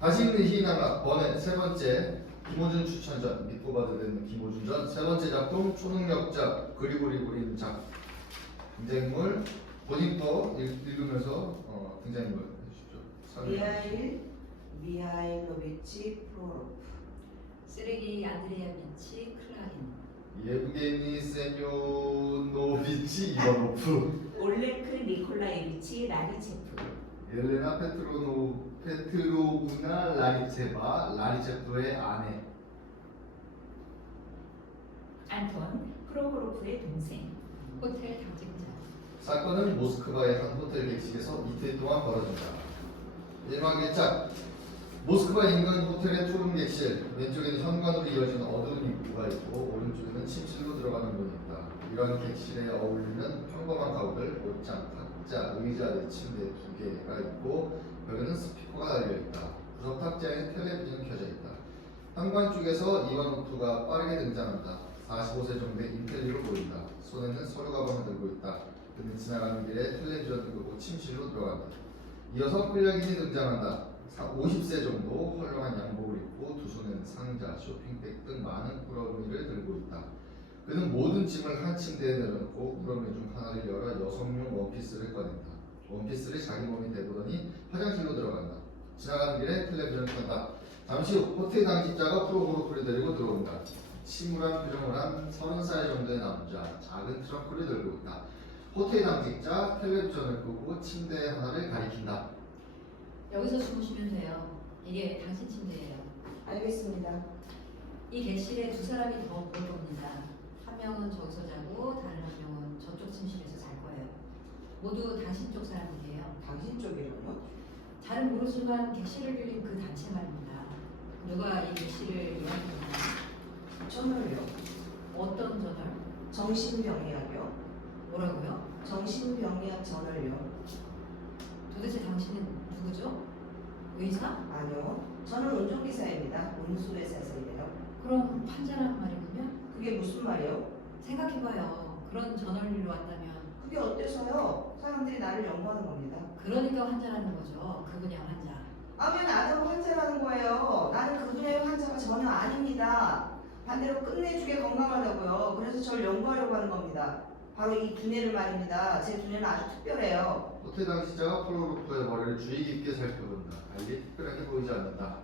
다시 읽는 희나가 번의 세 번째 김호준 추천전 믿고 봐도 되는 김호준전 세 번째 작품 초능력자 그리고리 그리는 작 등장인물 본인부터 읽으면서 등장인물 해주십시오. 미하일로비치 프로로프. 쓰레기 안드레아비치 클라린. 예브게니 세뇨노비치 이바노프. 올레크 니콜라예비치 라리체프. 옐레나 페트로구나 라리체프의 아내. 안톤 프로호로프의 동생. 호텔 당직자. 사건은 모스크바의 한 호텔 객실에서 이틀 동안 벌어진다. 1박 1작 모스크바 인근 호텔의 투룸 객실. 왼쪽에는 현관으로 이어지는 어두운 입구가 있고 오른쪽에는 침실로 들어가는 문이 있다. 이런 객실에 어울리는 평범한 가구들, 옷장, 탁자, 의자, 침대 2개가 있고 벽에는 스피커가 달려있다. 구석 탁자에는 텔레비전이 켜져 있다. 현관 쪽에서 이와노프가 빠르게 등장한다. 45세 정도의 인텔리로 보인다. 손에는 서류 가방을 들고 있다. 그는 지나가는 길에 텔레비전을 끄고 침실로 들어간다. 이어서 끌려긴이 등장한다. 50세 정도 헐렁한 양복을 입고 두 손에는 상자, 쇼핑백 등 많은 꾸러미를 들고 있다. 그는 모든 짐을 한 침대에 내려놓고 꾸러미 중 하나를 열어 여성용 원피스를 꺼낸다. 원피스를 자기 몸에 대보더니 화장실로 들어간다. 지나가는 길에 텔레비전을 켠다. 잠시 후 호텔 당직자가 프로호로프를 데리고 들어온다. 침울한 표정을 한 30살 정도의 남자, 작은 트렁크를 들고 있다. 호텔 당직자 텔레비전을 끄고 침대 하나를 가리킨다. 여기서 주무시면 돼요. 이게 당신 침대예요. 알겠습니다. 이 객실에 두 사람이 더 볼 겁니다. 한 명은 저기서 자고 다른 한 명은 저쪽 침실에서 잘 거예요. 모두 당신 쪽 사람들이에요. 당신 쪽이라뇨? 잘은 모르지만 객실을 빌린 그 단체 말입니다. 누가 이 객실을 이용했나요? 전월요. 어떤 전월? 정신병리학이요. 뭐라고요? 정신병리학 전월요. 도대체 당신은 누구죠? 의사? 아니요. 저는 운전기사입니다. 운수회사에서 일해요. 그럼 환자란 말이군요? 그게 무슨 말이요? 생각해봐요. 그런 전월일로 왔다면 그게 어때서요? 사람들이 나를 연구하는 겁니다. 그러니까 환자라는 거죠. 그 분야 환자. 왜 나는 환자라는 거예요? 나는 그 분야의 환자가 전혀 아닙니다. 반대로 끝내주게 건강하다고요. 그래서 저를 연구하려고 하는 겁니다. 바로 이 두뇌를 말입니다. 제 두뇌는 아주 특별해요. 호텔 당직자가 프로로프의 머리를 주의 깊게 살펴본다. 달리 특별하게 보이지 않는다.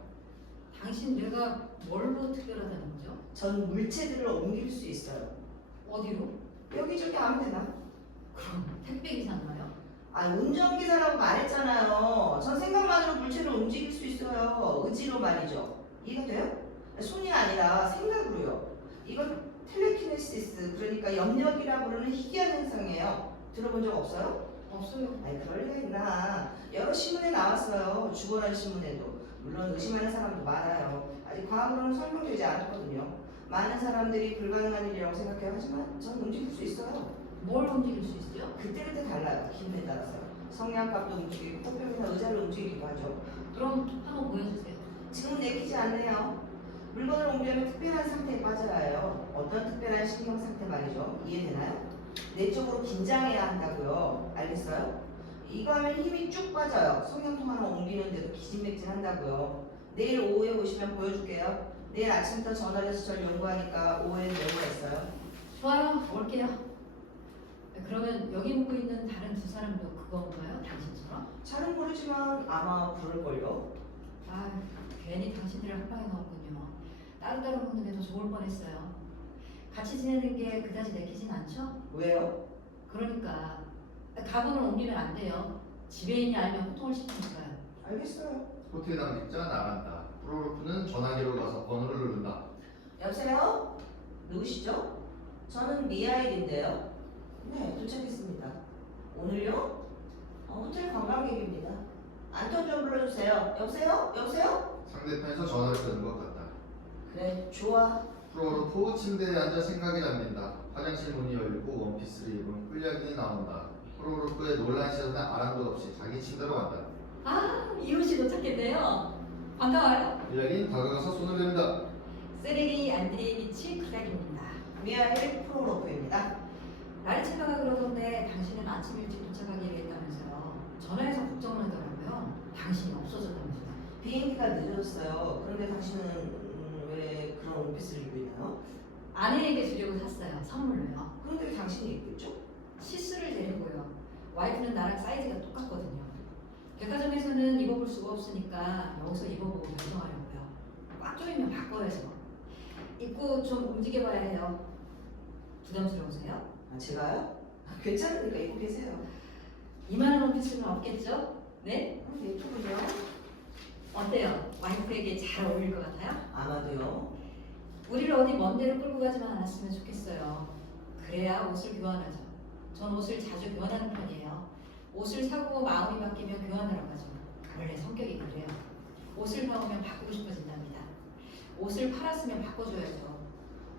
당신 뇌가 뭘로 특별하다는 거죠? 전 물체들을 옮길 수 있어요. 어디로? 여기저기 아무 데나. 그럼 택배기사인가요? 운전기사라고 말했잖아요. 전 생각만으로 물체를 움직일 수 있어요. 의지로 말이죠. 이해가 돼요? 손이 아니라 생각으로요. 이건 텔레키네시스, 그러니까 염력이라 부르는 희귀한 현상이에요. 들어본 적 없어요? 없어요. 그럴 리가 있나. 여러 신문에 나왔어요. 죽어난 신문에도. 물론 의심하는 사람도 많아요. 아직 과학으로는 설명되지 않았거든요. 많은 사람들이 불가능한 일이라고 생각해요. 하지만 전 움직일 수 있어요. 뭘 움직일 수 있어요? 그때그때 달라요. 기분에 따라서요. 성냥갑도 움직이고 코뼈이나 의자를 움직이기도 하죠. 그럼 한번 보여주세요. 지금 내키지 않네요. 물건을 옮기려면 특별한 상태에 빠져야 해요. 어떤 특별한 신경 상태 말이죠. 이해되나요? 내적으로 긴장해야 한다고요. 알겠어요? 이거 하면 힘이 쭉 빠져요. 성형통 하나 옮기는데도 기진맥진 한다고요. 내일 오후에 오시면 보여줄게요. 내일 아침부터 전화를 해서 절 연구하니까 오후에는 연구가 있어요. 좋아요. 올게요. 그러면 여기 묵고 있는 다른 두 사람도 그건가요? 당신처럼? 잘은 모르지만 아마 그럴걸요. 괜히 당신들을 한 방에 넣었군요. 따로따로 묵는 게 더 좋을 뻔했어요. 같이 지내는 게 그다지 내키진 않죠? 왜요? 그러니까 가구를 옮기면 안 돼요. 지배인이 알면 호통을 시키니까요. 알겠어요. 호텔 당직자 나간다. 프로로프는 전화기로 가서 번호를 누른다. 여보세요? 누구시죠? 저는 미하일인데요. 네, 도착했습니다. 오늘요? 호텔 관광객입니다. 안톤 좀 불러주세요. 여보세요? 여보세요? 상대편에서 전화를 끊은 것 같다. 그래, 좋아. 프로로프 침대에 앉아 생각에 잠긴다. 화장실 문이 열리고 원피스를 입은 끌려긴이 나온다. 프로로프의 놀란 시선에 아랑곳 없이 자기 침대로 간다. 이효 씨 도착했네요. 반가워요. 끌려긴 다가가서 손을 냅니다. 세르게이 안드레이비치 클락입니다. 미하일 프로로프입니다. 라리체바가 그러던데 당신은 아침 일찍 도착하기로 했다면서요. 전화해서 걱정을 하더라고요. 당신이 없어졌다면서요. 비행기가 늦어졌어요. 그런데 당신은 왜 그런 원피스를 입고 있나요? 아내에게 주려고 샀어요. 선물로요. 그런데 왜 당신이 입고 있죠? 실수를 데리고요. 와이프는 나랑 사이즈가 똑같거든요. 백화점에서는 입어볼 수가 없으니까 여기서 입어보고 결정하려고요. 꽉 조이면 바꿔야죠. 입고 좀 움직여봐야 해요. 부담스러우세요? 아, 제가요? 괜찮으니까 입고 계세요. 이만한 원피스는 없겠죠? 네? 예쁘군요. 어때요? 와이프에게 잘 어울릴 것 같아요? 아마도요. 우리를 어디 먼 데로 끌고 가지만 않았으면 좋겠어요. 그래야 옷을 교환하죠. 전 옷을 자주 교환하는 편이에요. 옷을 사고 마음이 바뀌면 교환하러 가죠. 원래 성격이 그래요. 옷을 사오면 바꾸고 싶어진답니다. 옷을 팔았으면 바꿔줘야죠.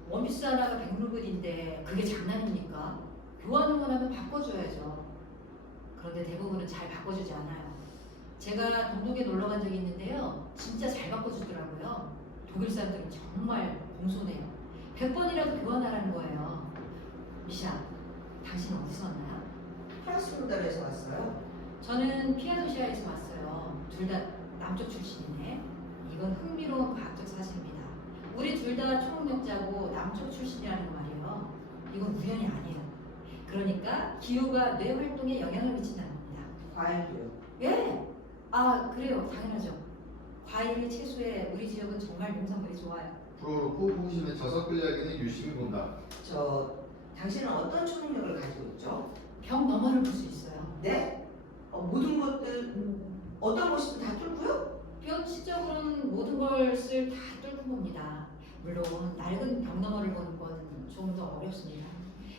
원피스 하나가 100루블인데 그게 장난입니까? 교환만 하면 바꿔줘야죠. 그런데 대부분은 잘 바꿔주지 않아요. 제가 동독에 놀러 간 적이 있는데요. 진짜 잘 바꿔주더라고요. 독일 사람들은 정말 공손해요. 100번이라도 교환하라는 거예요. 미샤, 당신은 어디서 왔나요? 프랑스 문달에서 왔어요. 저는 피아도시아에서 왔어요. 둘 다 남쪽 출신이네. 이건 흥미로운 과학적 사실입니다. 우리 둘 다 초능력자고 남쪽 출신이라는 거 말이에요. 이건 우연이 아니에요. 그러니까 기후가 뇌 활동에 영향을 미친다는 겁니다. 과일도요. 예! 아, 그래요. 당연하죠. 과일, 채소에 우리 지역은 정말 농산물이 좋아요. 프로로프 호기심에 자석 끌려야기는 유심히 본다. 당신은 어떤 초능력을 가지고 있죠? 병 너머를 볼 수 있어요. 네? 모든 것들, 어떤 것이든 다 뚫고요? 병치적으로는 모든 것을 다 뚫는 겁니다. 물론 낡은 벽 너머를 보는 건 좀 더 어렵습니다.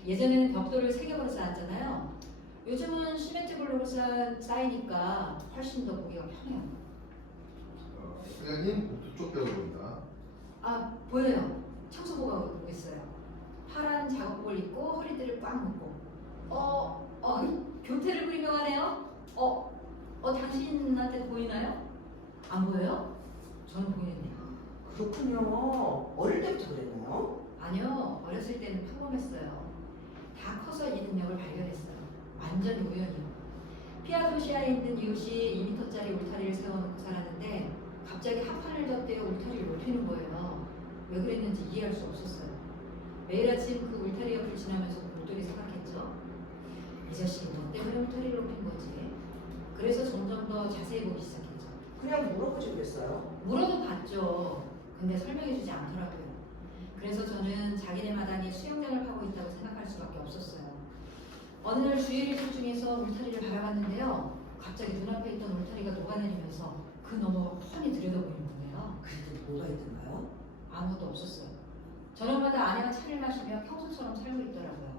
예전에는 벽돌을 3겹으로 쌓았잖아요. 요즘은 시멘트 블록으로 쌓이니까 훨씬 더 보기가 편해요. 회장님 목도 쪽 벽을 본다. 아, 보여요. 청소부가 오고 있어요. 파란 작업복을 입고 허리띠를 꽉 묶고 교태를 부리며 가네요. 당신한테 보이나요? 안 보여요? 저는 보이는데. 그렇군요. 어릴 때부터 그랬나요? 아니요, 어렸을 때는 평범했어요. 다 커서 이 능력을 발견했어요. 완전히 우연이요. 피아도시아에 있는 이웃이 2m짜리 울타리를 세워놓고 살았는데 갑자기 한 판을 더 떼어 울타리를 높이는 거예요. 왜 그랬는지 이해할 수 없었어요. 매일 아침 그 울타리 옆을 지나면서 물돌이 생각했죠. 이 자식이 너 때문에 울타리를 높인 거지. 그래서 점점 더 자세히 보기 시작했죠. 그냥 물어보지 그랬어요. 물어도 봤죠. 근데 설명해주지 않더라고요. 그래서 저는 자기네 마당에 수영장을 파고 있다고 생각할 수밖에 없었어요. 어느 날 주일 일 중에서 울타리를 바라봤는데요. 갑자기 눈앞에 있던 울타리가 녹아내리면서 그 너머가 훤히 들여다보이는 거예요. 그랬더니 뭐가 있던가요? 아무것도 없었어요. 저녁마다 아내와 차를 마시며 평소처럼 살고 있더라고요.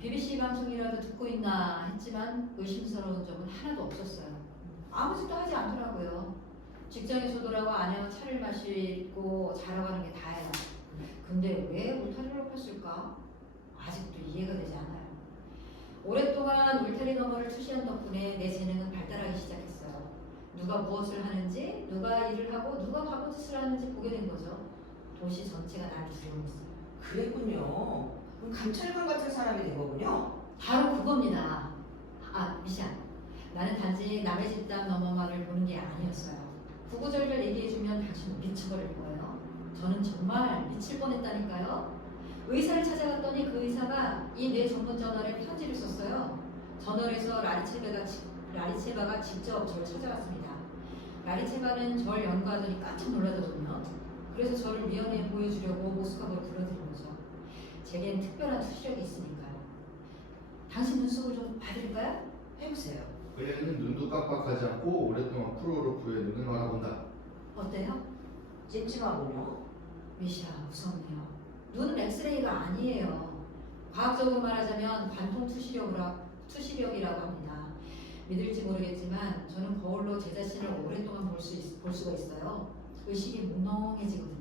BBC 방송이라도 듣고 있나 했지만 의심스러운 점은 하나도 없었어요. 아무 짓도 하지 않더라고요. 직장에서 돌아와 아내와 차를 마시고 자러 가는 게 다예요. 근데 왜 울타리를 높였을까? 아직도 이해가 되지 않아요. 오랫동안 울타리 너머를 투시한 덕분에 내 재능은 발달하기 시작했어요. 누가 무엇을 하는지, 누가 일을 하고 누가 바보짓을 하는지 보게 된 거죠. 도시 전체가 날 두려워했어요. 그랬군요. 그럼 감찰관 같은 사람이 된 거군요. 바로 그겁니다. 미샤. 나는 단지 남의 집단 너머만을 보는 게 아니었어요. 구구절절 얘기해주면 당신은 미쳐버릴 거예요. 저는 정말 미칠 뻔했다니까요. 의사를 찾아갔더니 그 의사가 이 뇌 전문 저널에 편지를 썼어요. 저널에서 라리체바가 직접 저를 찾아갔습니다. 라리체바는 저를 연구하더니 깜짝 놀라더군요. 그래서 저를 위원회에 보여주려고 모스크바로 불러들인 거죠. 제겐 특별한 수시력이 있으니까요. 당신 눈썹을 좀 봐드릴까요? 해보세요. 회장님은 눈도 깜빡하지 않고 오랫동안 프로로프의 눈을 바라본다. 어때요? 찜찜하군요. 미샤, 무섭네요. 눈은 엑스레이가 아니에요. 과학적으로 말하자면 관통 투시력이라고 합니다. 믿을지 모르겠지만 저는 거울로 제 자신을 오랫동안 볼 수가 있어요. 의식이 몽롱해지거든요.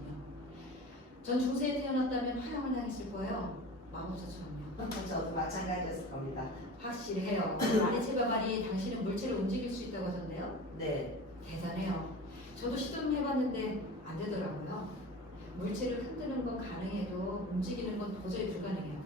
전 중세에 태어났다면 화형을 당했을 거예요. 마법사처럼요. 저도 마찬가지였을 겁니다. 확실해요. 라리체바 말이 당신은 물체를 움직일 수 있다고 하던데요. 네. 대단해요. 저도 시도는 해봤는데 안 되더라고요. 물체를 흔드는 건 가능해도 움직이는 건 도저히 불가능해요.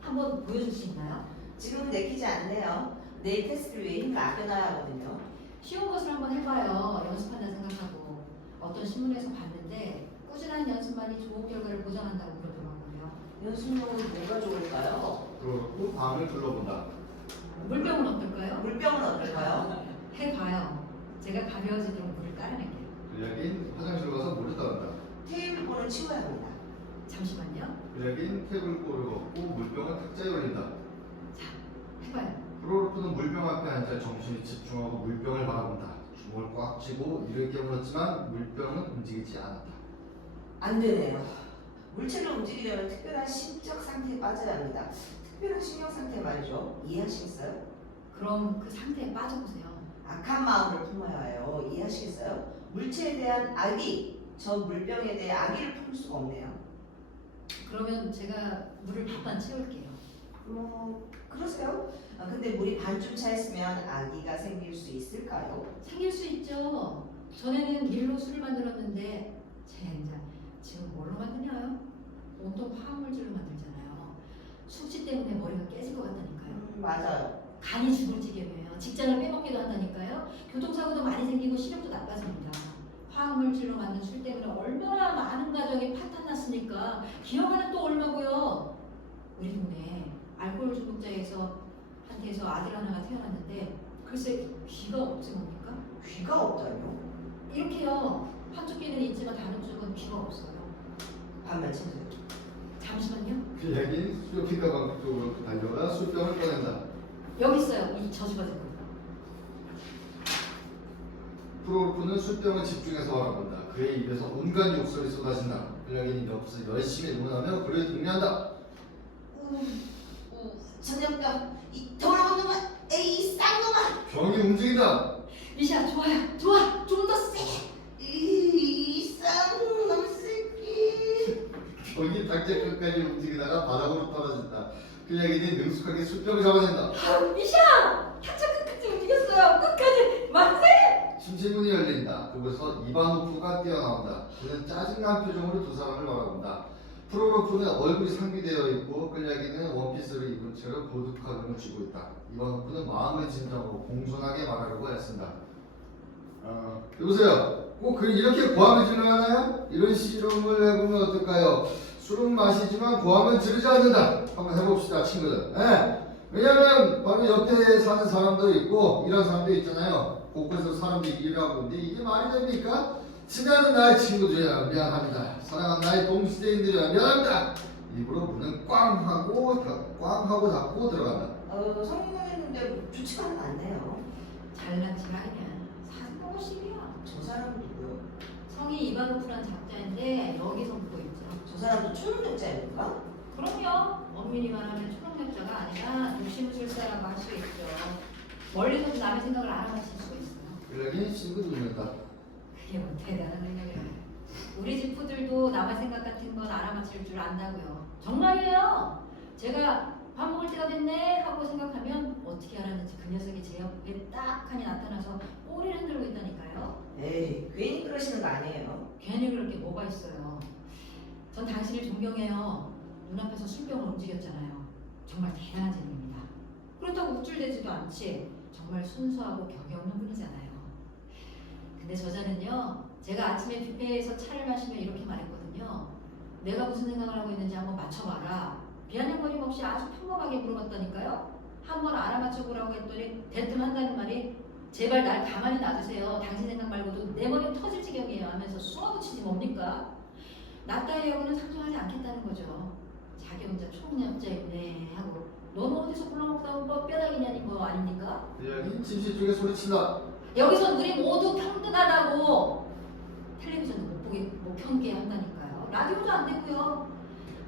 한번 보여줄 수 있나요? 지금은 내키지 않네요. 내일 테스트를 위해 힘을 아껴놔야 하거든요. 쉬운 것을 한번 해봐요. 연습한다 생각하고. 어떤 신문에서 봤는데 꾸준한 연습만이 좋은 결과를 보장한다고 그러더라고요. 연습용으로 뭐가 좋을까요? 그렇고 밤을 둘러본다. 물병은 어떨까요? 물병은 어떨까요? 해봐요. 제가 가벼워지도록 물을 깔아낼게요. 근력인 화장실 가서 물을 따른다. 테이블보는 치워야 합니다. 잠시만요. 근력인 테이블보를 걷고 물병을 탁자에 올린다. 자, 해봐요. 프로로프는 물병 앞에 앉아 정신이 집중하고 물병을 바라본다. 주먹을 꽉 쥐고 이를 깨물었지만 물병은 움직이지 않았다. 안 되네요. 물체를 움직이려면 특별한 심적 상태에 빠져야 합니다. 특별한 신경 상태 말이죠. 이해하시겠어요? 그럼 그 상태에 빠져보세요. 악한 마음을 품어야 해요. 이해하시겠어요? 물체에 대한 악의, 저 물병에 대해 악의를 품을 수가 없네요. 그러면 제가 물을 반만 채울게요. 그러세요? 근데 물이 반쯤 차 있으면 악의가 생길 수 있을까요? 생길 수 있죠. 전에는 밀로 술을 만들었는데 젠장 지금 뭘로 만드냐요? 온통 화학물질로 만들잖아요. 숙취 때문에 머리가 깨질 것 같다니까요. 맞아요. 간이 죽을 지경이에요. 직장을 빼먹기도 한다니까요. 교통사고도 많이 생기고 시력도 나빠집니다. 화학물질로 만든 술 때문에 얼마나 많은 가정이 파탄났으니까 기여가는 또 얼마고요. 우리 동네에 알코올 중독자에서 한테서 아들 하나가 태어났는데 글쎄 귀가 없지 뭡니까? 귀가 없다뇨? 이렇게요. 한쪽 귀는 있지만 다른 쪽은 귀가 없어요. 반만 채세요. 잠시만요. 근력인 쇼핑가 방 쪽으로 달려가 술병을 꺼낸다. 여기 있어요. 이 저주가 된 거. 프로로프는 술병을 집중해서 바라본다. 그의 입에서 온갖 욕설이 쏟아진다. 근력인이 옆에서 열심히 응원하며 그를 독려한다. 전염병, 이 더러운 놈아, 에이 쌍놈아, 병이 움직인다. 미샤 좋아요. 좋아. 좀 더 세게. 이 쌍놈 새끼. 병이 닭자 끝까지 움직이다가 바닥으로 떨어진다. 근력인이 능숙하게 술병을 잡아낸다. 미샤! 탁자 끝까지 움직였어요. 끝까지. 만세! 침실문이 열린다. 그곳에서 이바노프가 뛰어나온다. 그는 짜증난 표정으로 두 사람을 바라본다. 프로로프는 얼굴이 상기되어 있고 끌려기는 원피스를 입은 채로 보드카름을 쥐고 있다. 이바노프는 마음을 진정하고 공손하게 말하려고 애쓴다. 여보세요. 꼭 이렇게 고함을 지르나요? 이런 실험을 해보면 어떨까요? 술은 마시지만 고함은 지르지 않는다. 한번 해봅시다, 친구들. 네. 왜냐면 바로 옆에 사는 사람도 있고 이런 사람도 있잖아요. 곳곳에서 사람들이 일을 하고 있는데 이게 말이 됩니까? 친애하는 나의 친구들이야 미안합니다. 사랑하는 나의 동시대인들이야 미안합니다. 입으로 문은 꽝 하고 닫고 들어간다. 성공했는데 좋지만은 않네요. 잘난 척 아니야. 사고식이야. 저 사람은 누구요? 성이 이바노프란 작자인데 여기서 보고 있죠. 저 사람도 초능력자입니까? 그럼요. 엄밀히 말하면 초능력자가 아니라 욕심술사라고 할 수 있죠. 멀리서도 남의 생각을 알아맞힐 수 있어요. 끌려긴 싱긋 웃는다. 그게 뭐 대단한 능력이라. 우리 집 푸들도 남의 생각 같은 건 알아맞힐 줄 안다고요. 정말이에요. 제가 밥 먹을 때가 됐네 하고 생각하면 어떻게 알았는지 그 녀석이 제 옆에 딱하니 나타나서 꼬리를 흔들고 있다니까요. 에이, 괜히 그러시는 거 아니에요. 괜히 그럴 게 뭐가 있어요. 전 당신을 존경해요. 눈앞에서 술병을 움직였잖아요. 정말 대단한 재능입니다. 그렇다고 우쭐대지도 않지. 정말 순수하고 격이 없는 분이잖아요. 근데 저자는요. 제가 아침에 뷔페에서 차를 마시며 이렇게 말했거든요. 내가 무슨 생각을 하고 있는지 한번 맞춰봐라. 비아냥거림 없이 아주 평범하게 물어봤다니까요. 한번 알아맞혀보라고 했더니 대뜸 한다는 말이 제발 날 가만히 놔두세요. 당신 생각 말고도 내 머리 터질 지경이에요 하면서 쏘아붙이지 뭡니까? 나 따위하고는 상종하지 않겠다는 거죠. 자기 혼자 초능력자였네 하고 너는 어디서 불러먹다 뭐 뼈다귀냐니 뭐 아닙니까? 끌려긴 침실 쪽에 소리친다. 여기선 우리 모두 평등하다고. 텔레비전도 못 켜게 한다니까요. 라디오도 안 되고요.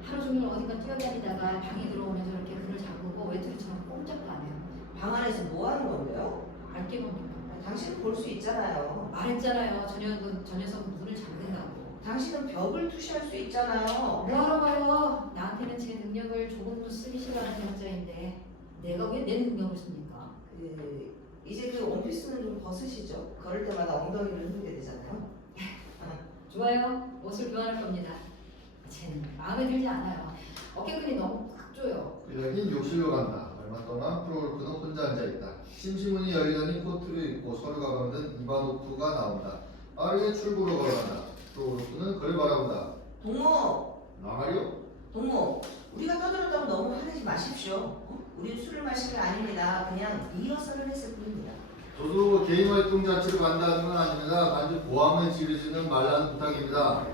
하루 종일 어딘가 뛰어다니다가 방에 들어오면 저렇게 글을 잠그고 외톨이처럼 꼼짝도 안 해요. 방 안에서 뭐 하는 건데요? 알게 뭡니까? 당신은 볼 수 있잖아요. 말했잖아요. 저 녀석은 문을 잠근다고. 당신은 벽을 투시할 수 있잖아요. 뭐하러 봐요. 나한테는 제 능력을 조금도 쓰기 싫어하는 대학자인데 내가 왜 내 능력을 씁니까? 이제 그 원피스는 좀 벗으시죠. 걸을 때마다 엉덩이를 흔들게 되잖아요. 좋아요. 옷을 교환할 겁니다. 쟤는 마음에 들지 않아요. 어깨끈이 너무 꽉 조여. 끌려긴 욕실로 간다. 얼마 동안 프로골프는 혼자 앉아있다. 심심문이 열리더니 코트를 입고 서류가 감는 이바노프가 나온다. 빠르게 출구로 걸어간다. 프로골프는 그를 바라본다. 동무, 나가려? 동무, 우리가 떠들었다고 너무 화내지 마십시오. 우리 술을 마신 게 아닙니다. 그냥 리허설을 했을 뿐입니다. 저도 개인 활동 자체를 반대하는 건 아닙니다. 단지 보함을 지르지는 말라는 부탁입니다.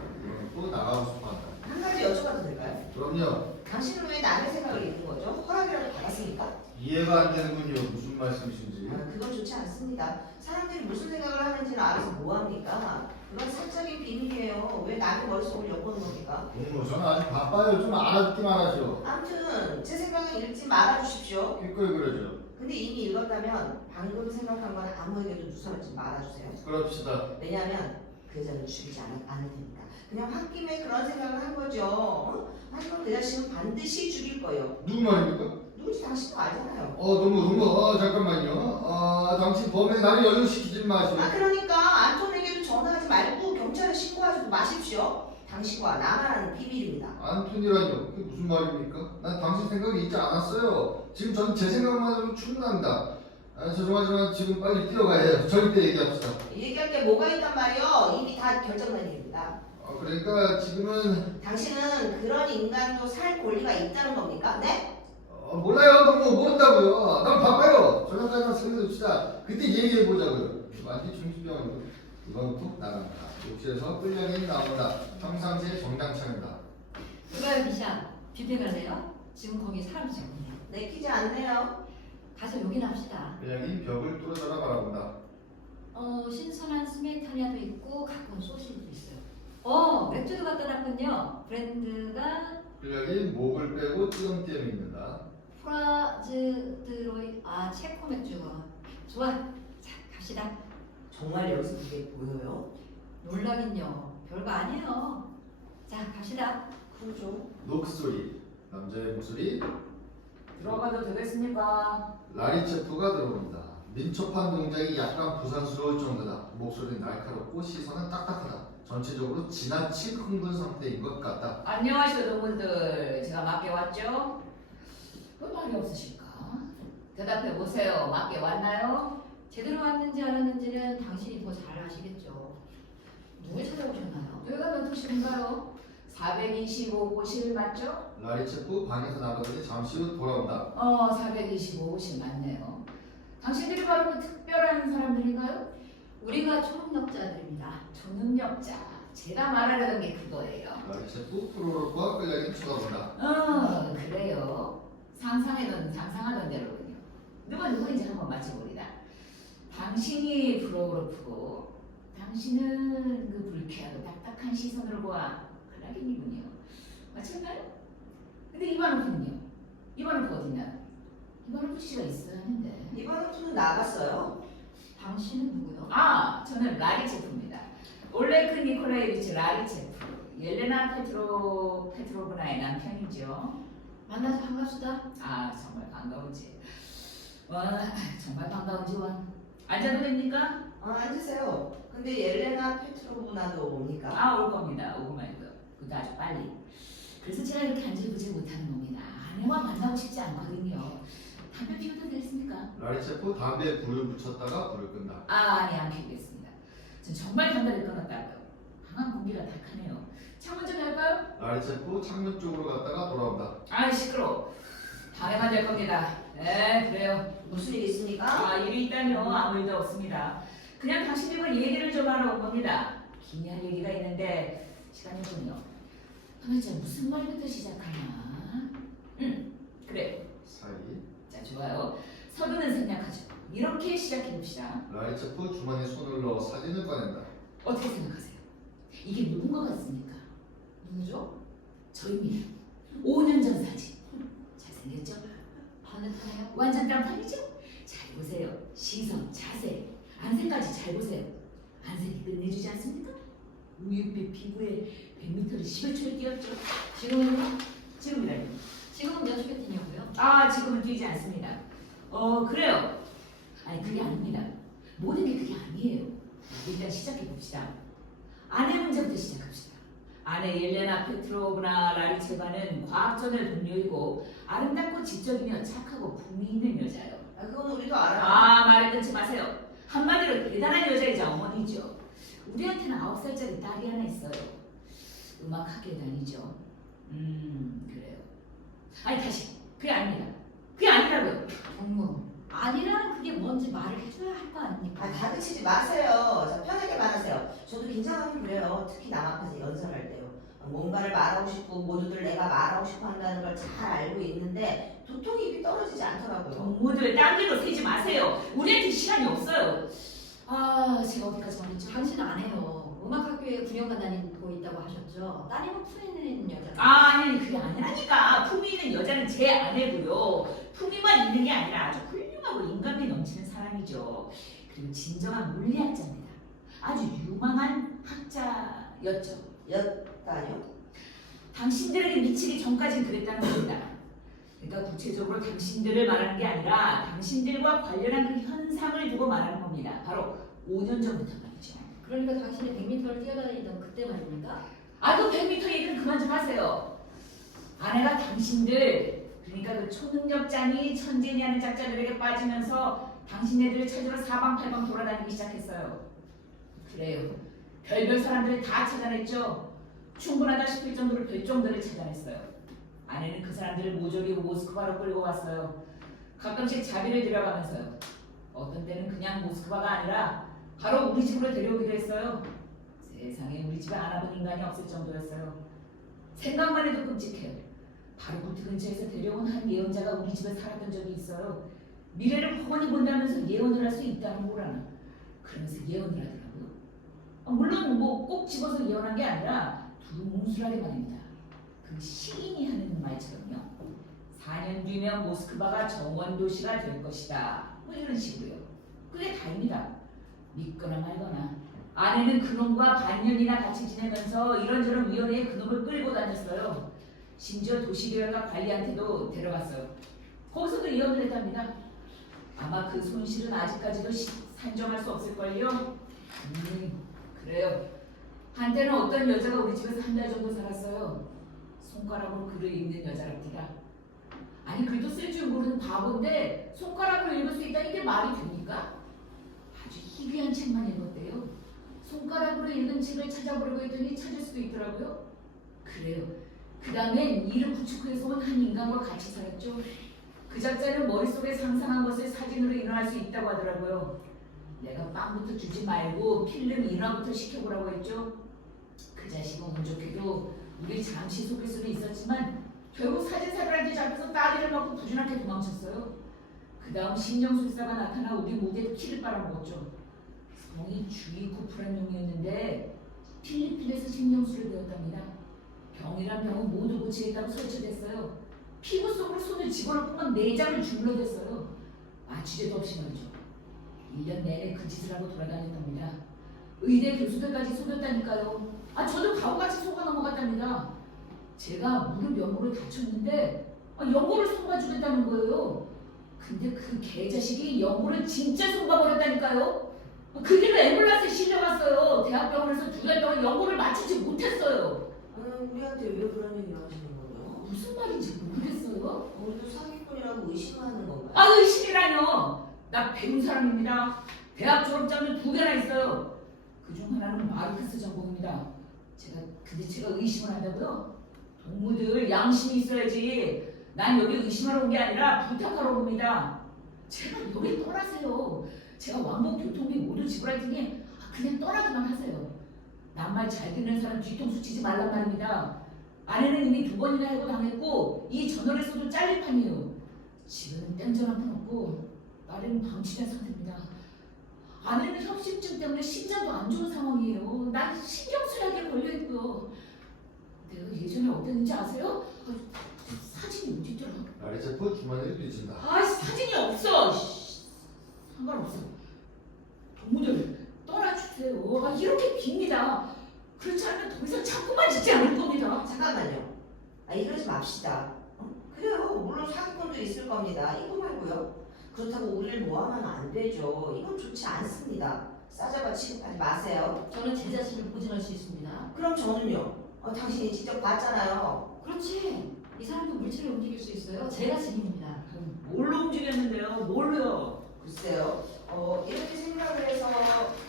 또 나가고 싶어한다. 한 가지 여쭤봐도 될까요? 그럼요. 당신은 왜 남의 생각을 읽는 거죠? 허락이라도 받았습니까? 이해가 안 되는군요. 무슨 말씀이신지. 그건 좋지 않습니다. 사람들이 무슨 생각을 하는지는 알아서 뭐합니까? 그건 사적인 비밀이에요. 왜 남의 머릿속을 엿보는 겁니까? 저는 아직 바빠요. 좀 알아듣기만 하죠. 아무튼 제 생각은 읽지 말아주십시오. 기꺼이 그러죠. 근데 이미 읽었다면 방금 생각한 건 아무에게도 누설하지 말아주세요. 그럽시다. 왜냐하면 그 여자를 죽이지 않을 테니까. 그냥 홧김에 그런 생각을 한 거죠. 하지만 그 자식은 반드시 죽일 거예요. 누구 말입니까? 누군지 당신도 알잖아요. 너무, 잠깐만요. 당신 범행 나를 연루시키지 마시오. 그러니까 안톤에게도 전화하지 말고 경찰에 신고하지도 마십시오. 당신과 나만 아는 비밀입니다. 안톤이라뇨? 그게 무슨 말입니까? 난 당신 생각이 있지 않았어요. 지금 전 제 생각만 해도 충분합니다. 죄송하지만 지금 빨리 뛰어가야 해요. 저희 때 얘기합시다. 얘기할 게 뭐가 있단 말이요? 이미 다 결정난 일입니다. 그러니까 지금은 당신은 그런 인간도 살 권리가 있다는 겁니까? 네? 몰라요. 너무 모른다고요. 난 바빠요. 저녁까지만 살려둡시다. 그때 얘기해보자고요. 완전 중증병원으로 이번 푹 나간다. 욕실에서 끌려니 나온다. 평상시의 정당창이다. 그거요, 비샤. 뷔페 갈래요? 지금 거기 사람이 적네요. 내키지 않네요. 가서 욕이나 합시다. 끌려니 벽을 뚫어져라 바라본다. 신선한 스메타니아도 있고 가끔 소시지도 있어요. 맥주도 갖다 놨군요. 브랜드가 끌려니 목을 빼고 띄엄띄엄 입는다. 프라즈드로이 체코 맥주. 좋아. 자, 갑시다. 정말 여기서 그게 보여요? 놀라긴요. 별거 아니에요. 자, 갑시다. 그러죠. 녹소리. 남자의 목소리. 들어가도 되겠습니까? 라리체프가 들어온다. 민첩한 동작이 약간 부산스러울 정도다. 목소리는 날카롭고 시선은 딱딱하다. 전체적으로 지나친 흥분 상태인 것 같다. 안녕하시오 동물들. 제가 맞게 왔죠? 왜 말이 없으실까? 대답해 보세요. 맞게 왔나요? 제대로 왔는지 안 왔는지는 당신이 더 잘 아시겠죠. 누굴 찾아오셨나요? 여기가 몇 호실인가요? 425호실 맞죠? 라리체프 방에서 나가더니 잠시 후 돌아온다. 425호실 맞네요. 당신들이 바로 그 특별한 사람들인가요? 우리가 초능력자들입니다. 초능력자. 제가 말하려던 게 그거예요. 라리체프 프로로프와 끌려니 쳐다본다. 그래요. 상상하던 대로군요. 누구인지 한번 맞춰보리다. 당신이 프로그로프고 당신은 그 불쾌하고 딱딱한 시선으로 보아 클라린이군요. 맞췄나요? 근데 이바노프는요? 이바노프 어딨나? 이바노프 씨가 있어야 하는데. 이번부터는 나갔어요. 당신은 누구요? 저는 라리체프입니다. 올레크 니콜라이비치 라리체프. 옐레나 페트로브나의 남편이죠. 만나서 반갑습니다. 정말 반가운지. 정말 반가운지 앉아도 됩니까? 앉으세요. 근데 옐레나 페트로브나도 뭡니까? 올 겁니다. 오고 말고. 그것도 아주 빨리. 그래서 제가 이렇게 앉아보지 못하는 겁니다. 아내와 만나고 싶지 않거든요. 담배 피워도 되겠습니까? 라리체프 담배에 불을 붙였다가 불을 끈다. 아니, 안 피우겠습니다. 전 정말 담배를 끊었다고요. 강한 공기가 탁하네요. 창문 좀 열까요? 라리체프 창문 쪽으로 갔다가 돌아온다. 시끄러워. 방해만 될 겁니다. 네, 그래요. 무슨 일 있습니까? 일이 있다뇨. 아무 일도 없습니다. 그냥 당신들과 얘기를 좀 하러 온 겁니다. 긴 할 얘기가 있는데 시간이 좀요. 도대체 무슨 말부터 시작하나? 그래. 사이. 자, 좋아요. 서두는 생략하죠. 이렇게 시작해봅시다. 라리체프 주머니에 손을 넣어 사진을 꺼낸다. 어떻게 생각하세요? 이게 누군 것 같습니까? 누구죠? 저입니다. 5년 전 사진. 잘생겼죠? 반듯하네요. 완전 깜판이죠? 잘 보세요. 시선, 자세, 안색까지 잘 보세요. 안색이 끝내주지 않습니까? 우윳빛 피부에 100m를 10여 초에 뛰었죠. 지금은요? 지금이라니. 지금은 몇 초에 뛰냐고요? 지금은 뛰지 않습니다. 그래요. 그게 아닙니다. 모든 게 그게 아니에요. 일단 시작해 봅시다. 아내 문제부터 시작합시다. 아내 옐레나 페트로브나 라리체바는 과학전의 동료이고 아름답고 지적이며 착하고 품위 있는 여자요. 그건 우리도 알아요. 말을 끊지 마세요. 한마디로 대단한 여자이자 어머니죠. 우리한테는 9살짜리 딸이 하나 있어요. 음악학교에 다니죠. 그래요. 아니 다시 그게 아닙니다. 그게 아니라고요. 경무, 아니라는 그게 뭔지 말을 해줘야 할 거 아닙니까? 다그치지 마세요. 자, 편하게 말하세요. 저도 긴장하면 그래요. 특히 남 앞에서 연설할 때요. 뭔가를 말하고 싶고 모두들 내가 말하고 싶어 한다는 걸 잘 알고 있는데 도통 입이 떨어지지 않더라고요. 동무들 딴 길로 새지 마세요. 우리한테 시간이 없어요. 제가 어디까지 말했죠? 당신 안 해요. 음악학교에 9년간 다니고 있다고 하셨죠? 따님은 품위 있는 여자. 아니 그게 아니라니까. 품위 있는 여자는 제 아내고요. 품위만 있는 게 아니라 아주 훌륭하고 인간미 넘치는 사람이죠. 그리고 진정한 물리학자입니다. 아주 유망한 학자였죠. 였다뇨? 당신들에게 미치기 전까진 그랬다는 겁니다. 그러니까 구체적으로 당신들을 말하는 게 아니라 당신들과 관련한 그 현상을 두고 말하는 겁니다. 바로 5년 전부터 말이죠. 그러니까 당신이 100m를 뛰어다니던 그때 말입니까? 그 100m 얘기는 그만 좀 하세요. 아내가 당신들, 그러니까 그 초능력자니 천재니 하는 작자들에게 빠지면서 당신네들을 찾으러 사방팔방 돌아다니기 시작했어요. 그래요. 별별 사람들을 다 찾아냈죠. 충분하다 싶을 정도로 별종들을 찾아냈어요. 아내는 그 사람들을 모조리 모스크바로 끌고 갔어요. 가끔씩 자비를 들여가면서요. 어떤 때는 그냥 모스크바가 아니라 바로 우리 집으로 데려오기도 했어요. 세상에 우리 집에 안 와본 인간이 없을 정도였어요. 생각만 해도 끔찍해요. 바로 구트 근처에서 데려온 한 예언자가 우리 집에 살았던 적이 있어요. 미래를 훤히 본다면서 예언을 할 수 있다는 거라나. 그러면서 예언을 하더라고요. 물론 뭐 꼭 집어서 예언한 게 아니라 두루뭉술하게 말입니다. 그 시인이 하는 말처럼요. 4년 뒤면 모스크바가 정원도시가 될 것이다. 뭐 이런 식으로요. 그게 다입니다. 믿거나 말거나. 아내는 그놈과 반년이나 같이 지내면서 이런저런 위원회에 그놈을 끌고 다녔어요. 심지어 도시계획과 관리한테도 데려갔어요. 거기서도 예언을 했답니다. 아마 그 손실은 아직까지도 산정할 수 없을걸요. 그래요. 한때는 어떤 여자가 우리 집에서 한 달 정도 살았어요. 손가락으로 글을 읽는 여자랍니다. 아니 글도 쓸 줄 모르는 바보인데 손가락으로 읽을 수 있다는 게 말이 됩니까? 아주 희귀한 책만 읽었대요. 손가락으로 읽은 책을 찾아보려고 했더니 찾을 수도 있더라고요. 그래요. 그 다음엔 이르쿠츠크에서 온 한 인간과 같이 살았죠. 그 작자는 머릿속에 상상한 것을 사진으로 인화할 수 있다고 하더라고요. 내가 빵부터 주지 말고 필름 인화부터 시켜보라고 했죠. 그 자식은 운 좋게도 우리 잠시 속일 수도 있었지만 결국 사진사들한테 잡혀서 따귀를 맞고 부진하게 도망쳤어요. 그 다음 신령술사가 나타나 우리 모두의 피를 빨아먹었죠. 성이 주이코프란 놈이었는데 필리핀에서 신령술을 배웠답니다. 병이란 병은 모두 고치겠다고 설치됐어요. 피부 속으로 손을 집어넣고만 내장을 주물러댔어요. 마취제도 없이 말이죠. 1년 내내 그 짓을 하고 돌아다녔답니다. 의대 교수들까지 속였다니까요. 저도 바보같이 속아 넘어갔답니다. 제가 무릎 연골을 다쳤는데 연골을 속아주겠다는 거예요. 근데 그 개자식이 연골을 진짜 속아버렸다니까요. 그 길로 앰뷸런스에 실려갔어요. 대학병원에서 2달 동안 연골을 맞추지 못했어요. 우리한테 왜 그런 얘기를 하시는 거예요? 무슨 말인지 모르겠어요. 우리도 사기꾼이라고 의심하는 건가요? 의심이라뇨. 나 배운 사람입니다. 대학 졸업장은 2개나 있어요. 그중 하나는 마르크스 전공입니다. 근데 제가 의심을 한다고요? 동무들 양심이 있어야지. 난 여기 의심하러 온 게 아니라 부탁하러 온 겁니다. 제발 여기 떠나세요. 제가 왕복 교통비 모두 지불할 테니 그냥 떠나기만 하세요. 남 말 잘 듣는 사람 뒤통수 치지 말란 말입니다. 아내는 이미 2번이나 해고당했고 이 전월에서도 잘릴 판이에요. 지금은 땡전 한 푼 없고 딸은 방치된 상태입니다. 아내는 협심증 때문에 심장도 안 좋은 상황이에요. 난 신경쇠약에 걸려있고요. 내가 예전에 어땠는지 아세요? 사진이 어딨더라? 라리체프 주머니를 뒤진다. 사진이 없어. 상관없어. 동무들 떠나주세요. 이렇게 빕니다. 그렇지 않으면 더 이상 자꾸만 짓지 않을 겁니다. 잠깐만요. 이러지 맙시다. 그래요. 물론 사기꾼도 있을 겁니다. 이거 말고요. 그렇다고 우리를 모함하면 안 되죠. 이건 좋지 않습니다. 싸잡아 취급하지 마세요. 저는 제 자신을 보증할 수 있습니다. 그럼 저는요. 당신이 직접 봤잖아요. 그렇지. 이 사람도 물체를 움직일 수 있어요. 제가 증인입니다. 뭘로 움직였는데요? 뭘로요? 글쎄요. 이렇게 생각을 해서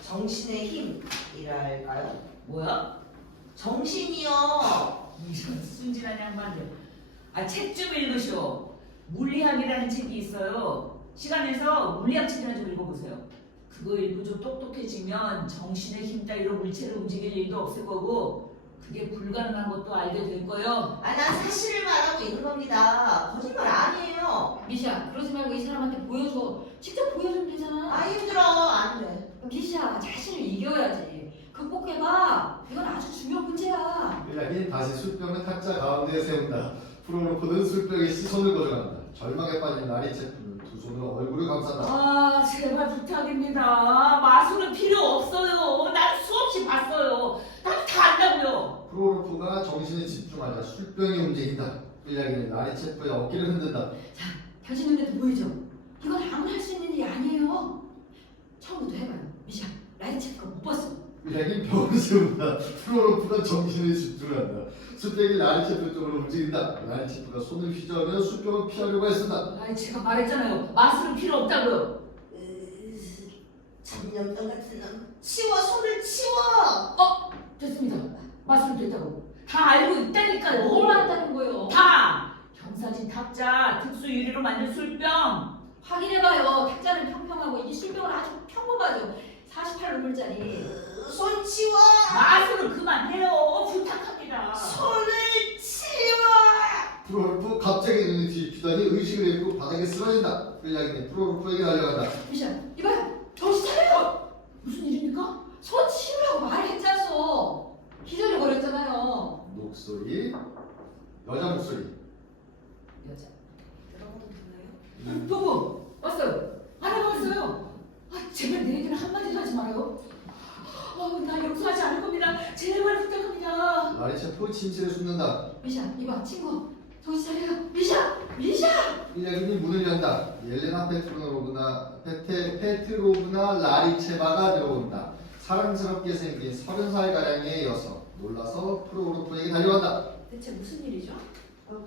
정신의 힘이랄까요? 뭐야? 정신이요. 이런 순진한 양반들. 책 좀 읽으시오. 물리학이라는 책이 있어요. 시간 내서 물리학 책이나 좀 읽어보세요. 그거 읽고 좀 똑똑해지면 정신의 힘 따위로 물체를 움직일 일도 없을 거고 그게 불가능한 것도 알게 될 거예요. 난 사실을 말하고 있는 겁니다. 거짓말 아니에요. 미샤, 그러지 말고 이 사람한테 보여줘. 직접 보여주면 되잖아. 힘들어. 안 돼. 미샤, 자신을 이겨야지. 극복해봐. 이건 아주 중요한 문제야. 필락이 다시 술병을 탁자 가운데에 세운다. 프로로프는 술병의 시선을 거절한다. 절망에 빠진 라리체프는 두 손으로 얼굴을 감싼다. 제발 부탁입니다. 마술은 필요 없어요. 난 수없이 봤어요. 난 다 안다고요. 프로로프가 정신에 집중하자 술병이 움직인다. 필락이는 라리체프의 어깨를 흔든다. 당신 눈에도 보이죠? 이건 아무나 할 수 있는 일이 아니에요. 처음부터 해봐요. 미샤, 라이체프가 못 봤어. 필락이 벽을 세운다. 프로로프가 정신에 집중한다. 술병이 라리체프 쪽으로 움직인다. 라리체프가 손을 휘저으며 술병을 피하려고 애쓴다. 제가 말했잖아요. 마술은 필요 없다고요. 잡념병 같은 놈. 치워. 손을 치워. 됐습니다. 마술은 됐다고. 다 알고 있다니까요. 뭘 안다는 거예요? 다! 경사진 탁자, 특수 유리로 만든 술병. 확인해봐요. 탁자는 평평하고 이 술병은 아주 평범하죠. 48루블짜리. 손 치워. 마술은 그만해요. 부탁합니다. 손을 치워. 프로로프 갑자기 눈이 뒤집히더니 의식을 잃고 바닥에 쓰러진다. 필락이는 프로로프에게 달려간다. 미샤, 이봐요. 정신 차려요. 무슨 일입니까? 손 치우라고 말했잖소. 기절해버렸잖아요. 목소리, 여자 목소리. 여자. 들어가도 되나요? 부부 왔어요. 안 왔어요. 제발 내 얘기는 한마디도 하지 말아요. 나 용서하지 않을 겁니다. 제발 부탁합니다. 라리체프 침실에 숨는다. 미샤, 이봐, 친구. 정신 차려요. 미샤! 필락이니 문을 연다. 옐레나 페트로브나 라리체바가 들어온다. 사랑스럽게 생긴 30살가량의 여성. 놀라서 프로로프에게 달려간다. 대체 무슨 일이죠?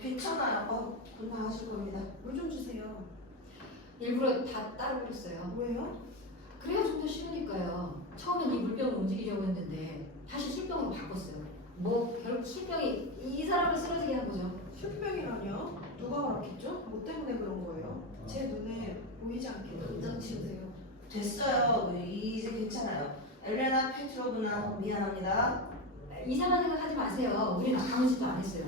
괜찮아요. 금방 하실 겁니다. 물 좀 주세요. 일부러 다 따로 버렸어요. 왜요? 그래야 좀 더 쉬우니까요. 처음엔 이 물병을 움직이려고 했는데 다시 술병으로 바꿨어요. 뭐 결국 술병이 이 사람을 쓰러지게 한 거죠. 술병이라뇨? 누가 그렇겠죠? 뭐 때문에 그런 거예요? 제 눈에 보이지 않게 당장 치우세요. 됐어요. 이제 괜찮아요. 엘레나 페트로브나 미안합니다. 이상한 생각하지 마세요. 우리는 아무 짓도 안 했어요.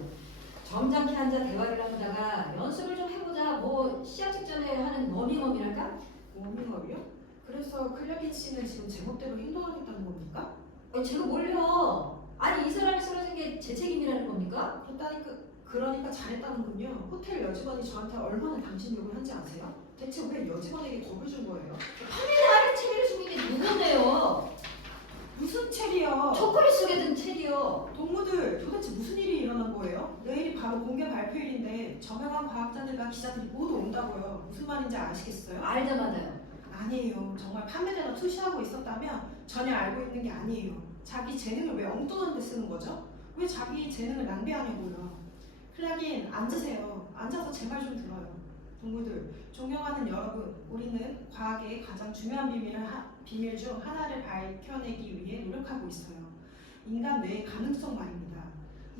점잖게 앉아 대화를 나누다가 연습을 좀 해보자. 뭐 시합 직전에 하는 워밍업이랄까? 워밍업이요? 그래서 클레빈 씨는 지금 제멋대로 행동하겠다는 겁니까? 제가 뭘요? 아니 이 사람이 쓰러진 게 제 책임이라는 겁니까? 그러니까 잘했다는군요. 호텔 여직원이 저한테 얼마나 당신 욕을 한지 아세요? 대체 왜 여직원에게 겁을 준 거예요? 카메라에 체리를 숨긴 게 누군데요? 무슨 체리요? 초콜릿 속에 든 체리요. 동무들 도대체 무슨 일이 일어난 거예요? 내일이 바로 공개 발표일인데 저명한 과학자들과 기자들이 모두 온다고요. 무슨 말인지 아시겠어요? 알자마자요. 아니에요. 정말 판매대나 투시하고 있었다면 전혀 알고 있는 게 아니에요. 자기 재능을 왜 엉뚱한 데 쓰는 거죠? 왜 자기 재능을 낭비하냐고요. 클라긴 앉으세요. 앉아서 제 말 좀 들어요. 동무들, 존경하는 여러분, 우리는 과학의 가장 중요한 비밀 중 하나를 밝혀내기 위해 노력하고 있어요. 인간 뇌의 가능성 말입니다.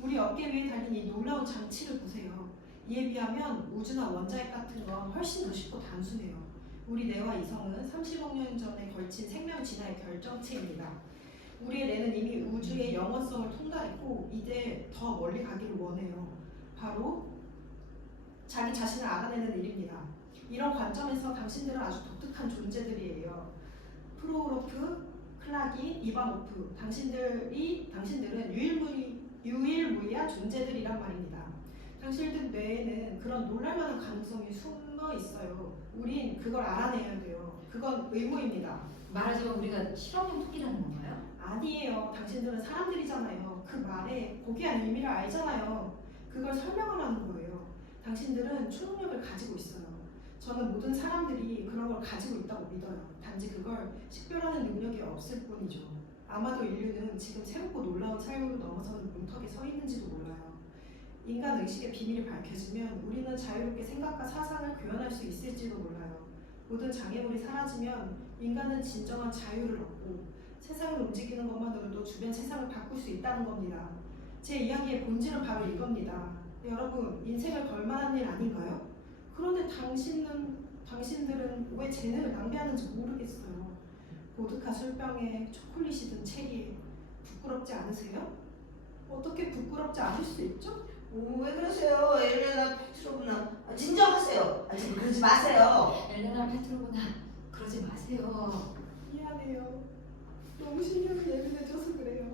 우리 어깨 위에 달린 이 놀라운 장치를 보세요. 이에 비하면 우주나 원자핵 같은 건 훨씬 더 쉽고 단순해요. 우리 뇌와 이성은 30억 년 전에 걸친 생명 진화의 결정체입니다. 우리의 뇌는 이미 우주의 영원성을 통달했고 이제 더 멀리 가기를 원해요. 바로 자기 자신을 알아내는 일입니다. 이런 관점에서 당신들은 아주 독특한 존재들이에요. 프로로프, 클라긴, 이바노프, 당신들은 유일무이한 존재들이란 말입니다. 당신들 뇌에는 그런 놀랄만한 가능성이 숨어 있어요. 우린 그걸 알아내야 돼요. 그건 의무입니다. 말하자면 우리가 실험용 토끼라는 건가요? 아니에요. 당신들은 사람들이잖아요. 그 말에 고귀한 의미를 알잖아요. 그걸 설명하라는 거예요. 당신들은 초능력을 가지고 있어요. 저는 모든 사람들이 그런 걸 가지고 있다고 믿어요. 단지 그걸 식별하는 능력이 없을 뿐이죠. 아마도 인류는 지금 새롭고 놀라운 삶으로 넘어서는 문턱에 서 있는지도 몰라요. 인간 의식의 비밀이 밝혀지면 우리는 자유롭게 생각과 사상을 구현할 수 있을지도 몰라요. 모든 장애물이 사라지면 인간은 진정한 자유를 얻고 세상을 움직이는 것만으로도 주변 세상을 바꿀 수 있다는 겁니다. 제 이야기의 본질은 바로 이겁니다. 여러분, 인생을 걸만한 일 아닌가요? 그런데 당신들은 왜 재능을 낭비하는지 모르겠어요. 보드카 술병에 초콜릿이 든 책이 부끄럽지 않으세요? 어떻게 부끄럽지 않을 수 있죠? 왜 그러세요? 엘레나 페트로브나. 진정하세요. 지금 그러지 마세요. 엘레나 페트로브나 그러지 마세요. 미안해요. 너무 신경이 예민해져서 그래요.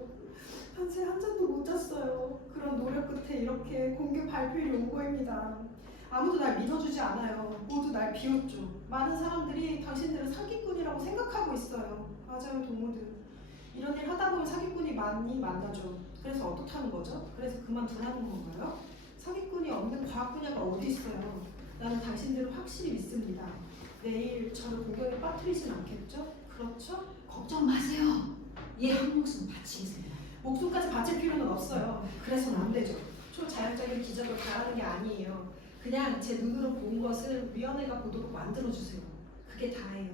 한새 한 잔도 못 잤어요. 그런 노력 끝에 이렇게 공개 발표일이 온 거입니다. 아무도 날 믿어주지 않아요. 모두 날 비웃죠. 많은 사람들이 당신들은 사기꾼이라고 생각하고 있어요. 맞아요, 동무들. 이런 일 하다 보면 사기꾼이 많이 만나죠. 그래서 어떻다는 거죠? 그래서 그만두라는 건가요? 사기꾼이 없는 과학 분야가 어디 있어요? 나는 당신들을 확실히 믿습니다. 내일 저를 공격에 빠뜨리진 않겠죠? 그렇죠? 걱정 마세요. 이 한 목숨 바치겠습니다. 목숨까지 바칠 필요는 없어요. 그래서는 안 되죠. 초자연적인 기적을 바라는 게 아니에요. 그냥 제 눈으로 본 것을 위원회가 보도록 만들어주세요. 그게 다예요.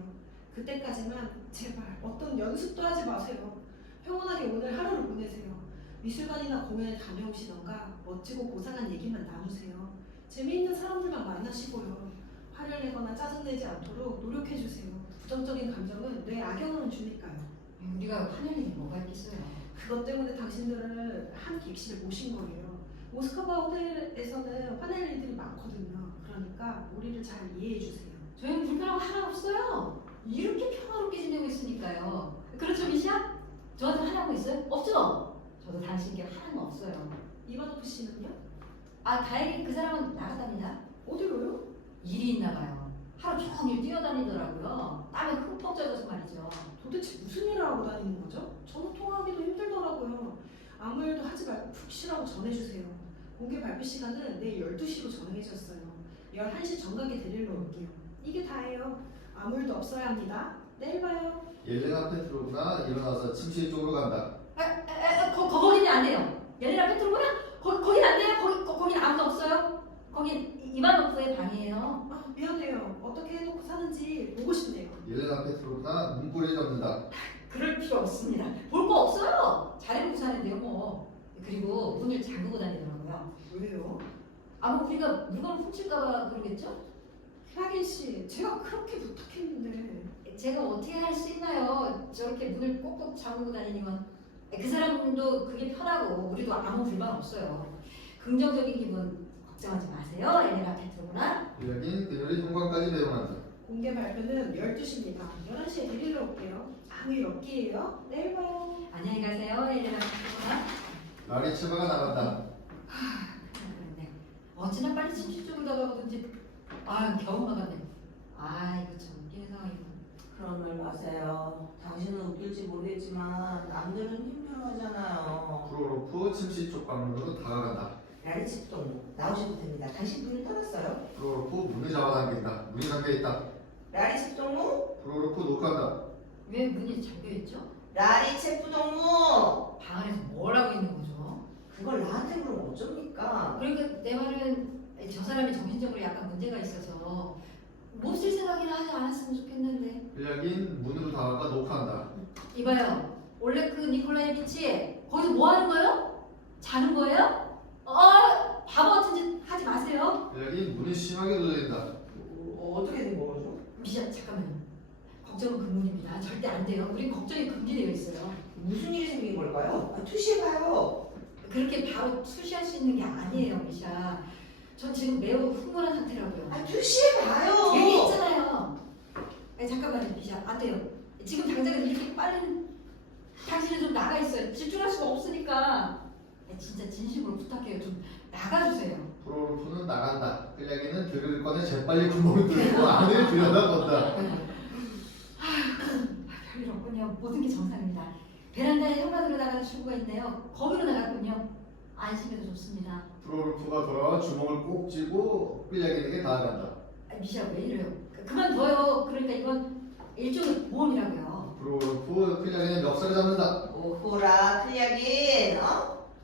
그때까지만 제발 어떤 연습도 하지 마세요. 평온하게 오늘 하루를 보내세요. 미술관이나 공연에 다녀오시던가 멋지고 고상한 얘기만 나누세요. 재미있는 사람들만 만나시고요. 화를 내거나 짜증내지 않도록 노력해주세요. 부정적인 감정은 뇌에 악영향을 주니까요. 우리가 화낼 일이 뭐가 있겠어요. 그것 때문에 당신들을 한 객실에 모신 거예요. 모스크바 호텔에서는 화낼 일들이 많거든요. 그러니까 우리를 잘 이해해 주세요. 저희는 불편한 거 하나 없어요. 이렇게 평화롭게 지내고 있으니까요. 그렇죠, 미샤? 저한테 화난 거 있어요? 없죠? 저도 당신께 화난 거 없어요. 이바노프 씨는요? 아, 다행히 그 사람은 나가답니다. 어디로요? 일이 있나 봐요. 하루 종일 뛰어다니더라고요. 땀에 흠뻑 젖어서 말이죠. 도대체 무슨 일을 하고 다니는 거죠? 저는 통화하기도 힘들더라고요. 아무 일도 하지 말고 푹 쉬라고 전해주세요. 공개 발표 시간은 내일 12시로 정해졌어요. 11시 정각에 데리러 올게요. 이게 다예요. 아무 일도 없어야 합니다. 내일 봐요. 엘레나 페트로브나 일어나서 침실 쪽으로 간다. 거기는 안 돼요. 얘네랑 페트로브나? 거긴 안 돼요. 거긴 아무도 없어요. 거긴 이바노프의 방이에요. 아, 미안해요. 어떻게 해놓고 사는지 보고 싶네요. 엘레나 페트로브나 문고리를 잡는다. 그럴 필요 없습니다. 볼 거 없어요. 잘해놓고 사는데요, 뭐. 그리고 문을 잠그고 다니더라고요. 왜요? 아마 우리가 물건을 훔칠까봐 그러겠죠? 하긴 씨, 제가 그렇게 부탁했는데. 제가 어떻게 할 수 있나요? 저렇게 문을 꼭꼭 잠그고 다니는 건. 그 사람도 그게 편하고 우리도 아무 불만 없어요. 긍정적인 기분 걱정하지 마세요, 엘레나 페트로브나. 여긴 그녀의 현관까지 배웅한다. 공개 발표는 12시입니다. 11시에 데리러 올게요. 아무 일 없기에요. 내일 봐요. 안녕히 가세요, 엘레나 페트로브나. 라리 치바가 나간다. 그런데 어찌나 빨리 침실 쪽으로 나가보든지. 아유, 겨우 막았네. 아, 이거 참 웃기는 상황이구나. 그런 말 마세요. 당신은 웃길지 모르겠지만 남들은 힘들어하잖아요. 프로로프 침실 쪽 방문으로 다가간다. 라리츠 동무 나오셔도 됩니다. 당신 문을 닫았어요. 프로로프 문을 잡아당긴다. 문이 잠겨있다. 라리츠 동무? 프로로프 녹화한다. 왜 문이 잠겨있죠? 라리체프 동무! 방 안에서 뭘 하고 있는 거죠? 그걸 나한테 물으면 어쩝니까? 그러니까 내 말은 저 사람이 정신적으로 약간 문제가 있어서 몹쓸 생각이나 하지 않았으면 좋겠는데. 빌약인 문으로 다가가 녹화한다. 이봐요. 원래 그 니콜라이비치 거기서 뭐 하는 거예요? 자는 거예요? 바보 같은 짓 하지 마세요. 빌약인 문이 심하게 두드린다. 어떻게 된 거죠? 미샤 잠깐만요. 걱정은 금물입니다. 절대 안 돼요. 우린 걱정이 금지되어 있어요. 무슨 일이 생긴 걸까요? 투시해봐요. 그렇게 바로 투시할 수 있는 게 아니에요, 미샤. 전 지금 매우 흥분한 상태라고요. 투시해봐요. 얘기했잖아요. 잠깐만요, 미샤. 안 돼요. 지금 당장은 이렇게 빠른 당신은 좀 나가 있어요. 집중할 수가 없으니까. 진짜 진심으로 부탁해요. 좀 나가주세요. 프로로프는 나간다. 빌약인은 드릴을 꺼내 재빨리 구멍을 뚫고 안을 들여다본다. 별일 없군요. 모든 게 정상입니다. 베란다에 현관으로 나가는 출구가 있네요. 거기로 나갔군요. 안심해도 좋습니다. 프로로프가 돌아와 주먹을 꼭 쥐고 빌약인에게 다가간다. 미샤 왜 이래요? 그만둬요. 그러니까 이건 일종의 모험이라고요. 프로그래프 클리어는 멱살을 잡는다. 오호라 클리어긴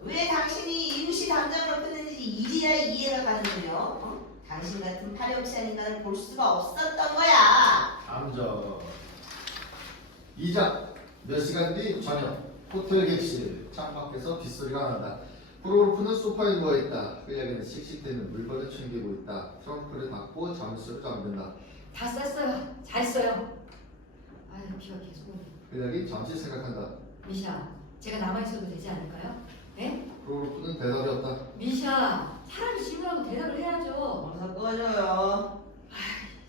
왜 당신이 임시 담당으로 끊는지 이제야 이해가 가는군요. 당신 같은 파렴치한 인간을 볼 수가 없었던 거야. 감정. 2장. 몇 시간 뒤 저녁. 호텔 객실. 창밖에서 빗소리가 난다. 프로그래프는 소파에 누워있다. 클리어는 씩씩대는 물건을 챙기고 있다. 트렁크를 닫고 잠수를 잠든다. 다 쌌어요. 잘 써요. 아유 비가 계속 오네. 클리어는 잠시 생각한다. 미샤, 제가 남아있어도 되지 않을까요? 네? 프로그래프는 대답이 없다. 미샤, 사람이 질문하고 대답을 해야죠. 어서 꺼져요.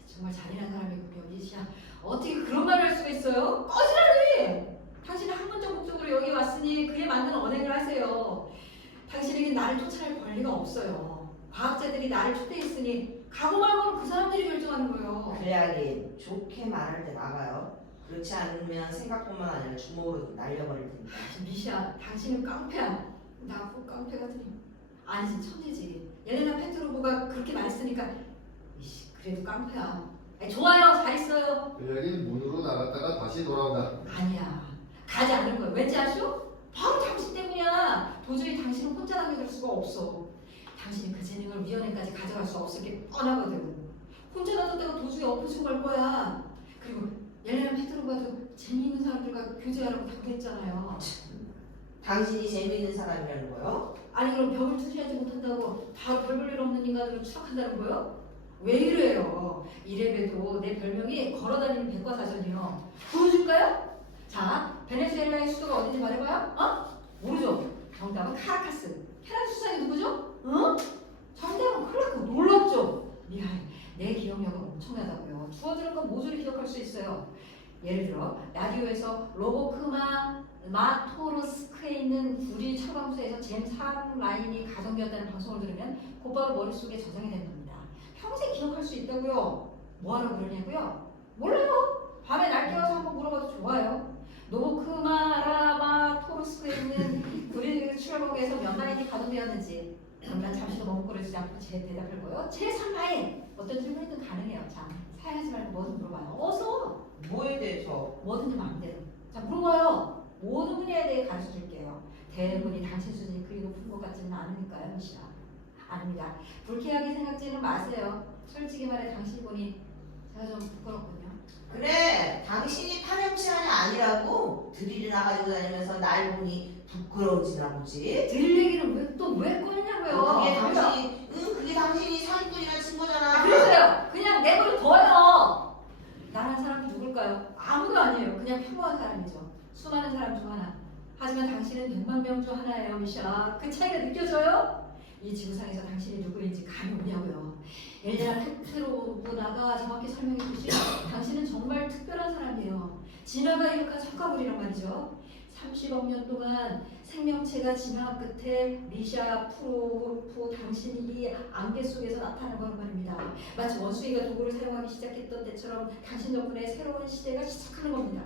정말 잔인한 사람이군요, 미샤. 어떻게 그런 말을 할 수가 있어요? 꺼지라니! 당신은 학문적 목적으로 여기 왔으니 그에 맞는 언행을 하세요. 당신에게 나를 쫓아낼 권리가 없어요. 과학자들이 나를 초대했으니 가고 말고는 그 사람들이 결정하는 거예요. 클리어긴 좋게 말할 때 막아요. 그렇지 않으면 생각뿐만 아니라 주먹으로 날려버릴 테니까. 미샤, 당신은 깡패야. 나쁜 깡패 같으니. 아니지, 천재지. 옐레나 페트로브가 그렇게 말했으니까 이씨, 그래도 깡패야. 아니, 좋아요, 잘 있어요. 클리어는 문으로 나갔다가 다시 돌아온다. 아니야, 가지 않을 거야. 왠지 아시오? 바로 당신 때문이야. 도저히 당신을 혼자 남겨둘 수가 없어. 당신이 그 재능을 위원회까지 가져갈 수 없을 게 뻔하거든. 혼자 놔뒀다가 도중에 엎어지고 말 거야. 그리고 옐레나 페트로브가도 재미있는 사람들과 교제하라고 당부했잖아요. 당신이 재미있는 사람이라는 거요? 아니 그럼 벽을 투시하지 못한다고 바로 별 볼 일 없는 인간으로 추락한다는 거요? 왜 이래요? 이래봬도 내 별명이 걸어다니는 백과사전이요. 보여줄까요? 자, 베네수엘라의 수도가 어딘지 말해봐요. 모르죠? 정답은 카라카스. 헤란 수상이 누구죠? 정답은 클라크. 놀랍죠? 미안, 내 기억력은 엄청나다고요. 주어들은 건 모조리 기억할 수 있어요. 예를 들어 라디오에서 로보크마 마토르스크에 있는 구리 철광소에서 잼3 라인이 가동되었다는 방송을 들으면 곧바로 머릿속에 저장이 되는 겁니다. 평생 기억할 수 있다고요. 뭐하러 그러냐고요? 몰라요. 밤에 날 깨워서 한번 물어봐도 좋아요. 노크마라마토르스크에 있는 구리 철광소에서 몇 라인이 가동되었는지 그러면 잠시도 머뭇거리지 않고 제 대답할 거예요. 제3 라인! 어떤 질문이든 가능해요. 자, 사양하지 말고 뭐든 물어봐요. 어서! 뭐에 대해서? 뭐든지 마음대로. 자, 물어봐요. 모든 분야에 대해 가르쳐 줄게요. 대부분이 당신 수준이 그리 높은 것 같지는 않으니까요, 미샤. 아닙니다. 불쾌하게 생각지는 마세요. 솔직히 말해 당신 보니 제가 좀 부끄럽군요. 그래, 당신이 파렴치한이 아니라고 드릴이나 가지고 다니면서 날 보니 부끄러워지나 보지. 들 얘기는 왜 꺼내냐고요. 그게 당신이 사기꾼이나 친 거잖아. 그래서요. 그냥 내버려 둬요. 나란 사람이 누굴까요? 아무도 아니에요. 그냥 평범한 사람이죠. 수많은 사람 중 하나. 하지만 당신은 100만 명 중 하나예요, 미샤. 그 차이가 느껴져요? 이 지구상에서 당신이 누구인지 감이 오냐고요. 엘레나 페트로브나가 정확히 설명해 주신 당신은 정말 특별한 사람이에요. 진화가 이룩한 석가물이란 말이죠. 30억 년 동안 생명체가 진화 끝에 미샤 프로프 당신이 이 안개 속에서 나타난 거란 말입니다. 마치 원숭이가 도구를 사용하기 시작했던 때처럼 당신 덕분에 새로운 시대가 시작하는 겁니다.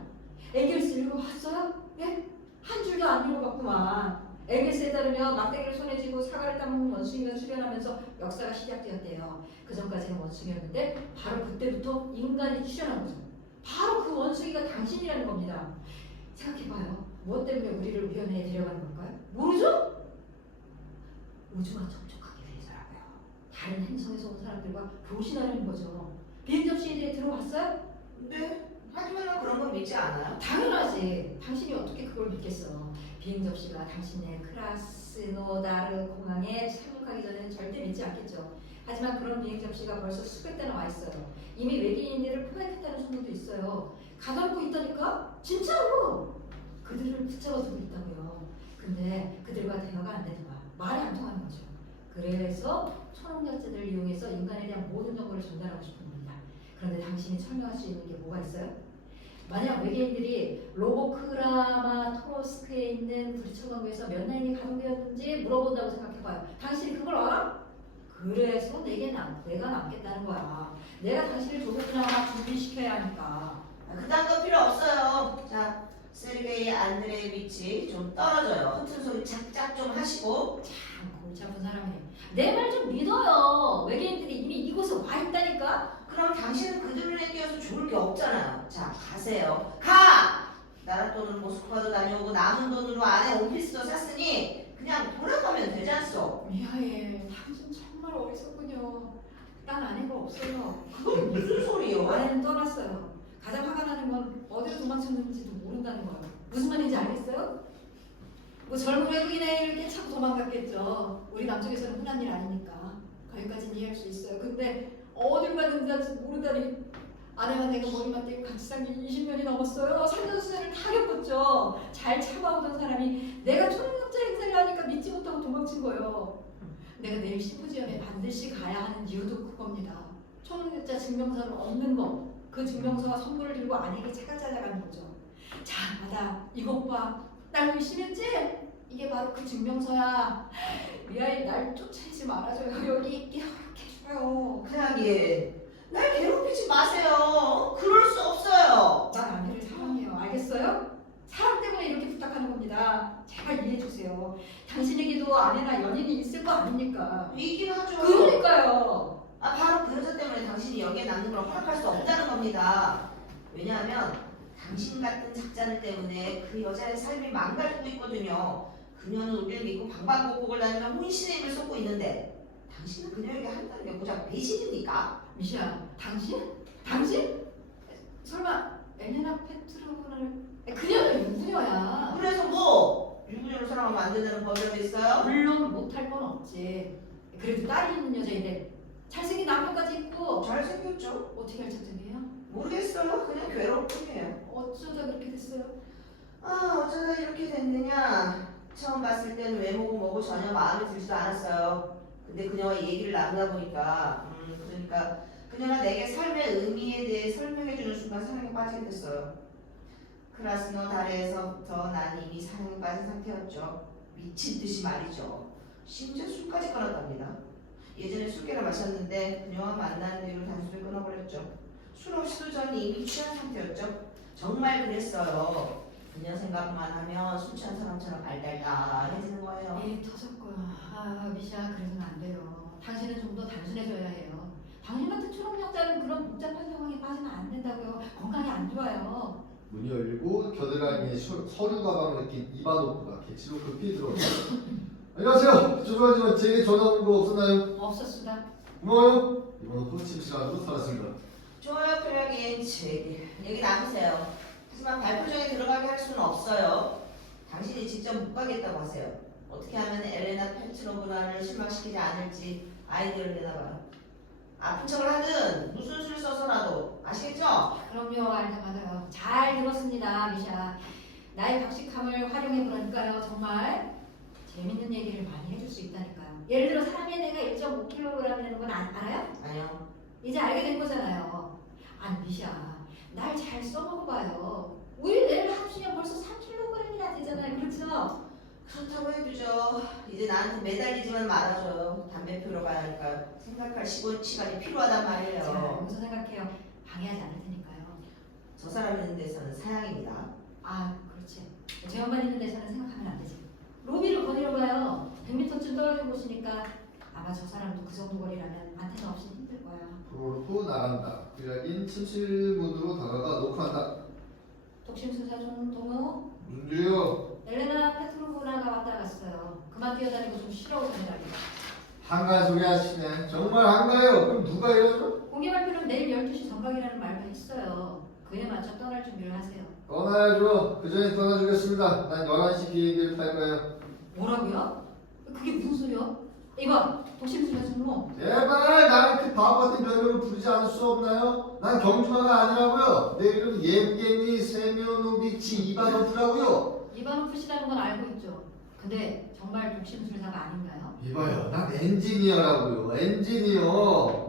에겔스 읽어봤어요? 예? 한 줄도 안 읽어봤구만. 에겔스에 따르면 막대기를 손에 쥐고 사과를 따먹는 원숭이가 출현하면서 역사가 시작되었대요. 그 전까지는 원숭이였는데 바로 그때부터 인간이 출현한 거죠. 바로 그 원숭이가 당신이라는 겁니다. 생각해봐요. 무엇 때문에 우리를 위원회에 데려가는 걸까요? 모르죠? 우주와 접촉하기 위해서라고요. 다른 행성에서 온 사람들과 교신하려는 거죠. 비행 접시에 대해 들어봤어요? 네, 하지만 그런 건 믿지 않아요. 당연하지. 당신이 어떻게 그걸 믿겠어. 비행 접시가 당신의 크라스노다르 공항에 착륙하기 전에는 절대 믿지 않겠죠. 하지만 그런 비행 접시가 벌써 수백 대나 와 있어요. 이미 외계인들을 포획했다는 소문도 있어요. 가둬놓고 있다니까? 진짜로! 그들을 붙잡아 두고 있다고요. 근데 그들과 대화가 안 되는 거야. 말이 안 통하는 거죠. 그래서 초능력자들을 이용해서 인간에 대한 모든 정보를 전달하고 싶은 겁니다. 그런데 당신이 설명할 수 있는 게 뭐가 있어요? 만약 외계인들이 로보크라마토르스크에 있는 구리철광구에서 몇 라인이 가동되었는지 물어본다고 생각해봐요. 당신이 그걸 알아? 그래서 내가 남겠다는 거야. 내가 당신을 조금이나마 준비시켜야 하니까. 그딴 거 필요 없어요. 자, 세르게이 안드레이비치 좀 떨어져요. 허튼 소리 작작 좀 하시고. 참 골치 아픈 사람이네. 내 말 좀 믿어요. 외계인들이 이미 이곳에 와 있다니까. 그럼 당신은 그들 눈에 띄어서 좋을 게 없잖아요. 자, 가세요. 가! 나라 돈으로 모스크바도 다녀오고 남은 돈으로 아내 오피스도 샀으니 그냥 돌아가면 되지 않소? 미아예, 당신 정말 어리석군요. 난 아내가 없어요. 그건 무슨 소리요? 아내는 떠났어요. 가장 화가 나는 건 어디로 도망쳤는지도 모른다는 거예요. 무슨 말인지 알겠어요? 뭐 젊은 외국인 애를 깨차고 도망갔겠죠. 우리 남쪽에서는 흔한 일 아니니까 거기까지는 이해할 수 있어요. 근데 어딜 갔는지 모르다니 아내와 내가 머리만 떼고 같이 산 게 20년이 넘었어요. 살면서를 다 겪었죠. 잘 참아오던 사람이 내가 초능력자 행세를 하니까 믿지 못하고 도망친 거예요. 내가 내일 심포지엄에 반드시 가야 하는 이유도 그겁니다. 초능력자 증명서를 얻는 거. 그 증명서와 선물을 들고 아내에게 차가 찾아가는 거죠. 자, 받아. 이것 봐. 날 의심했지? 이게 바로 그 증명서야. 미아이 날 쫓아내지 말아줘요. 여기 있게 허락해줘요. 그냥 날 괴롭히지 마세요. 그럴 수 없어요. 난 아내를 사랑해요. 알겠어요? 사랑 때문에 이렇게 부탁하는 겁니다. 제발 이해해주세요. 당신에게도 아내나 연인이 있을 거 아닙니까? 있긴 하죠. 그러니까요. 바로 그 여자 때문에 당신이 여기에 남는 걸 허락할 수 없다는 겁니다. 왜냐하면 당신 같은 작자들 때문에 그 여자의 삶이 망가지고 있거든요. 그녀는 우리를 믿고 방방곡곡을 다니며 혼신의 힘을 쏟고 있는데 당신은 그녀에게 한다는 게 고작 배신입니까? 미샤, 당신? 당신? 설마 엘레나 페트로브나를 그녀는 유부녀야. 그래서 뭐 유부녀를 사랑하면 안 된다는 법이라도 있어요? 물론 못할 건 없지. 그래도 딸이 있는 여자인데 잘생긴 남편까지 있고 잘생겼죠? 어떻게 할 작전이에요? 모르겠어요. 그냥 괴롭힘이에요. 어쩌다 그렇게 됐어요? 어쩌다 이렇게 됐느냐? 처음 봤을 때는 외모고 뭐고 전혀 마음에 들지도 않았어요. 근데 그녀와 얘기를 나누다 보니까 그러니까 그녀가 내게 삶의 의미에 대해 설명해주는 순간 사랑에 빠지게 됐어요. 크라스노 다레에서부터 난 이미 사랑에 빠진 상태였죠. 미친 듯이 말이죠. 심지어 술까지 끊었답니다. 예전에 술깨를 마셨는데 그녀와 만난 뒤로 단술을 끊어버렸죠. 술 없이도 전 이미 취한 상태였죠. 정말 그랬어요. 그녀 생각만 하면 술 취한 사람처럼 알딸딸해지는 거예요. 이 터졌고요. 미샤 그래서는 안 돼요. 당신은 좀 더 단순해져야 해요. 당신 같은 초능력자는 그런 복잡한 상황에 빠지면 안 된다고요. 건강에 안 좋아요. 문이 열리고 겨드랑이에 서류 가방을 낀 이바노프가 객실로 급히 들어왔어요. 안녕하세요. 죄송하지만 제게 전화 온 거 없었나요? 없었수다. 고마워요. 이바노프 침실안으로 살았습니다. 좋아요, 크려긴 제게 얘기 나누세요. 하지만 발표장에 들어가게 할 수는 없어요. 당신이 직접 못 가겠다고 하세요. 어떻게 하면 엘레나 페트로브나를 실망시키지 않을지 아이디어를 내놔봐요. 아픈 척을 하든 무슨 수를 써서라도 아시겠죠? 그럼요, 알다마다요. 잘 들었습니다, 미샤. 나의 박식함을 활용해 보라니까요. 정말 재밌는 얘기를 많이 해줄 수 있다니까요. 예를 들어 사람의 뇌가 1.5kg이라는 건 알아요? 아니요. 이제 알게 된 거잖아요. 아니 미샤, 날 잘 써먹어봐요. 우리 뇌를 합치면 벌써 3kg이나 되잖아요. 그렇죠? 그렇다고 해두죠. 이제 나한테 매달리지만 말아줘요. 담배 피우러 가야 하니까요. 생각할 시간이 필요하단 제가 말이에요. 여기서 생각해요. 방해하지 않을 테니까요. 저 사람 있는 데서는 사양입니다. 그렇지. 제형만 있는 데서는 생각하면 안 되지. 로비를 거닐어봐요. 100m쯤 떨어진 곳이니까 아마 저 사람도 그 정도 거리라면 안테나 없이 힘들 거야. 프로놓고 나간다. 그라긴 침실 문으로 다가가 녹화한다. 독심술사 동우 문주요. 엘레나 페트로브나가 왔다 갔어요. 그만 뛰어다니고 좀 쉬라고 전해달래요. 한가한 소리 하시네. 정말 한가해요. 그럼 누가 이러죠? 공개 발표는 내일 12시 전각이라는 말도 했어요. 그에 맞춰 떠날 준비를 하세요. 떠나야죠. 그 전에 떠나주겠습니다. 난 11시 비행기를 탈 거예요. 뭐라고요? 그게 무슨 소리야? 이봐, 독심술사 동우. 제발 나를 그 바보 같은 별명을 부르지 않을 수 없나요? 난 경주마가 아니라고요. 내 이름은 예브게니 세미오노비치 이바노프라고요. 이바노프 씨라는 건 알고 있죠. 근데 정말 독심술사가 아닌가요? 이봐요. 난 엔지니어라고요. 엔지니어.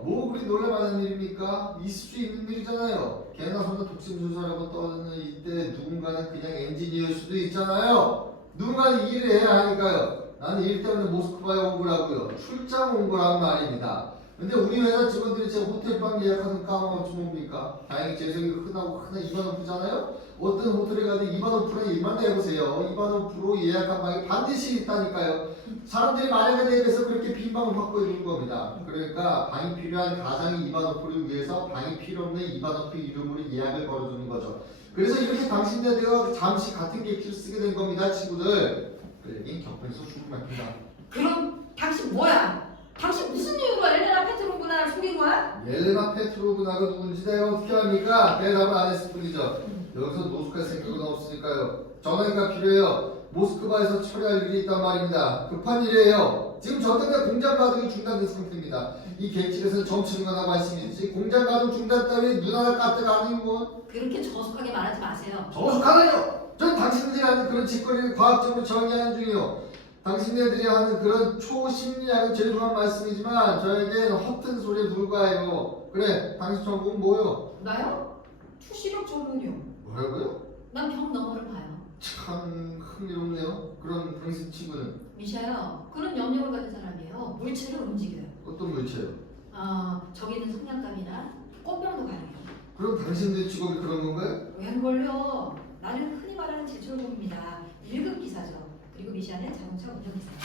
뭐 그리 놀랄만한 일입니까? 있을 수 있는 일이잖아요. 개나 소나 독심술사라고 떠드는 이때 누군가는 그냥 엔지니어일 수도 있잖아요. 누군가는 일을 해야 하니까요. 나는 일 때문에 모스크바에 온 거라고요. 출장 온 거란 말입니다. 근데 우리 회사 직원들이 제가 호텔방 예약하는 까먹었지 뭡니까? 다행히 재성이 흔하고 하나 2만 원프잖아요? 어떤 호텔에 가도 2만 원프로 일만 내보세요. 2만 원프로 예약한 방이 반드시 있다니까요. 사람들이 만약에 대비해서 그렇게 빈 방을 확보해 주는 겁니다. 그러니까 방이 필요한 가장이 2만 원프를 위해서 방이 필요 없는 2만 원프 이름으로 예약을 걸어주는 거죠. 그래서 이렇게 당신네들과 잠시 같은 객실을 쓰게 된 겁니다, 친구들. 그 얘기는 격분에서 죽음 막힌다. 그럼 당신 뭐야? 당신 무슨 이유로 엘레나 페트로브나를 속인 거야? 옐레나 페트로브나가 누군지 내가 어떻게 합니까? 대답을 안 했을 뿐이죠. 여기서 노숙할 생각은 없으니까요. 전화기가 필요해요. 모스크바에서 처리할 일이 있단 말입니다. 급한 일이에요. 지금 저 때문에 공장 가동이 중단된 상태입니다. 이 객실에서는 점치는 거나 말씀이지 공장 가동 중단 따위 눈 하나 까뜩하니 뭐 그렇게 저속하게 말하지 마세요. 저속하다뇨! 전 당신들이 하는 그런 짓거리를 과학적으로 정의하는 중이요. 당신네들이 하는 그런 초심리학은 죄송한 말씀이지만 저에겐 허튼 소리에 불과해요. 그래, 당신 전공은 뭐요? 나요? 추시력 전문이요. 뭐라고요? 난 병 너머를 봐요. 참 흥미롭네요. 그럼 당신 친구는 미샤요. 그런 염려를 가진 사람이에요. 물체를 움직여요. 어떤 물체요? 저기 있는 성냥감이나 꽃병도 가능해요. 그럼 당신들 직업이 그런 건가요? 웬걸요? 나는 흔히 말하는 제철공입니다. 1급 기사죠. 그리고 미샤는 자동차 운전기사예요.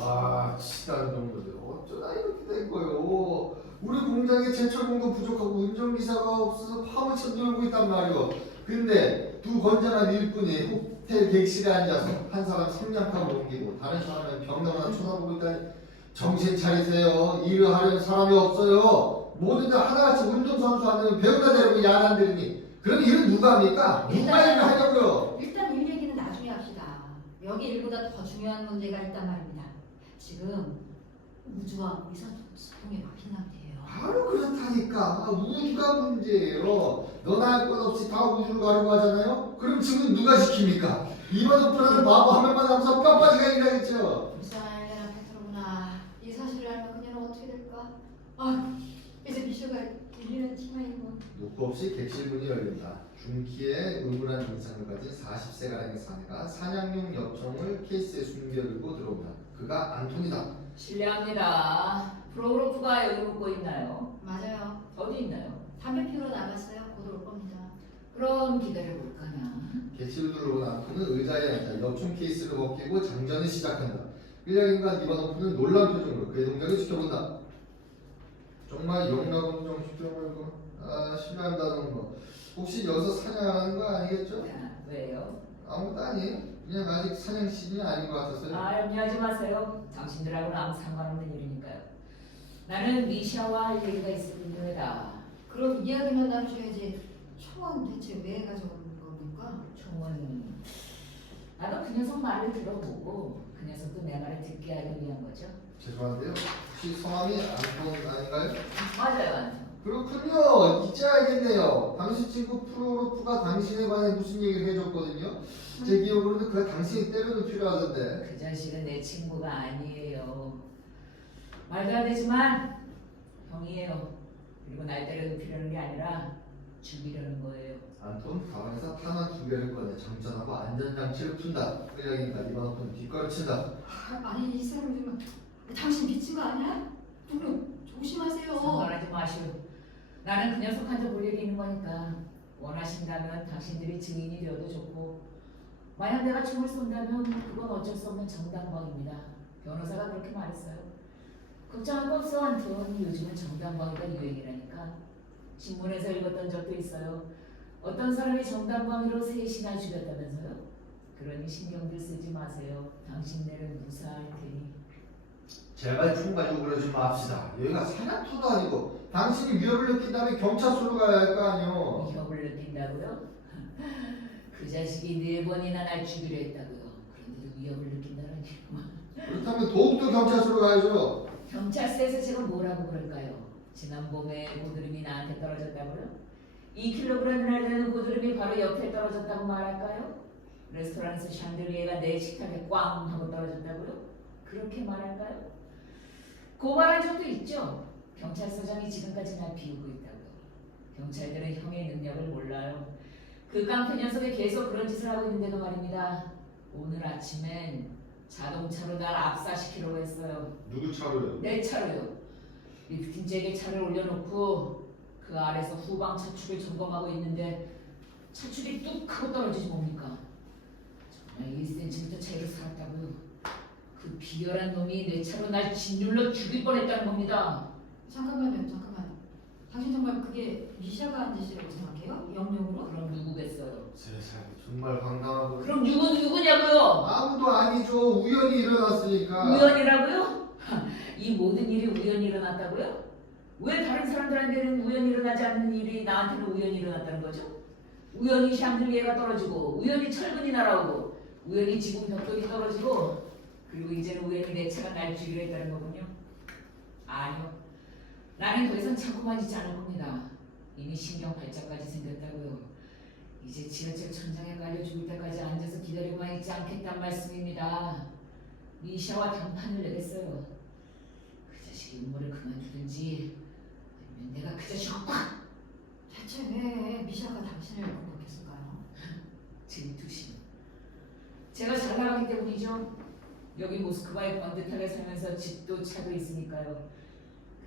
아, 치다는 놈들 어쩌다 이렇게 된 거요? 우리 공장에 제철 공급 부족하고 운전기사가 없어서 파묻혀 놀고 있단 말이오. 근데 두 건장한 일꾼이 호텔 객실에 앉아서 한 사람 성냥감을 옮기고 다른 사람은 병나무나 쳐다보고 있다니 정신 차리세요. 일을 하려는 사람이 없어요. 모두들 하나같이 운동선수 하는 배우다 데리고 야단들으니 그럼 일은 누가 합니까? 누가 일을 하냐고요? 일단 일 얘기는 나중에 합시다. 여기 일보다 더 중요한 문제가 있단 말입니다. 지금 우주와 의사소통이 막힌 상태예요. 바로 그렇다니까. 우주가 문제예요. 너나 할 것 없이 다 우주를 가려고 하잖아요. 그럼 지금 누가 시킵니까? 이만 오프라는 바보 한 명만 하면서 뼈빠지가 일하겠죠. 미샤 엘레나 페트로브나 이 사실을 알면 그녀는 어떻게 될까? 아 이제 미샤가 일리는 티마이군. 놓고 없이 객실 문이 열린다. 중키에 의문한 인상을 가진 40세가량의 사내가 사냥용 엽총을 케이스에 숨겨들고 들어온다. 그가 안톤이다. 실례합니다. 프로그로프가 여기 묵고 있나요? 맞아요. 어디 있나요? 담배 피우러 나갔어요. 곧 올 겁니다. 그럼 기다려볼까나? 객실을 들어온 안톤은 의자에 앉아 엽총 케이스를 벗기고 장전을 시작한다. 일량인간 이바노프는 놀란 표정으로 그의 동작을 지켜본다. 정말 영락없는 정신병 말고 실례한다는 거. 혹시 여기서 사냥하는 거 아니겠죠? 야, 왜요? 아무것도 아니에요. 그냥 아직 사냥 시즌이 아닌 것 같아서요. 염려하지 마세요. 당신들하고는 아무 상관없는 일이니까요. 나는 미샤와 할 얘기가 있을 뿐입니다. 그럼 이야기만 나누셔야지. 총은 대체 왜 가져오는 겁니까? 총은 나도 그 녀석 말을 들어보고 그 녀석도 내 말을 듣게 하기 위한 거죠. 죄송한데요. 혹시 성함이 안톤 아닌가요? 맞아요, 안톤. 그렇군요. 이제 알겠네요. 당신 친구 프로로프가 당신에 관해 무슨 얘기를 해줬거든요. 제 기억으로는 그가 당신이 때려도 필요하던데. 그 자식은 내 친구가 아니에요. 말도 안 되지만 형이에요. 그리고 날 때려 눕히려는 게 아니라 죽이려는 거예요. 안톤 가방에서 탄환 2개를 꺼내 장전하고 안전장치를 푼다. 끌려니까 이바노프는 뒷걸음친다. 아니 이 사람 좀 당신 미친 거 아니야? 누구 조심하세요. 상관하지 마시오. 나는 그 녀석한테 볼 일이 있는 거니까 원하신다면 당신들이 증인이 되어도 좋고 만약 내가 총을 쏜다면 그건 어쩔 수 없는 정당방위입니다. 변호사가 그렇게 말했어요. 걱정할 거 없어 안톤. 요즘은 정당방위가 유행이라니까. 신문에서 읽었던 적도 있어요. 어떤 사람이 정당방위로 3시나 죽였다면서요? 그러니 신경들 쓰지 마세요. 당신네를 무사할 테니. 제발 총 가지고 그러지 맙시다. 여기가 사냥터도 아니고 당신이 위협을 느낀다면 경찰서로 가야 할 거 아니오. 위협을 느낀다고요? 그 자식이 4번이나 날 죽이려 했다고요. 그런데도 위협을 느낀다라니. 그렇다면 더욱더 경찰서로 가야죠. 경찰서에서 제가 뭐라고 그럴까요? 지난 봄에 고드름이 나한테 떨어졌다고요? 2kg이나 되는 고드름이 바로 옆에 떨어졌다고 말할까요? 레스토랑에서 샹들리에가 내 식탁에 꽝 하고 떨어졌다고요? 그렇게 말할까요? 고발한 적도 있죠. 경찰서장이 지금까지 날 비우고 있다고요. 경찰들은 형의 능력을 몰라요. 그 깡패 녀석이 계속 그런 짓을 하고 있는데도 말입니다. 오늘 아침엔 자동차로 날 압사시키려고 했어요. 누구 차로요? 내 차로요. 리프팅잭에 차를 올려놓고 그 아래서 후방 차축을 점검하고 있는데 차축이 뚝 하고 떨어지지 뭡니까? 정말 1cm 차이로 살았다고요. 그 비열한 놈이 내 차로 날 짓눌러 죽일 뻔했다는 겁니다. 잠깐만요. 당신 정말 그게 미샤가 한 짓이라고 생각해요? 영역으로? 그럼 누구겠어요? 세상에 정말 황당하고. 그럼 누구냐고요? 아무도 아니죠. 우연히 일어났으니까. 우연이라고요? 이 모든 일이 우연히 일어났다고요? 왜 다른 사람들한테는 우연히 일어나지 않는 일이 나한테는 우연히 일어났다는 거죠? 우연히 샹들리에가 떨어지고 우연히 철근이 날아오고 우연히 지붕 벽돌이 떨어지고 그리고 이제는 우연히 내 차가 날 죽이려 했다는 거군요. 아니요. 나는 더 이상 참고만 있지 않을 겁니다. 이미 신경 발작까지 생겼다고요. 이제 지하철 천장에 깔려 죽을 때까지 앉아서 기다리고만 있지 않겠단 말씀입니다. 미샤와 단판을 내겠어요. 그 자식이 음모를 그만두든지 아니면 내가 그 자식을 꽉! 대체 왜 미샤가 당신을 공격했을까요? 질투심. 제가 잘 나가기 때문이죠. 여기 모스크바에 번듯하게 살면서 집도 차도 있으니까요.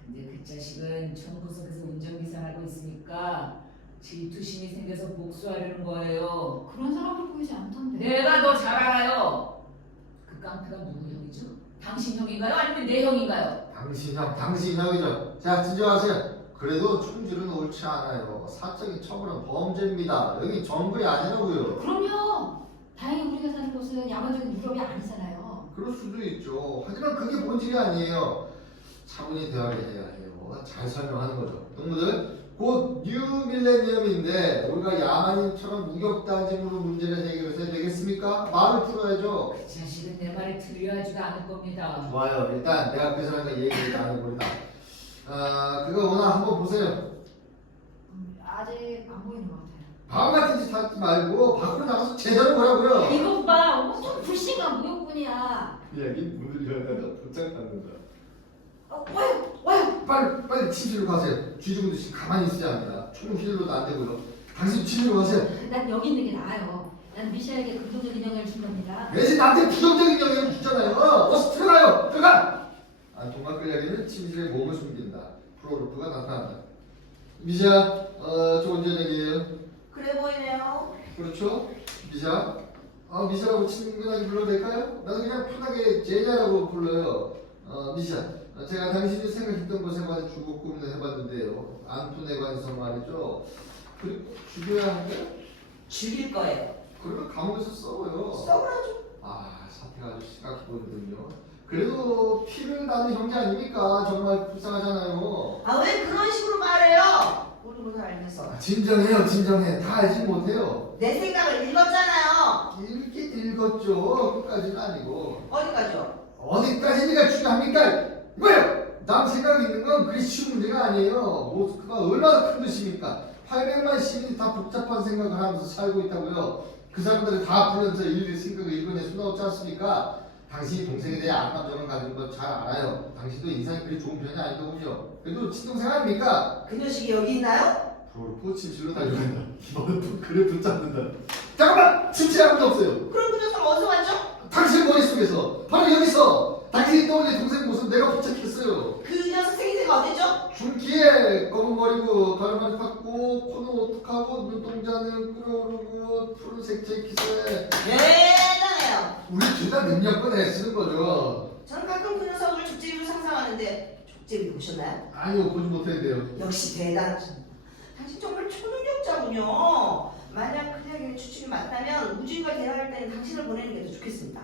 근데 그 자식은 총구석에서 운전기사 하고 있으니까 질투심이 생겨서 복수하려는 거예요. 그런 사람을 보이지 않던데. 내가 더 잘 알아요. 그 깡패가 누구 형이죠? 당신 형인가요? 아니면 내 형인가요? 당신 형이죠. 자, 진정하세요. 그래도 총질은 옳지 않아요. 사적인 처벌은 범죄입니다. 여기 정부이 아니라고요. 그럼요. 다행히 우리가 사는 곳은 야만적인 유럽이 아니잖아요. 그럴 수도 있죠. 하지만 그게 본질이 아니에요. 차분히 대화를 해야 해요. 잘 설명하는 거죠. 동무들, 곧 뉴 밀레니엄인데 우리가 야만인처럼 무격단짐으로 문제를 해결해서 되겠습니까? 말을 풀어야죠. 그 자식은 내 말을 들려하지도 않을 겁니다. 좋아요. 일단 내가 그 사람과 얘기를 나눠보리다. 그거 오늘 한번 보세요. 아직 안 보이는 것 같아요. 바보 같은 짓 하지 말고 밖으로 나가서 제대로 보라고요. 이것 봐. 엄청 불신한 무역분이야. 여기 문을 열다가 도착 받는다. 와요. 빨리 침실로 가세요. 쥐죽은 가만히 있어야 합니다. 총 휘둘러도 안 되고요. 당신 침실로 가세요. 난 여기 있는 게 나아요. 난 미샤에게 긍정적인 영향을 준 겁니다. 대신 나한테 부정적인 영향을 주잖아요. 어서 들어가요. 들어가. 동막 끌려기는 침실에 몸을 숨긴다. 프로루프가 나타난다. 미샤, 좋은 저녁이에요. 그래 보이네요. 그렇죠? 미샤. 미샤라고 친근하게 불러도 될까요? 나는 그냥 편하게 제자라고 불러요. 미샤. 제가 당신이 생각했던 것에만 주고 고민을 해봤는데요. 안토네 관성 말이죠. 그리고 죽여야 할까요? 죽일 거예요. 그러면 감옥에서 썩어요. 썩으라죠. 사태가 아주 심각해 보이거든요. 그래도 피를 나는 형제 아닙니까? 정말 불쌍하잖아요. 왜 그런 식으로 말해요? 모르는 알면서. 진정해. 다 알지 못해요. 내 생각을 읽었잖아요. 읽었죠. 끝까지는 아니고. 어디까지요? 어디까지니까 중요합니까? 뭐예요? 남 생각이 있는 건 그리 쉬운 문제가 아니에요. 모스크가 얼마나 큰 도시입니까? 800만 시민이 다 복잡한 생각을 하면서 살고 있다고요. 그 사람들을 다 불러서 일일이 생각을 읽어낼 수는 없지 않습니까? 당신이 동생에 대해 악감정을 가진 거 잘 알아요. 당신도 인상이 그리 좋은 편이 아니더군요. 그래도 친동생 아닙니까? 그 녀석이 여기 있나요? 프로르프 침실로 달려간다. 기본은 그래 붙잡는다. 잠깐만! 침실에 아무도 없어요. 그럼 그 녀석 어디서 왔죠? 당신 머릿속에서 바로 여기서 당신이 떠올린 동생 모습 내가 포착했어요. 그 녀석 생기새가 어딨죠? 중기에 검은 머리고 가르마를 탔고 코는 오똑하고 눈동자는 끓어오르고 푸른색 재킷에 대단해요. 우리 둘 다 능력껏 애쓰는 거죠. 저는 가끔 그 녀석을 족제비로 상상하는데 족제비 보셨나요? 아니요 보지 못했는데요. 역시 대단하십니다. 당신 정말 초능력자군요. 만약 클리어의 추측이 맞다면 우주인과 대화할 때는 당신을 보내는 게 더 좋겠습니다.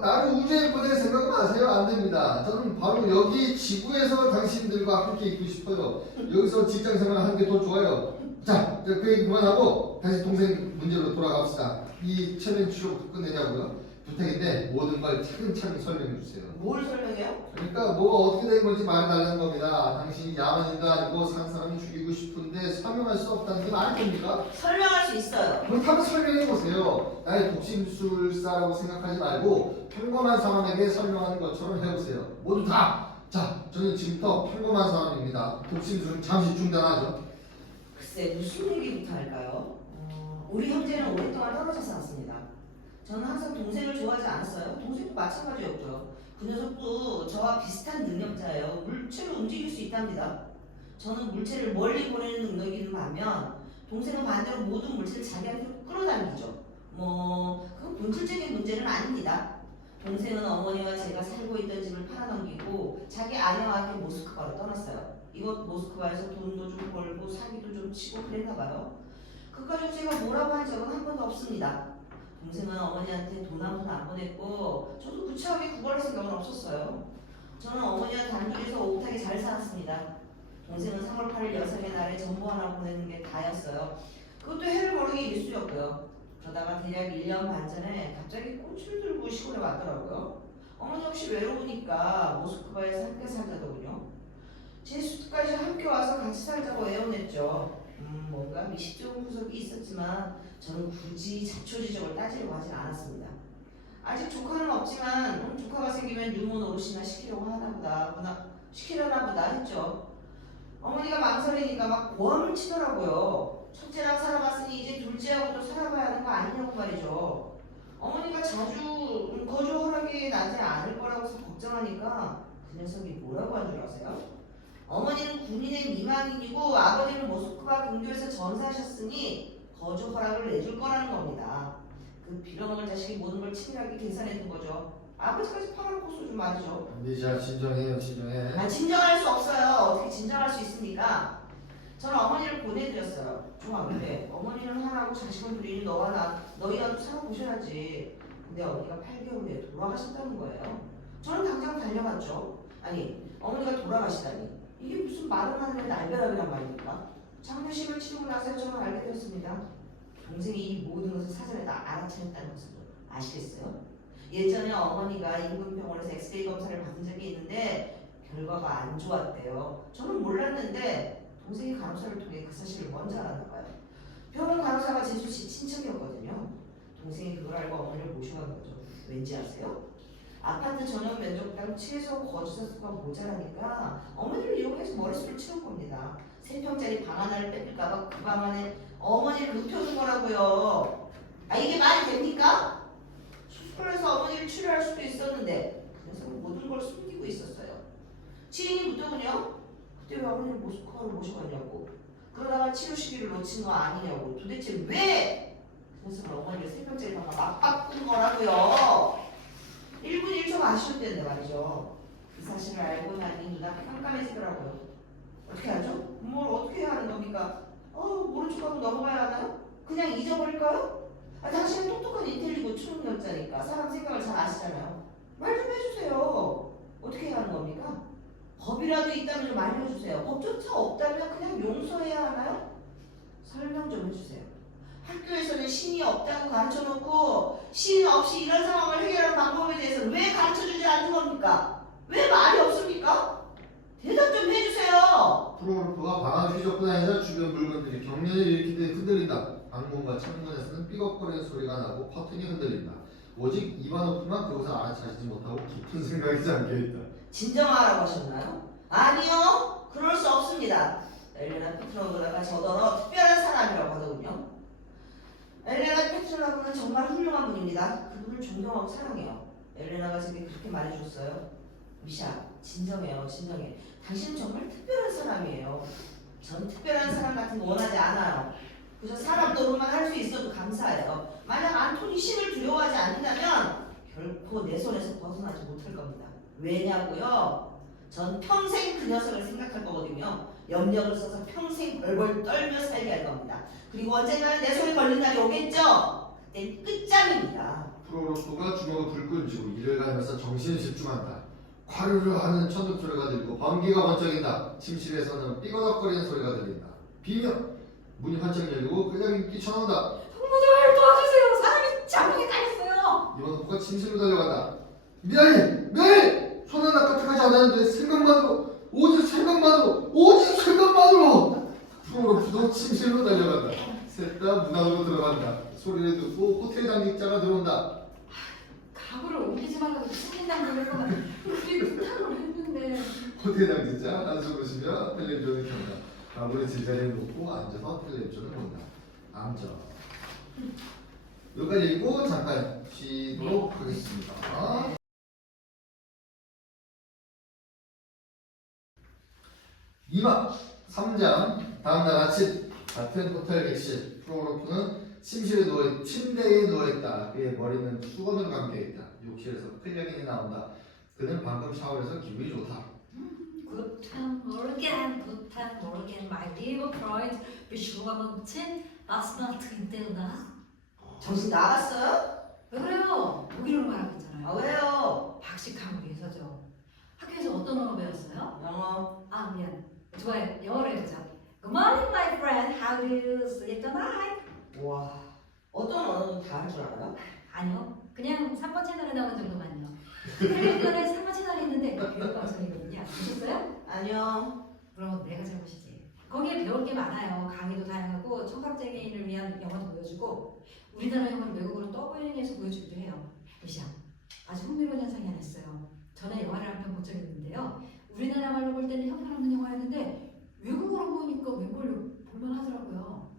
나를 우주에 보낼 생각 마세요. 안 됩니다. 저는 바로 여기 지구에서 당신들과 함께 있고 싶어요. 여기서 직장 생활 하는 게 더 좋아요. 자, 그 얘기 그만하고 다시 동생 문제로 돌아갑시다. 이 체면 치료부터 끝내자고요. 부탁인데 모든 걸 차근차근 설명해 주세요. 뭘 설명해요? 그러니까 뭐가 어떻게 된 건지 말해달라는 겁니다. 당신이 야만인도 아니고 산 사람을 죽이고 싶은데 설명할 수 없다는 게 말이 됩니까? 설명할 수 있어요. 그렇다면 설명해 보세요. 나의 독심술사라고 생각하지 말고 평범한 사람에게 설명하는 것처럼 해보세요. 모두 다. 자, 저는 지금부터 평범한 사람입니다. 독심술은 잠시 중단하죠. 글쎄 무슨 얘기부터 할까요? 우리 형제는 오랫동안 떨어져 살았습니다. 저는 항상 동생을 좋아하지 않았어요. 동생도 마찬가지였죠. 그 녀석도 저와 비슷한 능력자예요. 물체를 움직일 수 있답니다. 저는 물체를 멀리 보내는 능력이는 반면 동생은 반대로 모든 물체를 자기한테 끌어당기죠. 그건 본질적인 문제는 아닙니다. 동생은 어머니와 제가 살고 있던 집을 팔아넘기고 자기 아내와 함께 모스크바로 떠났어요. 이곳 모스크바에서 돈도 좀 벌고 사기도 좀 치고 그랬나 봐요. 그 가지고 제가 뭐라고 한 적은 한 번도 없습니다. 동생은 어머니한테 돈 한 푼 안 보냈고 저도 구차하게 구걸할 생각은 없었어요. 저는 어머니와 단둘이서 오붓하게 잘 살았습니다. 동생은 3월 8일 여성의 날에 정보 하나 보내는 게 다였어요. 그것도 해를 모르게 일수였고요. 그러다가 대략 1년 반 전에 갑자기 꽃을 들고 시골에 왔더라고요. 어머니 혹시 외로우니까 모스크바에서 함께 살자더군요. 제 수트까지 함께 와서 같이 살자고 애원했죠. 뭔가 미식적인 구석이 있었지만 저는 굳이 자초지종을 따지려고 하진 않았습니다. 아직 조카는 없지만 조카가 생기면 유모 노릇이나 시키려나 보다 했죠. 어머니가 망설이니까 막 고함을 치더라고요. 첫째랑 살아봤으니 이제 둘째하고도 살아봐야 하는 거 아니냐고 말이죠. 어머니가 자주 거주 허락이 나지 않을 거라고 걱정하니까 그 녀석이 뭐라고 한 줄 아세요? 어머니는 군인의 미망인이고 아버지는 모스크바 근교에서 전사하셨으니 거주 허락을 내줄 거라는 겁니다. 그 빌어먹을 자식이 모든 걸 치밀하게 계산해 둔 거죠. 아버지까지 팔아놓고서 좀 말이죠. 미자 진정해요, 진정해. 진정할 수 없어요. 어떻게 진정할 수 있습니까? 저는 어머니를 보내드렸어요. 좋아, 근데 어머니는 하나고 자식은 둘이니 너희라도 살아보셔야지. 근데 어머니가 8개월 후에 돌아가셨다는 거예요. 저는 당장 달려갔죠. 아니, 어머니가 돌아가시다니. 이게 무슨 말은 하는 날벼락이란 말입니까? 장례식을 치르고 나서 저는 알게 되었습니다. 동생이 이 모든 것을 사전에 다 알아차렸다는 것을 아시겠어요? 예전에 어머니가 인근병원에서 엑스레이 검사를 받은 적이 있는데 결과가 안 좋았대요. 저는 몰랐는데 동생이 간호사를 통해 그 사실을 먼저 알았나 봐요. 병원 간호사가 제수 씨 친척이었거든요. 동생이 그걸 알고 어머니를 모셔간 거죠. 왠지 아세요? 아파트 전용 면적당 최소 거주자 수가 모자라니까 어머니를 이용해서 머리수를 채운 겁니다. 3평짜리 방 하나를 뺏길까봐 그 방 안에 어머니를 눕혀둔 거라고요. 이게 말이 됩니까? 수술을 해서 어머니를 치료할 수도 있었는데 그 녀석은 모든 걸 숨기고 있었어요. 지인이 묻더군요. 그때 왜 어머니를 모스크바로 모셔갔냐고. 그러다가 치료 시기를 놓친 거 아니냐고. 도대체 왜? 그 녀석은 어머니를 3평짜리 방만 막 바꾼 거라고요. 1분 1초가 아쉬웠대는데 말이죠. 그 사실을 알고 나니 눈앞이 깜깜해지더라고요. 어떻게 하죠? 뭘 어떻게 해야 하는 겁니까? 모른 척하고 넘어가야 하나요? 그냥 잊어버릴까요? 당신은 똑똑한 인텔리고 초능력자니까 사람 생각을 잘 아시잖아요. 말 좀 해주세요. 어떻게 해야 하는 겁니까? 법이라도 있다면 좀 알려주세요. 법조차 없다면 그냥 용서해야 하나요? 설명 좀 해주세요. 학교에서는 신이 없다고 가르쳐놓고 신 없이 이런 상황을 해결하는 방법에 대해서 왜 가르쳐주지 않는 겁니까? 왜 말이 없습니까? 대답 좀 해주세요. 프로골프가 방안 휘젓고 다니자 주변 물건들이 경련을 일으키듯 흔들린다. 방문과 창문에서는 삐걱거리는 소리가 나고 커튼이 흔들린다. 오직 이반호프만 그것을 알아차리지 못하고 깊은 생각이 잠겨있다. 진정하라고 하셨나요? 아니요. 그럴 수 없습니다. 엘레나 페트로브나가 저더러 특별한 사람이라고 하더군요. 엘레나 페트로브나는 정말 훌륭한 분입니다. 그분을 존경하고 사랑해요. 엘레나가 제게 그렇게 말해줬어요. 미샤, 진정해요. 진정해. 당신은 정말 특별한 사람이에요. 전 특별한 사람 같은 거 원하지 않아요. 그저 사람 노릇만 할 수 있어도 감사해요. 만약 안토니 신을 두려워하지 않는다면 결코 내 손에서 벗어나지 못할 겁니다. 왜냐고요? 전 평생 그 녀석을 생각할 거거든요. 염력을 써서 평생 벌벌 떨며 살게 할 겁니다. 그리고 언젠가는 내 손에 걸린 날이 오겠죠? 그땐 끝장입니다. 프로골프가 주먹을 불끈 쥐고 이를 갈면서 정신을 집중한다. 과르르 하는 천둥 소리가 들리고 번개가 번쩍인다. 침실에서는 삐거덕거리는 소리가 들린다. 비명! 문이 활짝 열리고 끄적이 뛰쳐나온다. 동무들 도와주세요. 사람이 자궁에 깔렸어요. 이반호프가 침실로 달려간다. 미안해! 손 하나 까딱하지 않았는데 오직 생각만으로 프로골프도 침실로 달려간다. 셋 다 문 안으로 들어간다. 소리를 듣고 호텔 당직자가 들어온다. 가구를 옮기지 말라고 신린다고 그러고 그렇게 부탁을 했는데 호텔 당직자 한숨을 쉬며 텔레비전을 켠다. 가구를 제자리에 놓고 앉아서 텔레비전을 본다. 앉아. 여기까지 읽고 잠깐 쉬도록 하겠습니다. 2막 3장 다음날 아침 같은 호텔 객실 프로로프는 침대에 누워있다. 그의 머리는 수건으로 감겨있다. 욕실에서 클레긴이 나온다. 그는 방금 샤워해서 기분이 좋다. Guten Morgen, guten Morgen, my dear Freund. Bist du am Mutchen? Was macht ihr da? 정신 나갔어요? 왜 그래요? 독일어로 말하고 있잖아요. 아 왜요? 박식함을 위해서죠. 학교에서 어떤 언어 배웠어요? 영어. 아 미안. 좋아요. 영어로 해보자. Good morning, my friend. How do you sleep tonight? 와, 어떤 언어도 다 할 줄 알아요? 아니요. 그냥 3번 채널에 나온 정도만요. 텔레비전에 3번 채널이 있는데 그 교육 방송이거든요. 보셨어요? 아니요. 그럼 내가 잘못이지. 거기에 배울 게 많아요. 강의도 다양하고 청각장애인을 위한 영어도 보여주고 우리나라 영어를 외국어로 더블링해서 보여주기도 해요. 미샤, 아주 흥미로운 현상이 하나 있어요. 전에 영화를 한 편 본 적이 있는데요. 우리나라 말로 볼 때는 형편없는 영화였는데 외국어로 보니까 웬걸로 볼만하더라고요.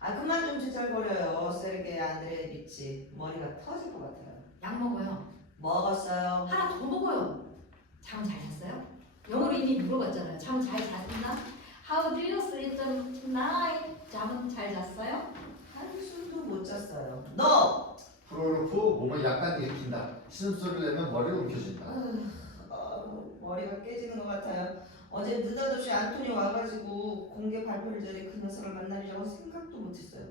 아 그만 좀 제잘거려요. 세르게이 안드레이비치 머리가 터질 것 같아요. 약 먹어요. 먹었어요. 하나 더 먹어요. 잠은 잘 잤어요? 영어로 이미 물어봤잖아요. 잠은 잘 잤나? How do you sleep tonight? 잠은 잘 잤어요? 한숨도 못 잤어요. 너! 프로로프 몸을 약간 일으킨다. 신음소리를 내면 머리를 움켜쥔다. 머리가 깨지는 것 같아요. 어제 느닷없이 안토니 와가지고 공개 발표를 전에 그 녀석을 만나려고 생각도 못했어요.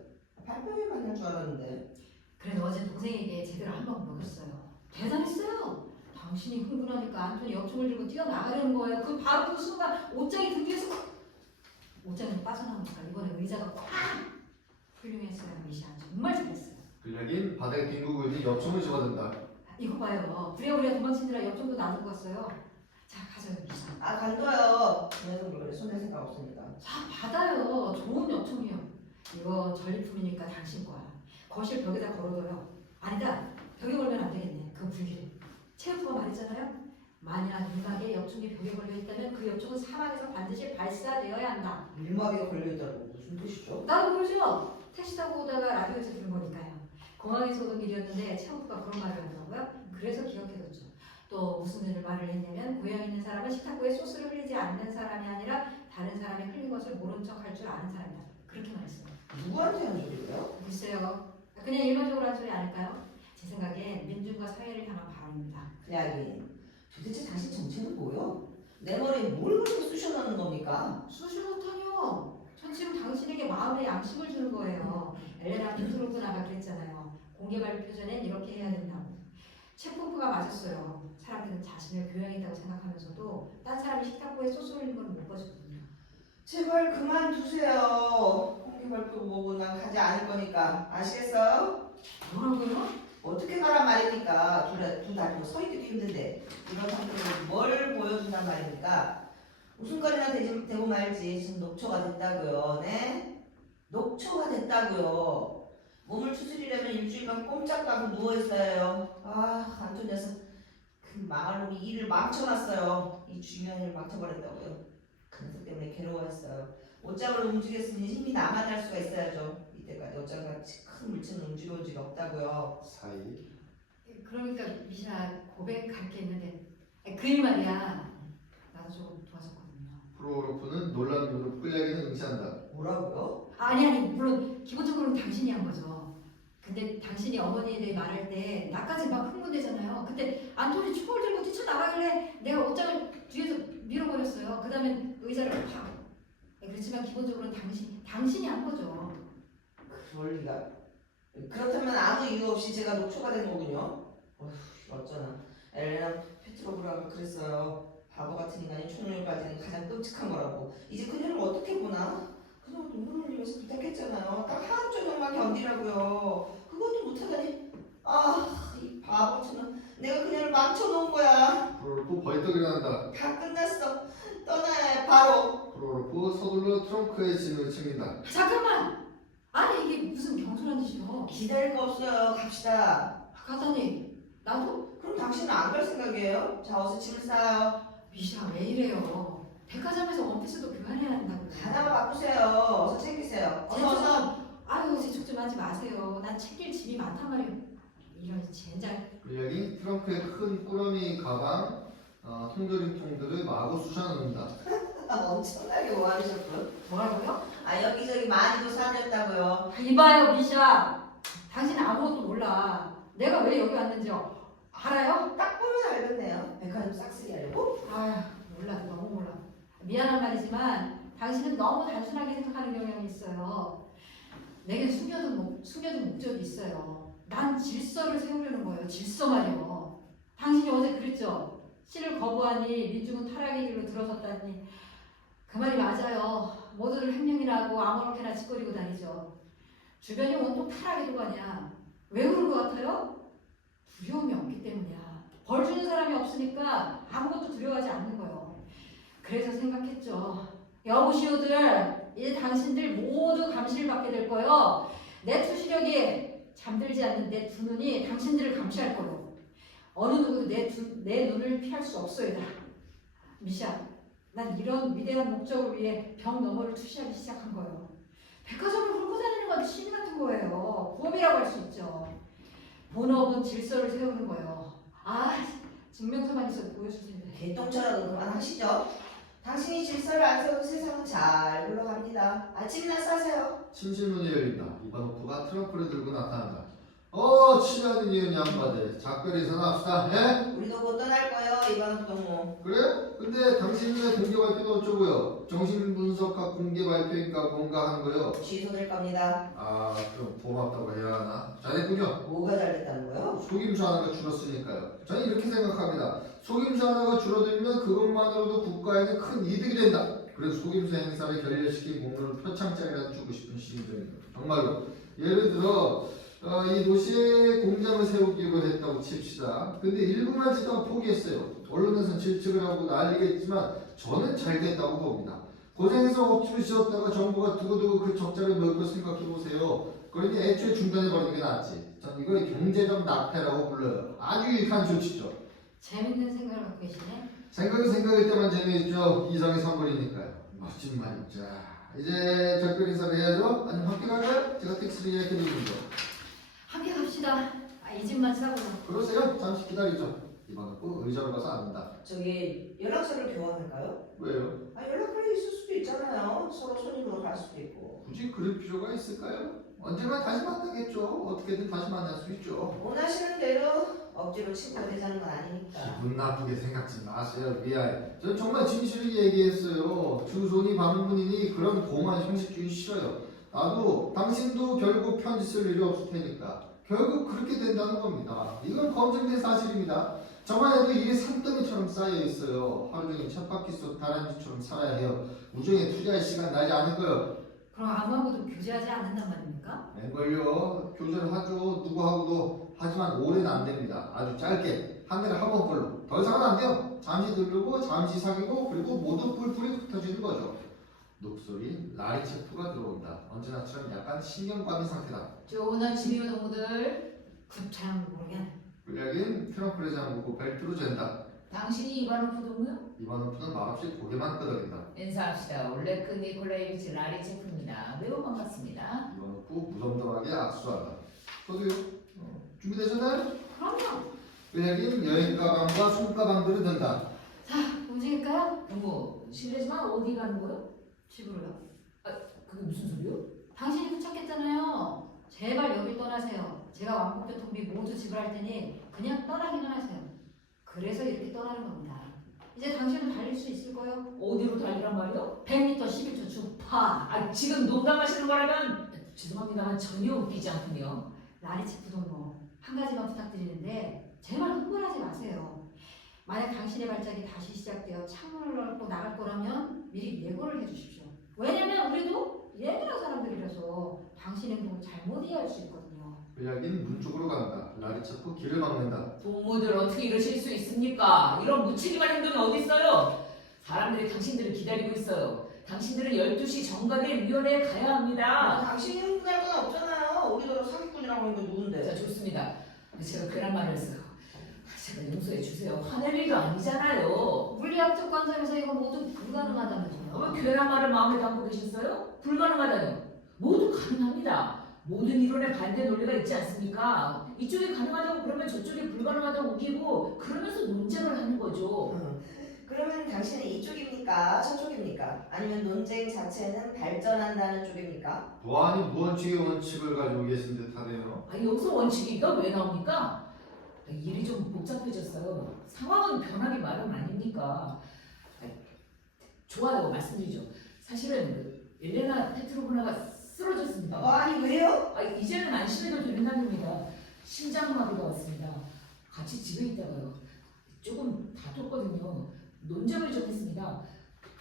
발표회 만날 줄 알았는데. 그래도 어제 동생에게 제대로 한 방 먹였어요. 대단했어요. 당신이 흥분하니까 안토니 엽총을 들고 뛰어나가려는 거예요. 그 바로 그 순간 옷장이 등 뒤에서 옷장에서 빠져나오니까 이번에 의자가 꽉! 훌륭했어요, 미샤. 정말 잘했어요. 근력인 바닥에 뒹구고 있는 엽총을 집어든다. 이거 봐요. 부랴부랴 도망치느라 엽총도 나누고 왔어요. 자, 가져요, 미샤. 아 간둬요. 그 녀석 물건에 손댈 생각 없습니다. 자, 받아요. 좋은 엽총이요. 이거 전리품이니까 당신 거야. 거실 벽에다 걸어둬요. 아니다. 벽에 걸면 안 되겠네. 그건 불길해. 체육부가 말했잖아요. 만약 유막에 엽총이 벽에 걸려 있다면 그 엽총은 사막에서 반드시 발사되어야 한다. 밀막에 걸려있다고 무슨 뜻이죠? 나도 모르죠. 택시 타고 오다가 라디오에서 들은 거니까요. 공항에서 오던 길이었는데 체육부가 그런 말을 하더라고요. 그래서 기억해뒀죠. 또 무슨 일을 말을 했냐면 고향 있는 사람은 식탁구에 소스를 흘리지 않는 사람이 아니라 다른 사람이 흘린 것을 모른 척 할 줄 아는 사람이다. 그렇게 말했어요. 누구한테 한 소리예요? 글쎄요. 그냥 일반적으로 한 소리 아닐까요? 제 생각엔 민중과 사회를 향한 발언입니다. 그냥이 도대체 당신 정체는 뭐요? 내 머리에 뭘 그렇게 쑤셔넣는 겁니까? 수시놓다뇨. 전 지금 당신에게 마음의 양심을 주는 거예요. 엘레나 빈트로프나가 그랬잖아요. 공개 발표 전엔 이렇게 해야 된다고. 체포프가 맞았어요. 사람들은 자신을 교양있다고 생각하면서도 딴 사람이 식탁보에 소스 올리는 걸 못 봐주거든요. 제발 그만두세요. 공개 발표 보고 난 가지 않을 거니까 아시겠어요? 뭐라고요? 어떻게 가란 말입니까? 두 다리로 서 있기도 힘든데 이런 상태로 뭘 보여준단 말입니까? 웃음거리나 대고 말지 지금 녹초가 됐다고요. 네? 녹초가 됐다고요. 몸을 추스리려면 일주일간 꼼짝도 않고 누워있어야 해요. 아 안토니 녀석 그 망할 놈이 일을 망쳐놨어요. 이 중요한 일을 망쳐버렸다고요. 그 녀석 때문에 괴로워했어요. 옷장을 움직였으니 힘이 남아날 수가 있어야죠. 이때까지 옷장같이 큰 물체는 움직여온 적이 없다고요. 사이. 그러니까 미샤 고백할 게 있는데 그 일 말이야. 나도 조금 도와줬거든요. 프로로프는 놀란 눈으로 끌려기는 응시한다. 뭐라고요? 아니 물론 기본적으로는 당신이 한 거죠. 근데 당신이 어머니에 대해 말할 때 나까지 막 흥분되잖아요. 그때 안토니 총을 들고 뛰쳐나가길래 내가 옷장을 뒤에서 밀어버렸어요. 그 다음에 의자를 팍. 그렇지만 기본적으로는 당신이 한 거죠. 그럴 리가. 그렇다면 아무 이유 없이 제가 녹초가 된 거군요. 어휴, 어쩌나. 엘레나 페트로브라가 그랬어요. 바보 같은 인간이 초능력까지는 가장 끔찍한 거라고. 이제 그녀를 어떻게 보나? 그녀가 눈물 흘리면서 부탁했잖아요. 딱 하루 저녁만 견디라고요. 그것도 못하다니. 아, 이 바보처럼 내가 그녀를 망쳐놓은 거야. 프로로프 벌떡 일어난다. 다 끝났어. 떠나야 해, 바로. 프로로프 서둘러 트렁크에 짐을 챙긴다. 잠깐만! 아니 이게 무슨 경솔한 짓이요. 기다릴 거 없어요. 갑시다. 가다니 나도? 그럼 당신은 안 갈 생각이에요? 자, 어서 짐을 싸요. 미샤 왜 이래요. 백화점에서 원피스도 교환해야 한다고요. 하나만 바꾸세요. 어서 챙기세요. 어서. 아유 재촉 좀 하지 마세요. 난 챙길 짐이 많단 말이에요. 이런 젠장. 끌려기 트렁크에 큰 꾸러미 가방, 통조림통들을 마구 쑤셔넣는다. 엄청나게 모아주셨군. 뭐라고요? 아 여기저기 많이도 사줬다고요. 이봐요, 미샤. 당신 아무것도 몰라. 내가 왜 여기 왔는지 알아요? 딱 보면 알겠네요. 백화점 싹쓸이 하려고? 아, 몰라. 너무 몰라. 미안한 말이지만 당신은 너무 단순하게 생각하는 경향이 있어요. 내겐 숨겨둔 목적이 있어요. 난 질서를 세우려는 거예요. 질서 말이요. 당신이 어제 그랬죠? 신을 거부하니 민중은 타락의 길로 들어섰다니. 그 말이 맞아요. 모두들 행령이라고 아무렇게나 짓거리고 다니죠. 주변이 온통 타락의 도가냐. 왜 그런 것 같아요? 두려움이 없기 때문이야. 벌 주는 사람이 없으니까 아무것도 두려워하지 않는 거예요. 그래서 생각했죠. 여보시오들, 이제 당신들 모두 감시를 받게 될 거예요. 내 투시력이 잠들지 않는 내 두 눈이 당신들을 감시할 거예요. 어느 누구도 내 눈을 피할 수 없어요. 미샤, 난 이런 위대한 목적을 위해 벽 너머를 투시하기 시작한 거예요. 백화점을 훑고 다니는 건 취미 같은 거예요. 부업이라고 할 수 있죠. 본업은 질서를 세우는 거예요. 아, 증명서만 있어도 보여줄 텐데. 개똥처럼 그만하시죠. 당신이 질서를 안 세우고 세상은 잘 굴러갑니다. 아침이나 싸세요. 침실문이 열린다. 이바노프가 트럼프를 들고 나타난다. 친하는 이은이 한마디. 작별이 인사합시다. 예? 우리도 곧 떠날 거예요. 이번 동무. 그래? 근데 당신의 공개 발표는 어쩌고요? 정신분석학 공개 발표니까 뭔가 하는 거요? 취소될 겁니다. 아, 그럼 고맙다고 해야 하나? 잘했군요. 뭐가 잘됐다는 거요? 속임수 하나가 줄었으니까요. 저는 이렇게 생각합니다. 속임수 하나가 줄어들면 그것만으로도 국가에는 큰 이득이 된다. 그래서 속임수 행사를 결렬시킨 공로를 표창장이라도 주고 싶은 심정이에요. 정말로. 예를 들어 이 도시에 공장을 세우기로 했다고 칩시다. 근데 일부만 짓다가 포기했어요. 언론에서는 질책을 하고 난리겠지만 저는 잘 됐다고 봅니다. 고생해서 억지로 지었다가 정부가 두고두고 그 적자를 메울 걸 생각해보세요. 그러니 애초에 중단해버리는 게 낫지. 전 이걸 경제적 낙태라고 불러요. 아주 유익한 조치죠. 재밌는 생각을 갖고 계시네. 생각일 때만 재미있죠. 이상의 선물이니까요. 멋진 말이죠. 자, 이제 작별 인사를 해야죠. 아니면 함께 갈까요? 제가 택시를 예약해드리는데. 함께 갑시다. 이 집만 사고요. 그러세요? 잠시 기다리죠. 이번은 꼭 의자로 가서 앉는다. 저기 연락처를 교환할까요? 왜요? 연락처이 있을 수도 있잖아요. 서로 손님으로 갈 수도 있고. 굳이 그럴 필요가 있을까요? 언젠가 다시 만나겠죠. 어떻게든 다시 만날 수 있죠. 원하시는 대로 억지로 친구가 되자는 건 아니니까. 기분 나쁘게 생각지 마세요. 미안. 전 정말 진실을 얘기했어요. 주손이 반문이니 그런 공한 형식주의 싫어요. 나도 당신도 결국 편지 쓸 일이 없을 테니까. 결국 그렇게 된다는 겁니다. 이건 검증된 사실입니다. 저만 해도 일이 산더미처럼 쌓여 있어요. 하루 종일 쳇바퀴 속 다람쥐처럼 살아야 해요. 우정에 투자할 시간 나지 않을 거예요. 그럼 아무하고도 교제하지 않는단 말입니까? 맹걸요. 교제를 하죠. 누구하고도. 하지만 오래는 안 됩니다. 아주 짧게. 한 달에 한 번꼴로. 더 이상은 안 돼요. 잠시 들르고 잠시 사귀고 그리고 모두 뿔뿔이 흩어지는 거죠. 녹소리 라리체프가 들어온다. 언제나처럼 약간 신경과민 상태다. 좋은 아침이요, 동무들. 굿참 모르겠네. 불량인 트럼프를 잠그고 벨트로 잰다. 당신이 이바노프 동무요? 이바노프는 말없이 고개만 끄덕인다. 인사합시다. 올레크 니콜라이비치 라리체프입니다. 매우 반갑습니다. 이바노프 무덤덤하게 악수한다. 저도요. 준비되셨나요? 그럼요. 불량인 여행 가방과 손가방들을 든다. 자, 움직일까요? 동무, 실례지만 어디 가는 거요? 집으로요. 그게 무슨 소리요? 당신이 부탁했잖아요. 제발 여길 떠나세요. 제가 왕복교통비 모두 지불할 테니 그냥 떠나기만 하세요. 그래서 이렇게 떠나는 겁니다. 이제 당신은 달릴 수 있을 거예요? 어디로 달리란 말이요? 100m 11초 주파. 지금 농담하시는 거라면 죄송합니다만 전혀 웃기지 않군요. 라리체프 동무, 한 가지만 부탁드리는데 제발 흥분하지 마세요. 만약 당신의 발작이 다시 시작되어 창문을 열고 나갈 거라면 미리 예고를 해주십시오. 왜냐면 우리도 예민한 사람들이라서 당신 행동을 잘못 이해할 수 있거든요. 불량인 문 쪽으로 간다. 라리체프 길을 막는다. 동무들 어떻게 이러실 수 있습니까? 이런 무책임한 행동이 어디 있어요? 사람들이 당신들을 기다리고 있어요. 당신들은 12시 정각에 위원회에 가야 합니다. 당신이 흥분할 건 없잖아요. 우리도 사기꾼이라고 하는 건 누군데? 자, 좋습니다. 제가 괜한 말을 했어요. 제가 용서해 주세요. 화낼 일도 아니잖아요. 물리학적 관점에서 이거 모두 불가능하다면서요. 왜 괜한 말을 마음에 담고 계셨어요? 불가능하다뇨. 모두 가능합니다. 모든 이론에 반대 논리가 있지 않습니까? 이쪽이 가능하다고 그러면 저쪽이 불가능하다고 우기고 그러면서 논쟁을 하는 거죠. 그 그러면 당신은 이쪽입니까? 저쪽입니까? 아니면 논쟁 자체는 발전한다는 쪽입니까? 보안이 무원칙의 원칙을 가지고 계신 듯하네요. 여기서 원칙이가 왜 나옵니까? 일이 좀 복잡해졌어요. 상황은 변하기 마련 아닙니까? 좋아요, 말씀드리죠. 사실은 엘레나 페트로브나가 쓰러졌습니다. 아니 왜요? 이제는 안심해도 되는 단계입니다. 심장마비가 왔습니다. 같이 집에 있다가요. 조금 다퉜거든요. 논쟁을 좀 했습니다.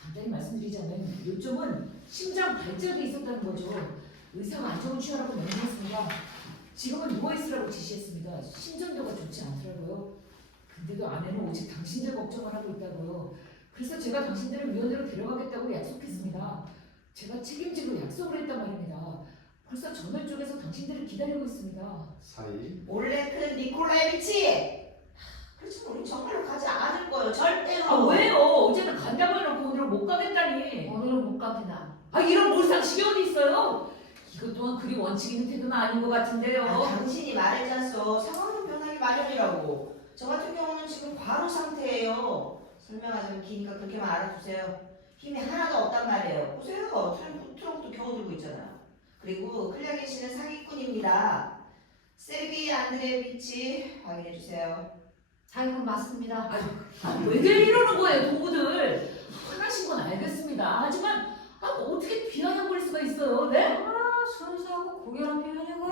간단히 말씀드리자면 요점은 심장 발작이 있었다는 거죠. 의사가 안정을 취하라고 명령했습니다. 지금은 누워있으라고 지시했습니다. 심전도가 좋지 않더라고요. 근데도 아내는 오직 당신들 걱정을 하고 있다고요. 그래서 제가 당신들을 위원회로 데려가겠다고 약속했습니다. 제가 책임지고 약속을 했단 말입니다. 벌써 저널 쪽에서 당신들을 기다리고 있습니다. 사이. 올레크 니콜라에비치! 그렇지만 우리 정말로 가지 않을 거예요. 절대로. 왜요? 어제는 간다고 해놓고 오늘은 못 가겠다니. 오늘은 못 갑니다. 이런 몰상식이 어디 있어요? 이것 또한 그리 원칙 있는 태도는 아닌 것 같은데요. 당신이 말했잖소. 상황은 변하기 마련이라고. 저 같은 경우는 지금 과로 상태예요. 설명하자면 기니까 그렇게만 알아두세요. 힘이 하나도 없단 말이에요. 보세요. 트렁크도 겨우 들고 있잖아요. 그리고 클리아긴 씨는 사기꾼입니다. 세르게이 안드레비치 확인해주세요. 사기꾼 맞습니다. 왜들 이러는 거예요, 동무들? 화나신 건 알겠습니다. 하지만 어떻게 비아냥거릴 수가 있어요, 네? 순수하고 고결한 표현이군.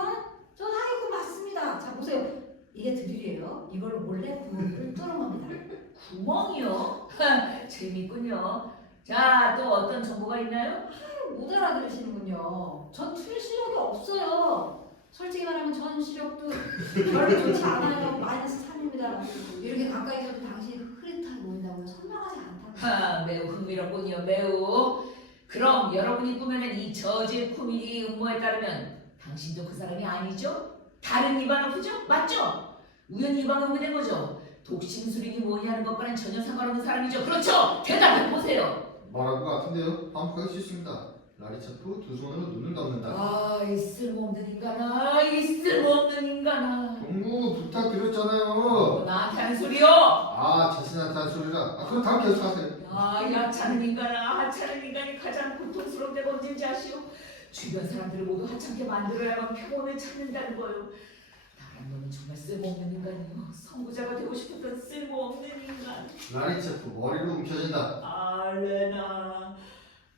저 사기꾼 맞습니다. 자 보세요. 이게 드릴이에요. 이걸로 몰래 구멍을 뚫은 겁니다. 구멍이요? 재밌군요. 자, 또 어떤 정보가 있나요? 못 알아들으시는군요. 전 틀 실력이 없어요. 솔직히 말하면 전 실력도 별로 좋지 않아요. 마이너스 3입니다. 이렇게 가까이 있어도 당신이 흐릿하게 보인다고요. 선명하지 않다고요. 매우 흥미롭군요, 매우. 그럼 여러분이 꾸며낸 이 저질 코미디 음모에 따르면 당신도 그 사람이 아니죠? 다른 이반호프죠? 맞죠? 우연히 이반호프 된 거죠? 독심술이니 뭐니 하는 것과는 전혀 상관없는 사람이죠? 그렇죠? 대답해보세요. 말할 것 같은데요. 반복하기 싫습니다. 라리차프 두 손으로 눈을 감는다. 이 쓸모없는 인간아, 이 쓸모없는 인간아. 동무 부탁드렸잖아요. 나한테 한 소리요? 자신한테 한 소리라. 그럼 다음 계속하세요. 하찮은 인간아, 하찮은 인간이 가장 고통스러운 데가 언제인지 아시오? 주변 사람들을 모두 하찮게 만들어야만 평온을 찾는다는 거요. 나란 놈은 정말 쓸모없는 인간이요. 선구자가 되고 싶었던 쓸모없는 인간. 라리차프 머리로 움켜진다. 알레나,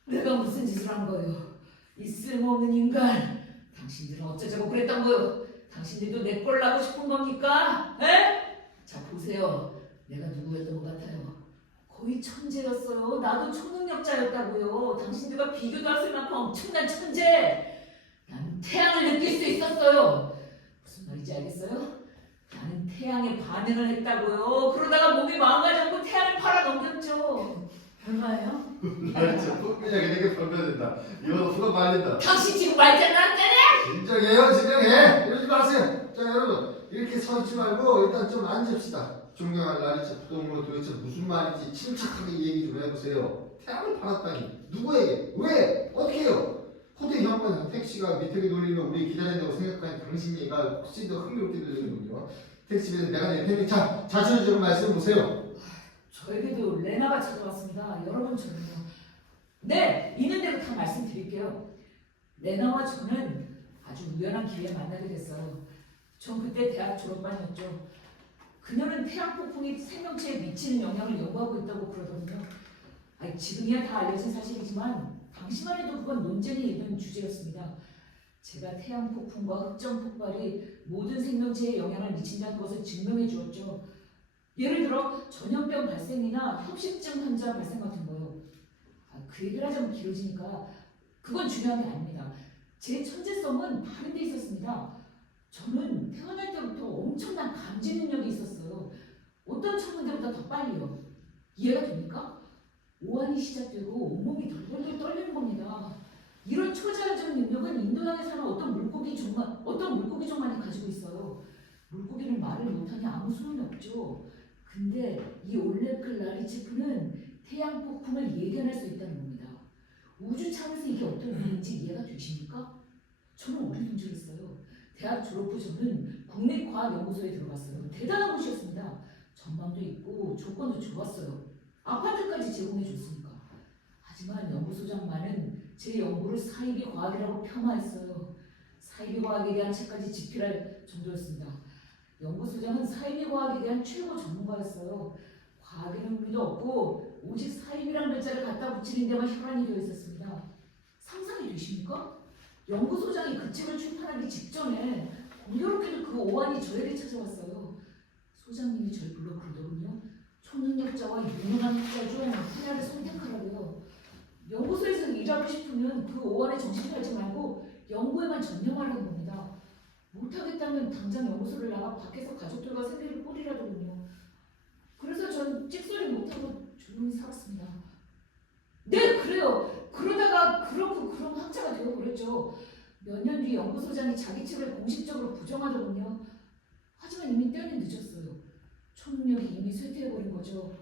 내가 무슨 짓을 한 거요? 이 쓸모없는 인간. 당신들은 어쩌자고 그랬던 거요? 당신들도 내 꼴 나고 싶은 겁니까? 에? 자 보세요. 내가 누구였던 것 같아요? 거의 천재였어요. 나도 초능력자였다고요. 당신들과 비교도 할 만큼 엄청난 천재. 난 태양을 느낄 수 있었어요. 무슨 말인지 알겠어요? 나는 태양에 반응을 했다고요. 그러다가 몸이 망가졌고 태양을 팔아 넘겼죠. 얼마예요? 라리차프 그냥 내게 변변된다. 이거 후가 말린다. 당신 지금 말장난 안 되네? 진정해요, 진정해. 이러지 마세요. 자, 여러분 이렇게 서 있지 말고 일단 좀 앉읍시다. 존경하는 라리차프 동무로 도대체 무슨 말인지 침착하게 얘기 좀 해보세요. 태양을 팔았다니 누구에게? 왜? 어떻게 해요? 호텔 현관 택시가 밑에 돌리면 우리 기다린다고 생각하는 당신 얘기가 혹시 더 흥미롭게 들리는군요. 택시비는 내가 낼 테니 자신을 좀 말씀해보세요. 저에게도 레나가 찾아왔습니다. 여러분처럼요. 네, 있는 대로 다 말씀드릴게요. 레나와 저는 아주 우연한 기회에 만나게 됐어요. 전 그때 대학 졸업반이었죠. 그녀는 태양 폭풍이 생명체에 미치는 영향을 연구하고 있다고 그러더군요. 지금이야 다 알려진 사실이지만 당시만 해도 그건 논쟁이 있는 주제였습니다. 제가 태양 폭풍과 흑점 폭발이 모든 생명체에 영향을 미친다는 것을 증명해 주었죠. 예를 들어 전염병 발생이나 협식증 환자 발생 같은 거요. 그 얘기를 하자면 길어지니까 그건 중요한 게 아닙니다. 제 천재성은 다른 데 있었습니다. 저는 태어날 때부터 엄청난 감지 능력이 있었어요. 어떤 천문대보다 더 빨리요. 이해가 됩니까? 오한이 시작되고 온몸이 덜덜덜 떨리는 겁니다. 이런 초자연적 능력은 인도양에 사는 어떤 물고기종만이 가지고 있어요. 물고기는 말을 못하니 아무 소용이 없죠. 근데 이 올레크 라리체프는 태양 폭풍을 예견할 수 있다는 겁니다. 우주 차원에서 이게 어떤 의미인지 이해가 되십니까? 저는 어리둥절했어요. 대학 졸업 후 저는 국립과학연구소에 들어갔어요. 대단한 곳이었습니다. 전망도 있고 조건도 좋았어요. 아파트까지 제공해 줬으니까. 하지만 연구소장만은 제 연구를 사이비 과학이라고 폄하했어요. 사이비 과학에 대한 책까지 집필할 정도였습니다. 연구소장은 사이비 과학에 대한 최고 전문가였어요. 과학에는 의미도 없고 오직 사이비라는 글자를 갖다 붙이는 데만 혈안이 되어 있었습니다. 상상이 되십니까? 연구소장이 그 책을 출판하기 직전에 공교롭게도 그 오한이 저에게 찾아왔어요. 소장님이 절 불러 그러더군요. 초능력자와 유능한 학자 중 하나를 선택하라고요. 연구소에서 일하고 싶으면 그 오한에 정신 팔지 말고 연구에만 전념하라는 겁니다. 못하겠다면 당장 연구소를 나가 밖에서 가족들과 생계를 꾸리라더군요. 그래서 전 찍소리 못하고 조용히 살았습니다. 네, 그래요. 그러다가 그렇고 그런 학자가 되어버렸죠. 몇 년 뒤 연구소장이 자기 책을 공식적으로 부정하더군요. 하지만 이미 때는 늦었어요. 초능력이 이미 쇠퇴해버린 거죠.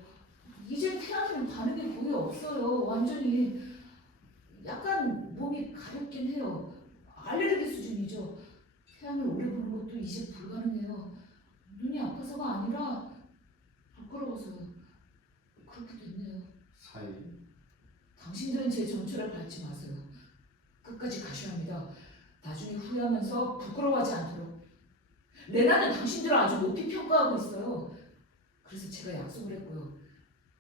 이제 태양에는 반응이 거의 없어요. 완전히. 약간 몸이 가렵긴 해요. 알레르기 수준이죠. 태양을 오래 보는 것도 이제 불가능해요. 눈이 아파서가 아니라 부끄러워서요. 그렇게 됐네요. 사이. 당신들은 제 전철을 밟지 마세요. 끝까지 가셔야 합니다. 나중에 후회하면서 부끄러워하지 않도록. 레나는 당신들을 아주 높이 평가하고 있어요. 그래서 제가 약속을 했고요.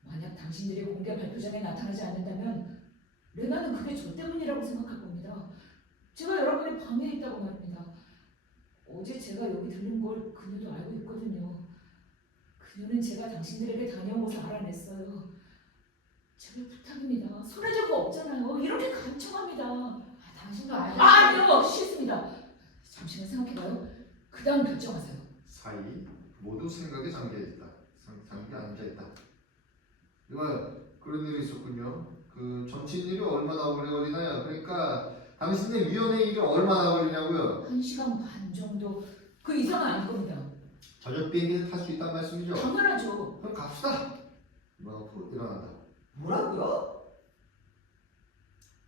만약 당신들이 공개 발표장에 나타나지 않는다면 레나는 그게 저 때문이라고 생각할 겁니다. 제가 여러분의 방해에 있다고 말입니다. 어제 제가 여기 들른 걸 그녀도 알고 있거든요. 그녀는 제가 당신들에게 다녀온 것을 알아냈어요. 제발 부탁입니다. 손해될 거 없잖아요. 이렇게 간청합니다. 당신도 알죠? 아니요, 싫습니다. 잠시만 생각해봐요. 그 다음 결정하세요. 사이 모두 생각에 잠겨있다. 잠겨 앉아있다. 이봐요. 그런 일이 있었군요. 그 정치인 일이 얼마나 오래 걸리나요? 그러니까 당신네 위원회 일이 얼마나 걸리냐고요? 1시간 반 정도. 그 이상은 아닐 겁니다. 저녁 비행기를 탈 수 있단 말씀이죠? 당연하죠. 그럼 갑시다. 이만하고 일어난다. 뭐라고요?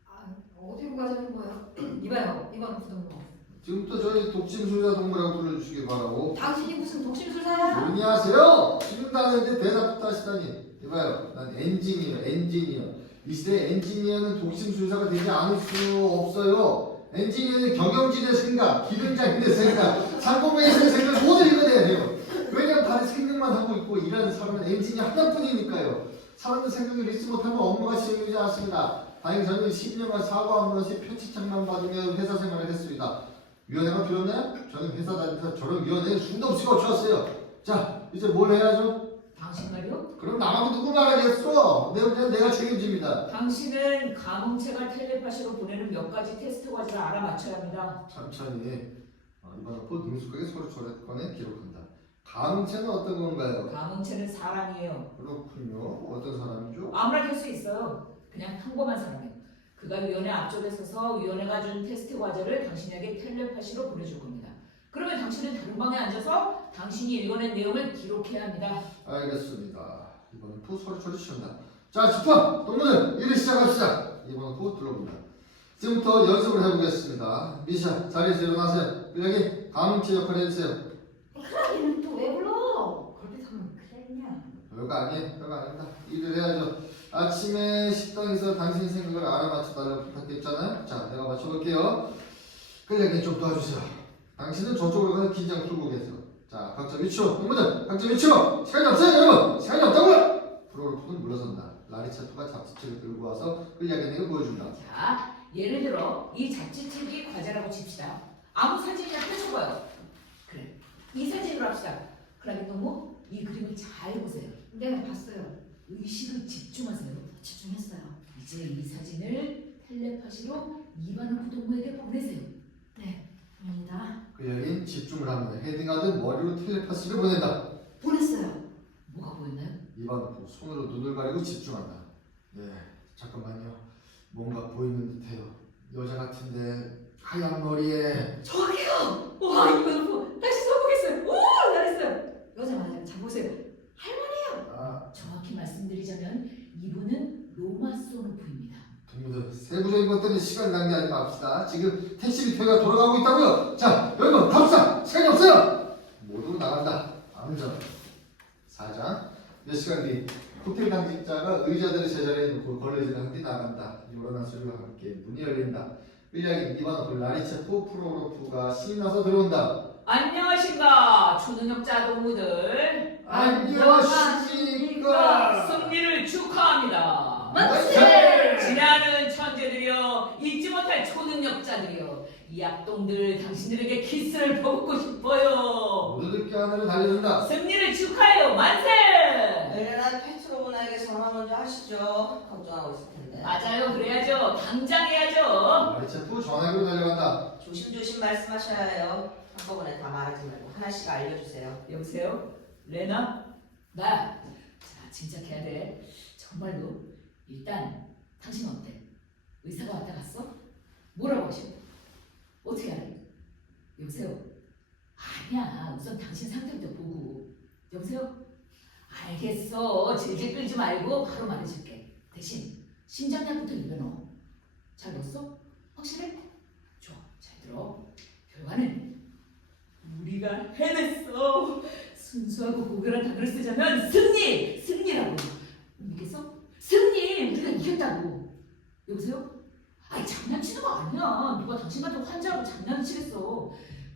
아, 어디로 가자는 거야? 이봐요, 이건 부동산. 지금부터 저희 독심술사 동무라고 불러주시기 바라고. 당신이 무슨 독심술사야? 조용히 하세요. 지금도 하는데 대답부터 하시다니. 이봐요. 난 엔지니어. 이 시대에 엔지니어는 독심술사가 되지 않을 수 없어요. 엔지니어는 경영진의 생각, 기술자인의 생각, 상공회의의 생각 모두 읽어내야 돼요. 왜냐면 다른 생각만 하고 있고 일하는 사람은 엔지니어 하나뿐이니까요. 사람들 생각을 읽지 못하면 업무가 시행되지 않습니다. 다행히 저는 10년간 사고 한 번씩 편집장만 받으며 회사 생활을 했습니다. 위원회가 필요했나요? 저는 회사 다니면서 저런 위원회에 수도 없이 거쳐왔어요. 자, 이제 뭘 해야죠? 당신 말이요? 그럼 나하고 누구 말하겠어? 내가 책임집니다. 당신은 감흥체가 텔레파시로 보내는 몇 가지 테스트 과제를 알아맞혀야 합니다. 천천히 이번 앞으로 능숙하게 서로 저랬건에 기록한다. 감흥체는 어떤 건가요? 감흥체는 사람이에요. 그렇군요. 어떤 사람이죠? 아무나 될 수 있어요. 그냥 평범한 사람이에요. 그가 위원회 앞쪽에 서서 위원회가 준 테스트 과제를 당신에게 텔레파시로 보내줄 겁니다. 그러면 당신은 다른 방에 앉아서 당신이 읽어낸 내용을 기록해야 합니다. 알겠습니다. 이번 앞으로 서로 처리시킨다. 자, 집합! 동무들 일을 시작합시다. 이번 앞으로 들어봅니다. 지금부터 연습을 해보겠습니다. 미샤, 자리에서 일어나세요. 끌려기 감흥체 역할을 해주세요. 클라리는 또 왜 불러? 걸핏하면 클라리냐? 별거 아니에요. 별거 아닙니다. 일을 해야죠. 아침에 식당에서 당신 생각을 알아맞혀달라고 부탁했잖아요. 자, 내가 맞춰볼게요. 끌려기 좀 도와주세요. 당신은 저쪽으로 가서 긴장 풀고 계세요. 자, 각자 위치로. 동무들, 각자 위치로. 시간이 없어요, 여러분. 시간이 없다고요. 프로그래프는 물러선다. 라리차토가 잡지책을 들고 와서 끌려기에게 보여준다. 자, 예를 들어 이 잡지책이 과제라고 칩시다. 아무 사진이나 펼쳐봐요. 그래, 이 사진으로 합시다. 클라리 동무, 이 그림을 잘 보세요. 네, 봤어요. 의식을 집중하세요. 집중했어요. 이제 이 사진을 텔레파시로 이반호 부동무에게 보내세요. 네, 보냅니다. 끌려기는 집중을 하면 헤딩하듯 머리로 텔레파시를 보낸다. 보냈어요. 뭐가 보였나요? 이반호 손으로 눈을 가리고 집중한다. 네, 잠깐만요. 뭔가 보이는 듯해요. 여자 같은데 하얀 머리에. 저기요! 와, 이반호 다시 써보겠어요. 오, 잘했어요. 여자 맞아요. 자, 보세요. 아, 정확히 말씀드리자면 이분은 로마소노프입니다. 동무들 세부적인 것들은 시간 낭비하지 맙시다. 지금 택시 비표가 돌아가고 있다고요. 자, 여러분 갑시다. 시간이 없어요. 모두 나간다. 암전. 4장. 몇 시간 뒤 호텔 당직자가 의자들을 제자리에 놓고 걸레질을 한 뒤 나간다. 요란한 소리와 함께 문이 열린다. 끌려긴 이바노프 라리체프 프로로프가 신나서 들어온다. 안녕하신가 초능력자 동무들. 안녕하십니까. 승리를 축하합니다. 만세! 지나는 천재들이여, 잊지 못할 초능력자들이여, 이 악동들 당신들에게 키스를 퍼붓고 싶어요. 모두들 껴하늘을 달려든다. 승리를 축하해요. 만세! 엘레나 페트로브나에게 전화 먼저 하시죠. 걱정하고 있을 텐데. 맞아요. 그래야죠. 당장 해야죠. 라리체프 전화기로 달려간다. 조심조심 말씀하셔야 해요. 한꺼번에 다 말하지 말고 하나씩 알려주세요. 여보세요? 레나? 나? 자, 침착해야 돼. 정말로. 일단 당신 어때? 의사가 왔다 갔어? 뭐라고 하셔? 어떻게 알아? 여보세요? 아니야. 우선 당신 상태부터 보고. 여보세요? 알겠어. 질질 끌지 말고 바로 말해줄게. 대신 심장약부터 입에 넣어. 잘 넣었어? 확실해? 좋아. 잘 들어. 결과는 우리가 해냈어. 순수하고 고결한 단어를 쓰자면 승리! 승리라고. 믿겠어? 승리! 우리가 이겼다고. 여보세요? 아니 장난치는 거 아니야. 누가 당신 같은 환자하고 장난을 치겠어.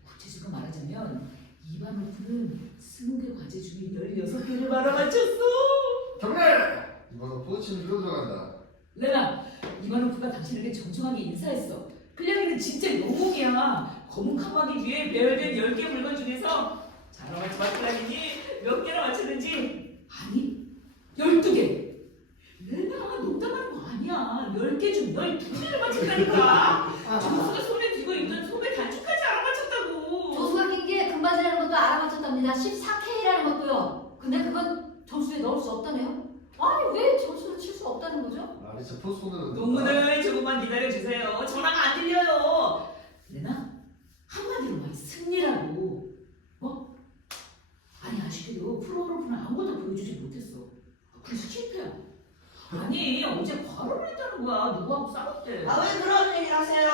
구체적으로 말하자면 이바노프는 20개 과제 중에 16개를 말아맞혔어. 정말! 이바노프 침실로 들어간다. 레나, 이바노프가 당신에게 정중하게 인사했어. 클레리는 진짜 영웅이야. 검은 카마기 뒤에 배열된 10개 물건 중에서 잘 맞춰봐. 클레리니 몇 개나 맞췄는지. 아니 12개. 레나 농담하는 거 아니야. 10개 중 12개를 맞췄다니까. 조수가 손에 쥐고 있던 소매 단축까지 알아맞혔다고. 조수가 낀 게 금바지라는 것도 알아맞혔답니다. 14K라는 것도요. 근데 그건 점수에 넣을 수 없다네요. 아니 왜 점수를 칠 수 없다는 거죠? 라리체프 손을 흔든다. 동문을 조금만 기다려주세요. 전화가 안 들려요. 레나, 한마디로 말 승리라고. 뭐? 아니 아쉽게도 프로그래프는 아무것도 보여주지 못했어. 그래서 실패야. 아니 어제 과로를 했다는 거야. 누구하고 싸웠대. 아 왜 그런 얘기를 하세요?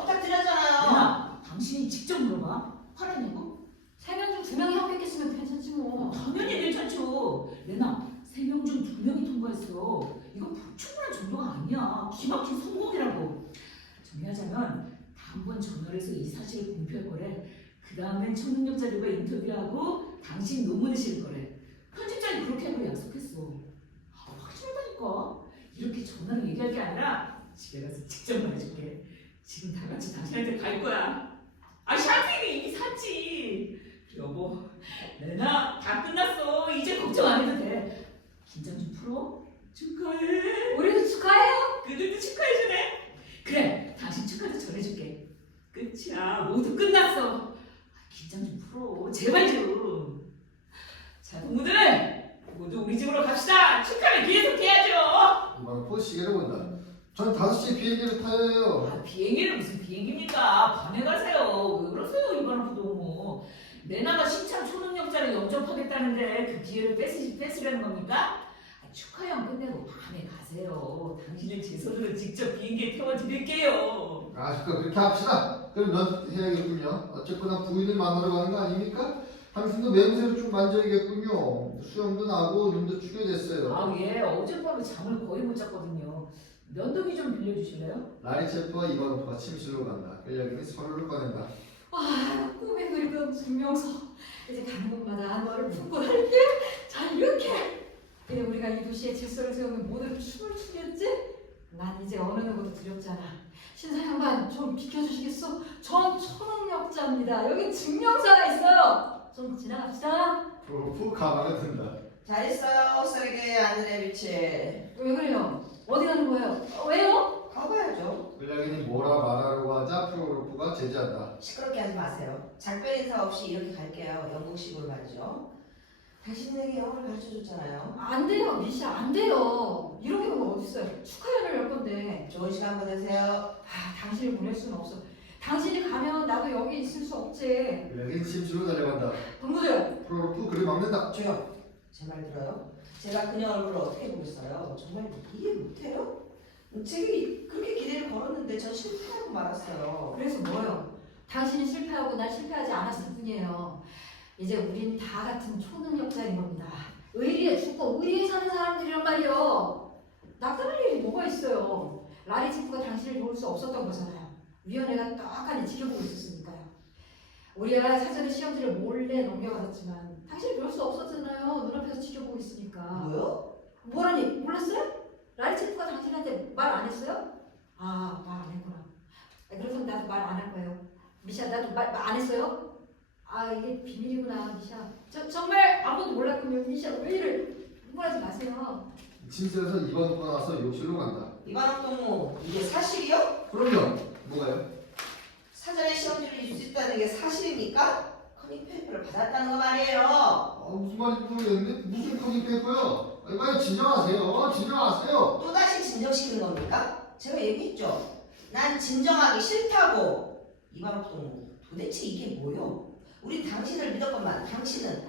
부탁드렸잖아요. 레나, 당신이 직접 물어봐. 화내냐고? 3명 중 2명이 합격했으면 괜찮지 뭐. 당연히 괜찮죠. 레나, 3명 중 2명이 통과했어. 이건 불충분한 정도가 아니야. 기막힌 성공이라고. 정리하자면 다음번 전화를 해서 이 사실을 공표할 거래. 그 다음엔 초능력자들과 인터뷰를 하고 당신 논문을 실 거래. 편집자는 그렇게 하기로 약속했어. 아, 확실하다니까. 이렇게 전화로 얘기할 게 아니라 집에 가서 직접 말해줄게. 지금 다 같이 당신한테 갈 거야. 아, 샴페인은 이미 샀지. 여보, 레나 다 끝났어. 이제 걱정 안 해도 돼. 긴장 좀 풀어. 축하해. 우리도 축하해요. 그들도 축하해주네. 그래, 당신 축하도 전해줄게. 끝이야. 모두 끝났어. 아, 긴장 좀 풀어. 제발 좀. 자, 동무들 모두 우리 집으로 갑시다. 축하를 계속해야죠. 이바노프 시계를 본다. 전 5시 비행기를 타야 해요. 아, 비행기는 무슨 비행기입니까? 밤에 가세요. 왜 그러세요, 이번부도 뭐. 레나가 신참 초능력자를 영접하겠다는데 그 기회를 뺏으려는 겁니까? 아, 축하형 끝내고 밤에 가세요. 당신을 제 손으로 직접 비행기에 태워드릴게요. 아쉽다. 그렇게 합시다. 그럼 넌 해야겠군요. 어쨌거나 부인을 만나러 가는 거 아닙니까? 당신도 맹세를 좀 만져야겠군요. 수염도 나고 눈도 축게 됐어요. 아, 예. 어젯밤에 잠을 거의 못 잤거든요. 면도기 좀 빌려주실래요? 라리체프와 이바노프가 침실로 간다. 끌려기는 서류를 꺼낸다. 와, 꿈에 그리던 증명서. 이제 가는 곳마다 너를 품고 갈게. 자, 이렇게. 그래, 우리가 이 도시에 질서를 세우면 모두 춤을 추겠지? 난 이제 어느 누구도 두렵잖아. 신사 양반, 좀 비켜주시겠어? 전 초능력자입니다. 여기 증명서가 있어요. 좀 지나갑시다. 프로프 가방에 든다. 잘 있어요, 세르게이 안드레비치. 왜 그래요? 어디 가는 거예요? 왜요? 가봐야죠. 끌려기는 뭐라 말하려고 하자 프로로프가 제지한다. 시끄럽게 하지 마세요. 작별 인사 없이 이렇게 갈게요. 영국식으로 말이죠. 당신에게 영어를 가르쳐줬잖아요. 안 돼요, 미샤, 안 돼요. 이런 경우가 어딨어요? 축하회를 열 건데. 좋은 시간 보내세요. 아, 당신을 보낼 수는 없어. 당신이 가면 나도 여기 있을 수 없지. 끌려기는 침실로 달려간다. 동무들, 프로로프 그를 막는다. 조용. 제 말 들어요? 제가 그녀 얼굴을 어떻게 보겠어요? 정말 이해 못해요? 제가 그렇게 기대를 걸었는데 전 실패하고 말았어요. 그래서 뭐요? 당신이 실패하고 난 실패하지 않았을 뿐이에요. 이제 우린 다 같은 초능력자인 겁니다. 의리에 죽고 의리에 사는 사람들이란 말이요. 나 끊을 일이 뭐가 있어요. 라리 치프가 당신을 도울 수 없었던 거잖아요. 위원회가 떡하니 지켜보고 있었으니까요. 우리가 사전에 시험지를 몰래 넘겨받았지만 당신을 배울 수 없었잖아요. 눈앞에서 지켜보고 있으니까. 뭐요? 뭐라니? 몰랐어요? 라리 치프가 당신한테 말 안 했어요? 아, 말 안 했구나. 그래서 나도 말 안 할 거예요. 미샤, 나도 말 안 했어요? 아, 이게 비밀이구나, 미샤. 정말 아무도 몰랐군요. 미샤, 왜 이래? 흥분하지 마세요. 침실에서 입원 받고 나서 욕실로 간다. 이반학 동무 이게 사실이요? 그럼요. 뭐가요? 사전에 시험지를 줄 수 있다는 게 사실입니까? 커닝페이퍼를 받았다는 거 말이에요. 무슨 말인지 모르겠는데 무슨 커닝페이퍼요? 빨리 진정하세요. 진정하세요. 또다시 진정시키는 겁니까? 제가 얘기했죠. 난 진정하기 싫다고. 이반학 동무 도대체 이게 뭐요? 우리 당신을 믿었건만 당신은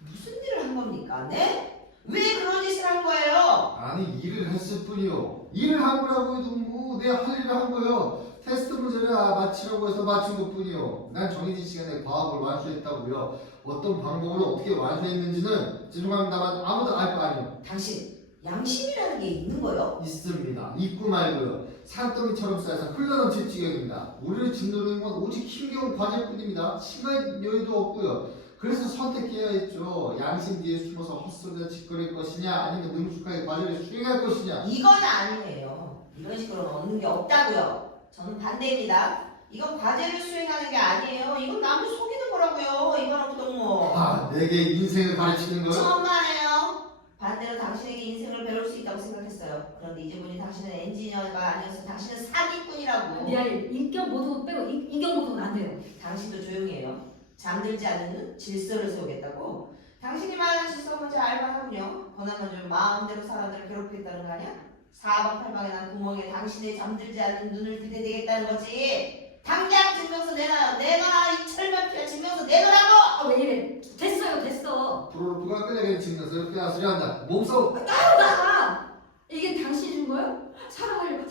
무슨 일을 한 겁니까? 네? 왜 그런 짓을 한 거예요? 아니 일을 했을 뿐이요. 일을 한 거라고 해도 뭐 내가 할 일을 한 거예요. 테스트 문제를 맞히라고 해서 맞춘 것 뿐이요. 난 정해진 시간에 과학을 완수했다고요. 어떤 방법으로 어떻게 완수했는지는 죄송합니다만 아무도 알 거 아니에요. 당신 양심이라는 게 있는 거요? 있습니다. 있고 말고요. 산더미처럼 쌓여서 흘러넘칠 지경입니다. 우리를 짓누르는 건 오직 힘겨운 과제뿐입니다. 시간 여유도 없고요. 그래서 선택해야 했죠. 양심 뒤에 숨어서 헛소리를 짓거릴 것이냐 아니면 능숙하게 과제를 수행할 것이냐. 이건 아니에요. 이런 식으로는 얻는 게 없다고요. 저는 반대입니다. 이건 과제를 수행하는 게 아니에요. 이건 남을 속이는 거라고요. 이반학 동무. 내게 인생을 가르치는 거요? 천만에요. 반대로 당신에게 인생을 배울 수 있다고 생각했어요. 그런데 이제 보니 당신은 엔지니어가 아니어서 당신은 사기꾼이라고. 네, 인격 모두 빼고 인격 모두는 안 돼요. 당신도 조용히 해요. 잠들지 않는 눈 질서를 세우겠다고. 당신이 말하는 질서가 뭔지 알만하군요. 권한만주면 마음대로 사람들을 괴롭히겠다는 거 아니야? 사방팔방에 난 구멍에 당신의 잠들지 않는 눈을 들이대겠다는 거지. 당장 증명서 내놔요. 내놔. 이 철면피야 증명서 내놓으라고. 아, 왜 이래? 됐어. 프로로프가 끌려가는 측면에서 빼앗으려 한다. 몸싸움. 나 이게 당신이 준 거예요? 사랑하려고.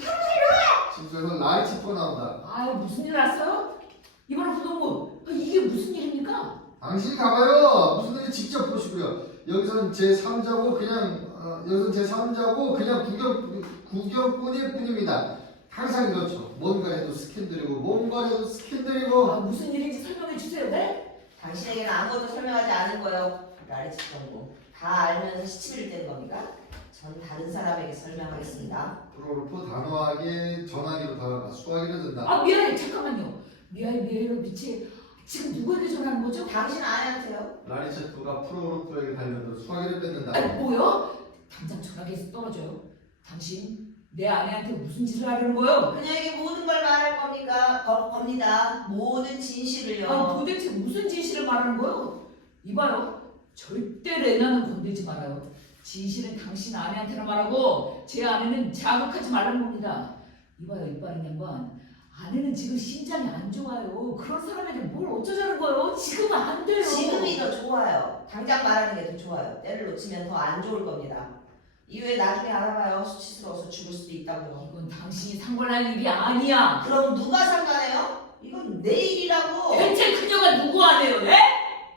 침실에서 라이 치프가 나온다. 아유 무슨 일 났어요? 이번에 부동부 이게 무슨 일입니까? 당신이 가봐요. 무슨 일인지 직접 보시고요. 여기서는 제 3자고 그냥 구경꾼일 뿐입니다. 항상 그렇죠. 뭔가 해도 스캔들이고 뭔가 해도 스캔들이고. 무슨 일인지 설명해 주세요. 네? 당신에게는 아무것도 설명하지 않을 거예요. 라리치 정보 다 알면서 시치미를 떼는 겁니까? 전 다른 사람에게 설명하겠습니다. 프로로프 단호하게 전화기로 다가가 수화기를 든다. 아 미안해 잠깐만요. 미안해요 미치. 지금 누구에게 전화하는 거죠? 당신 아내한테요. 라리 셰프가 프로로프에게 달려들어 수화기를 뺏는다. 아니 뭐요? 당장 전화기에서 떨어져요. 당신 내 아내한테 무슨 짓을 하려는 거예요? 그녀에게 모든 걸 말할 겁니다. 모든 진실을요. 아니 도대체 무슨 진실을 말하는 거예요? 이봐요. 절대 레나는 건들지 말아요. 진실은 당신 아내한테나 말하고 제 아내는 자극하지 말라는 겁니다. 이봐요 이빨인 양반. 아내는 지금 심장이 안 좋아요. 그런 사람에게 뭘 어쩌자는 거예요? 지금은 안 돼요. 지금이 더 좋아요. 당장 말하는 게 더 좋아요. 때를 놓치면 더 안 좋을 겁니다. 이후에 나중에 알아봐요. 수치스러워서 죽을 수도 있다고요. 이건 당신이 상관할 일이 아니야. 그럼 누가 상관해요? 이건 내 일이라고. 대체 그녀가 누구 아내요? 예?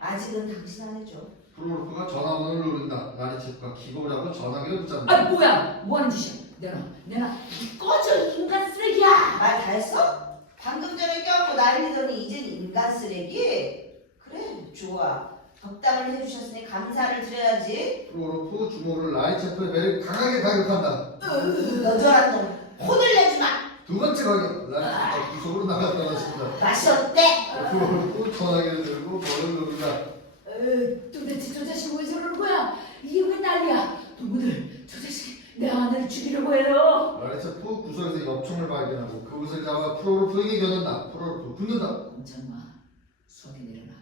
아직은 당신 아내죠. 프로로프가 전화번호를 누른다. 라리 셰프가 기겁을 하고 전화기를 붙잡는다. 아 뭐야? 뭐 하는 짓이야? 내놔. 이 꺼져 인간 쓰레기야. 말 다 했어? 방금 전에 껴안고 난리더니 이젠 인간 쓰레기? 그래 좋아. 덕담을 해주셨으니 감사를 드려야지. 프로로프 주먹으로 라리 셰프의 배를 강하게 가격한다. 너저란 놈 혼을 내주마. 두 번째 가격. 라리 셰프가 구석으로 나갔다 왔습니다. 맛이 어때? 프로로프 전화기를 들고 번호를 누른다. 도대체 저 자식 왜 저러는 거야? 이게 왜 난리야? 동무들 저 자식 내 아내를 죽이려고 해요. 라리 셰프 구석에서 엽총을 발견하고 그것을 잡아 프로로프에게 겨눈다. 프로로프 붙는다. 꼼짝마. 수학에 내려놔.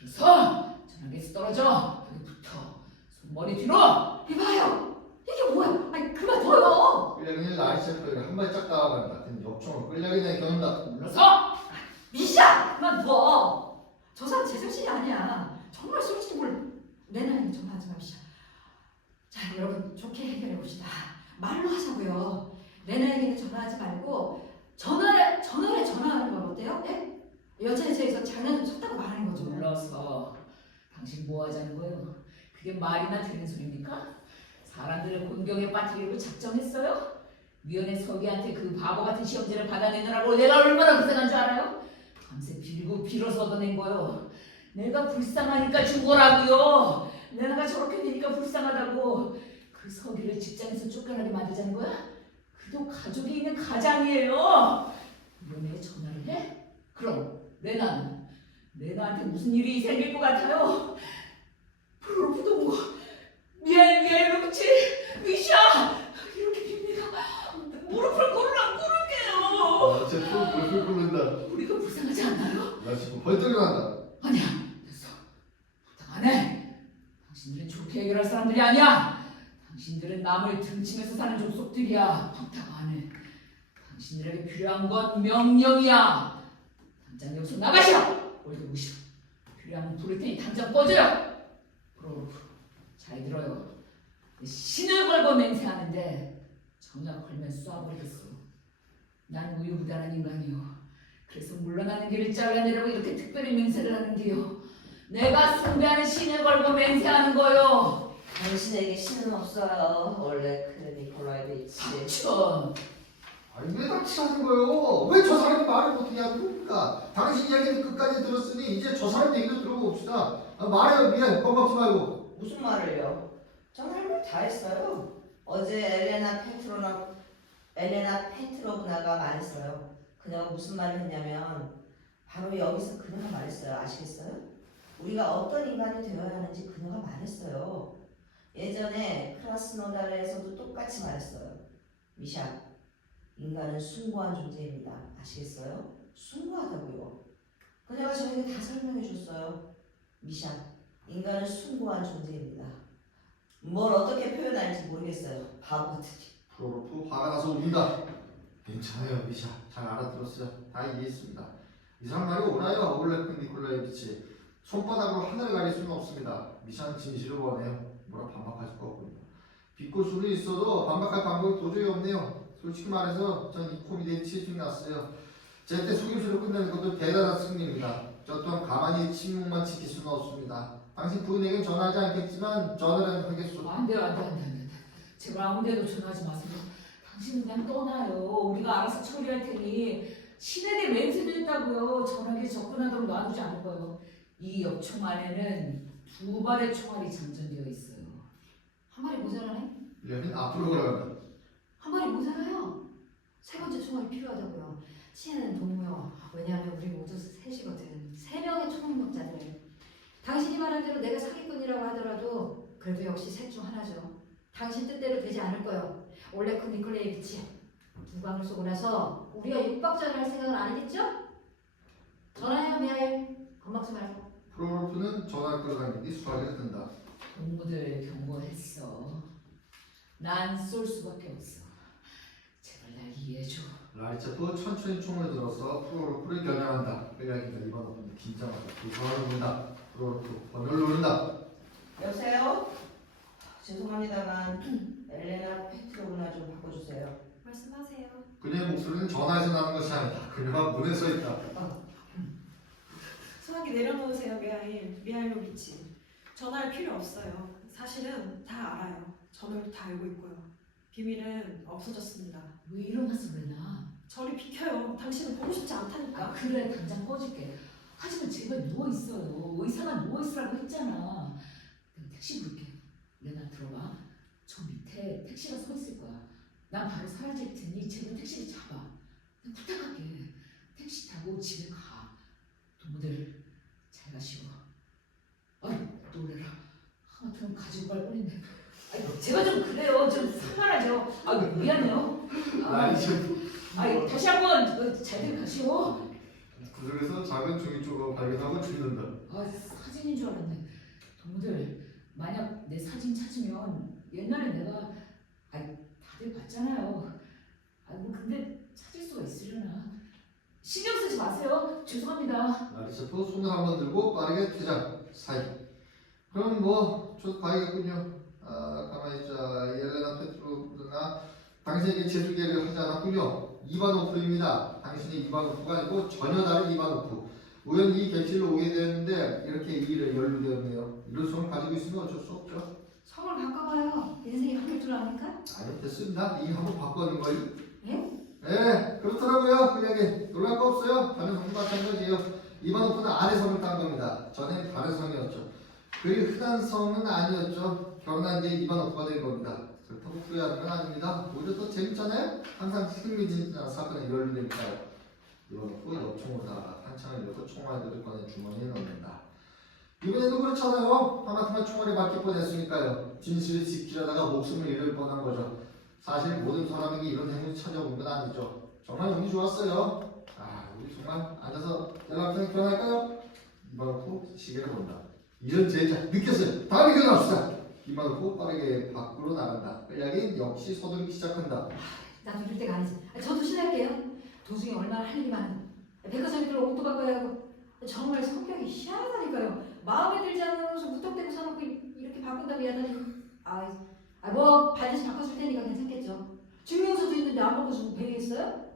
일어서. 전화기에서 떨어져. 여기 붙어. 손머리 뒤로. 이봐요. 이게 뭐야? 아니 그만 둬요. 끌려기는 라리 셰프에게 한 발짝 다가간다. 그는 엽총을 끌려기에 겨눈다. 일어서. 미샤 그만 둬. 저 사람 제정신이 아니야. 정말 솔직히 레나에게 전화하지 마 미샤. 자 여러분 좋게 해결해 봅시다. 말로 하자고요. 레나에게는 전화하지 말고 전화에 전화하는 건 어때요? 예? 여자에서 장난 좀 쳤다고 말하는 거죠. 눌러서. 당신 뭐 하자는 거예요? 그게 말이나 되는 소리입니까? 사람들을 곤경에 빠뜨리려고 작정했어요? 위원회 서기한테 그 바보 같은 시험지를 받아내느라고 내가 얼마나 고생한 줄 알아요? 밤새 빌고 빌어서 얻어낸 거요. 내가 불쌍하니까 준 거라고요. 내가 저렇게 되니까 불쌍하다고. 그 서기를 직장에서 쫓겨나게 만들자는 거야? 그도 가족이 있는 가장이에요. 위원회에 전화를 해? 그럼 레나한테 무슨 일이 생길 것 같아요? 프로프도 뭐 미안 그렇지 위샤 이렇게 빕니다. 무릎을 꿇을게요. 쟤 또 불풀 끓는다. 우리가 불쌍하지 않나요? 나 지금 벌떡 일어난다. 아니야 됐어. 부탁 안 해. 당신들은 좋게 해결할 사람들이 아니야. 당신들은 남을 등치면서 사는 족속들이야. 부탁 안 해. 당신들에게 필요한 건 명령이야. 당장 여기서 나가시오. 월드 오시오. 필요하면 부를 테니 당장 꺼져요. 잘 들어요. 신을 걸고 맹세하는데 전화 걸면 쏴버리겠어. 난 우유부단한 인간이요. 그래서 물러나는 길을 잘라내려고 이렇게 특별히 맹세를 하는 게요. 내가 숭배하는 신을 걸고 맹세하는 거요. 당신에게 신은 없어요. 원래 니콜라이 비치. 닥쳐. 아니 왜 닥치라는 거예요? 왜 저 사람이 말을 못하게 하는 겁니까? 당신 이야기는 끝까지 들었으니 이제 저 사람 얘기도 들어봅시다. 말해요. 미안. 겁먹지 말고. 무슨 말을요? 전 할 말 다 했어요. 어제 엘레나 페트로브나가 말했어요. 그녀가 무슨 말을 했냐면 바로 여기서 그녀가 말했어요. 아시겠어요? 우리가 어떤 인간이 되어야 하는지 그녀가 말했어요. 예전에 크라스노다르에서도 똑같이 말했어요. 미샤, 인간은 숭고한 존재입니다. 아시겠어요? 숭고하다고요. 그녀가 저에게 다 설명해 줬어요. 미샤, 인간은 숭고한 존재입니다. 뭘 어떻게 표현할지 모르겠어요. 바보 같으니. 프로로프 화가 나서 운다. 괜찮아요, 미샤. 잘 알아들었어요. 다 이해했습니다. 이 사람 말이 옳아요, 올레크 니콜라이비치. 손바닥으로 하늘을 가릴 수는 없습니다. 미샤는 진실을 원해요. 뭐라 반박할 거 없군요. 믿고 수는 있어도 반박할 방법이 도저히 없네요. 솔직히 말해서 전 이 코미디에 치증 났어요. 제때 속임수로 끝내는 것도 대단한 승리입니다. 저 또한 가만히 침묵만 지킬 수는 없습니다. 당신 부인에겐 전화하지 않겠지만 전화는 하겠소. 안 돼요. 제발 아무데도 전화하지 마세요. 당신은 그냥 떠나요. 우리가 알아서 처리할 테니 신에게 맹세도 했다고요. 전화기에 접근하도록 놔두지 않을 거예요. 이 엽총 안에는 2발의 총알이 장전되어 있어요. 한 마리 모자라네? 이러면 앞으로 걸어간다. 한 마리 모자라요. 세 번째 총알이 필요하다고요. 치에는 동무요. 왜냐하면 우리 모두 셋이거든. 3명의 총능력자들. 당신이 말한 대로 내가 사기꾼이라고 하더라도 그래도 역시 셋 중 하나죠. 당신 뜻대로 되지 않을 거요. 올레크 니콜라이비치. 두방을 쏘고 나서 우리가 육박전을 할 생각은 아니겠죠? 전화해요, 미하일. 겁먹지 말고. 프로로프는 전화를 끌어당기니 수화기를 든다. 동무들 경고했어. 난 쏠 수밖에 없어. 제발 날 이해해줘. 라리체프 천천히 총을 들어서 프로로프를 겨냥한다. 끌려기가 이번 오픈 긴장하다. 두 손을 놓는다. 프로로프 번호를 누른다. 여보세요? 죄송합니다만 엘레나 페트로브나 좀 바꿔주세요. 말씀하세요. 그녀의 목소리는 전화에서 나는 것이 아니다. 그녀가 문에 서 있다. 소화기 내려놓으세요, 미하일로비치. 전화할 필요 없어요. 사실은 다 알아요. 전화도 다 알고 있고요. 비밀은 없어졌습니다. 왜 일어났어 그러나? 저리 비켜요. 당신은 보고 싶지 않다니까. 그래 당장 꺼질게. 하지만 제발 누워있어요. 의사가 누워있으라고 했잖아. 내가 택시 부를게. 레나 들어봐. 저 밑에 택시가 서 있을 거야. 난 바로 사라질 테니 제발 택시를 잡아. 나 부탁할게. 택시 타고 집에 가. 동무들 잘 가시오. 아이 놀래라. 하마터면 가지고 갈 뻔했네. 아이 제가 좀 그래요. 좀 상관하죠. 아 미안해요. 라리체프 다시 한번 잘들 가시오. 구석에서 작은 종이 조각 발견하고 죽는다. 사진인 줄 알았네. 동무들 만약 내 사진 찾으면 옛날에 내가 다들 봤잖아요. 뭐 근데 찾을 수가 있으려나. 신경 쓰지 마세요. 죄송합니다. 라리체프 손을 한번 들고 빠르게 퇴장. 사이. 그럼 뭐 저도 가야겠군요. 가만히 있자. 옐레나 페트로브나 당신에게 재주계를 하지 않았군요. 이바노프입니다. 당신의 이바노프가 아니고 전혀 다른 이바노프. 우연히 이 객실로 오게 되었는데 이렇게 이 일에 연루되었네요. 이런 성을 가지고 있으면 어쩔 수 없죠. 성을 바꿔봐요. 인생이 바뀔 줄 아니까? 아니 됐습니다. 이미 한번 바꿔는 거예요. 예? 네 그렇더라고요. 그냥 놀랄 거 없어요. 다른 성도 마찬가지예요. 이번 오픈은 아래 성을 딴 겁니다. 전엔 다른 성이었죠. 그리 흔한 성은 아니었죠. 결혼한 뒤에 이번 오픈가 된 겁니다. 그렇다고 후회하는 건 아닙니다. 오히려 더 재밌잖아요. 항상 흥미진진한 사건이 연루되니까요. 이번 후 엽총으로다가 한창을 열고 총알들을 꺼내 주머니에 넣는다. 이번에도 그렇잖아요. 하마터면 총알이 맞길 뻔했으니까요. 진실을 지키려다가 목숨을 잃을 뻔한 거죠. 사실 모든 사람에게 이런 행운이 찾아오는 건 아니죠. 정말 운이 좋았어요. 아, 우리 정말 앉아서 연락처럼 결혼할까요? 이만놓고 시계를 본다. 이런 제자 느꼈어요. 다음에 결혼합시다. 이만놓고 빠르게 밖으로 나간다. 끌약인 역시 서두르기 시작한다. 나도 이럴 때가 아니지. 저도 신할게요. 도중에 얼마나 할 일이 많은데. 백화점이들 옷도 바꿔야 하고. 정말 성격이 희한하다니까요. 마음에 들지 않는 옷을 무턱대고 사놓고 이렇게 바꾼다고 하다니. 뭐 반드시 바꿔줄 테니까 괜찮겠죠. 증명서도 있는데 안 바꿔주고 배리겠어요?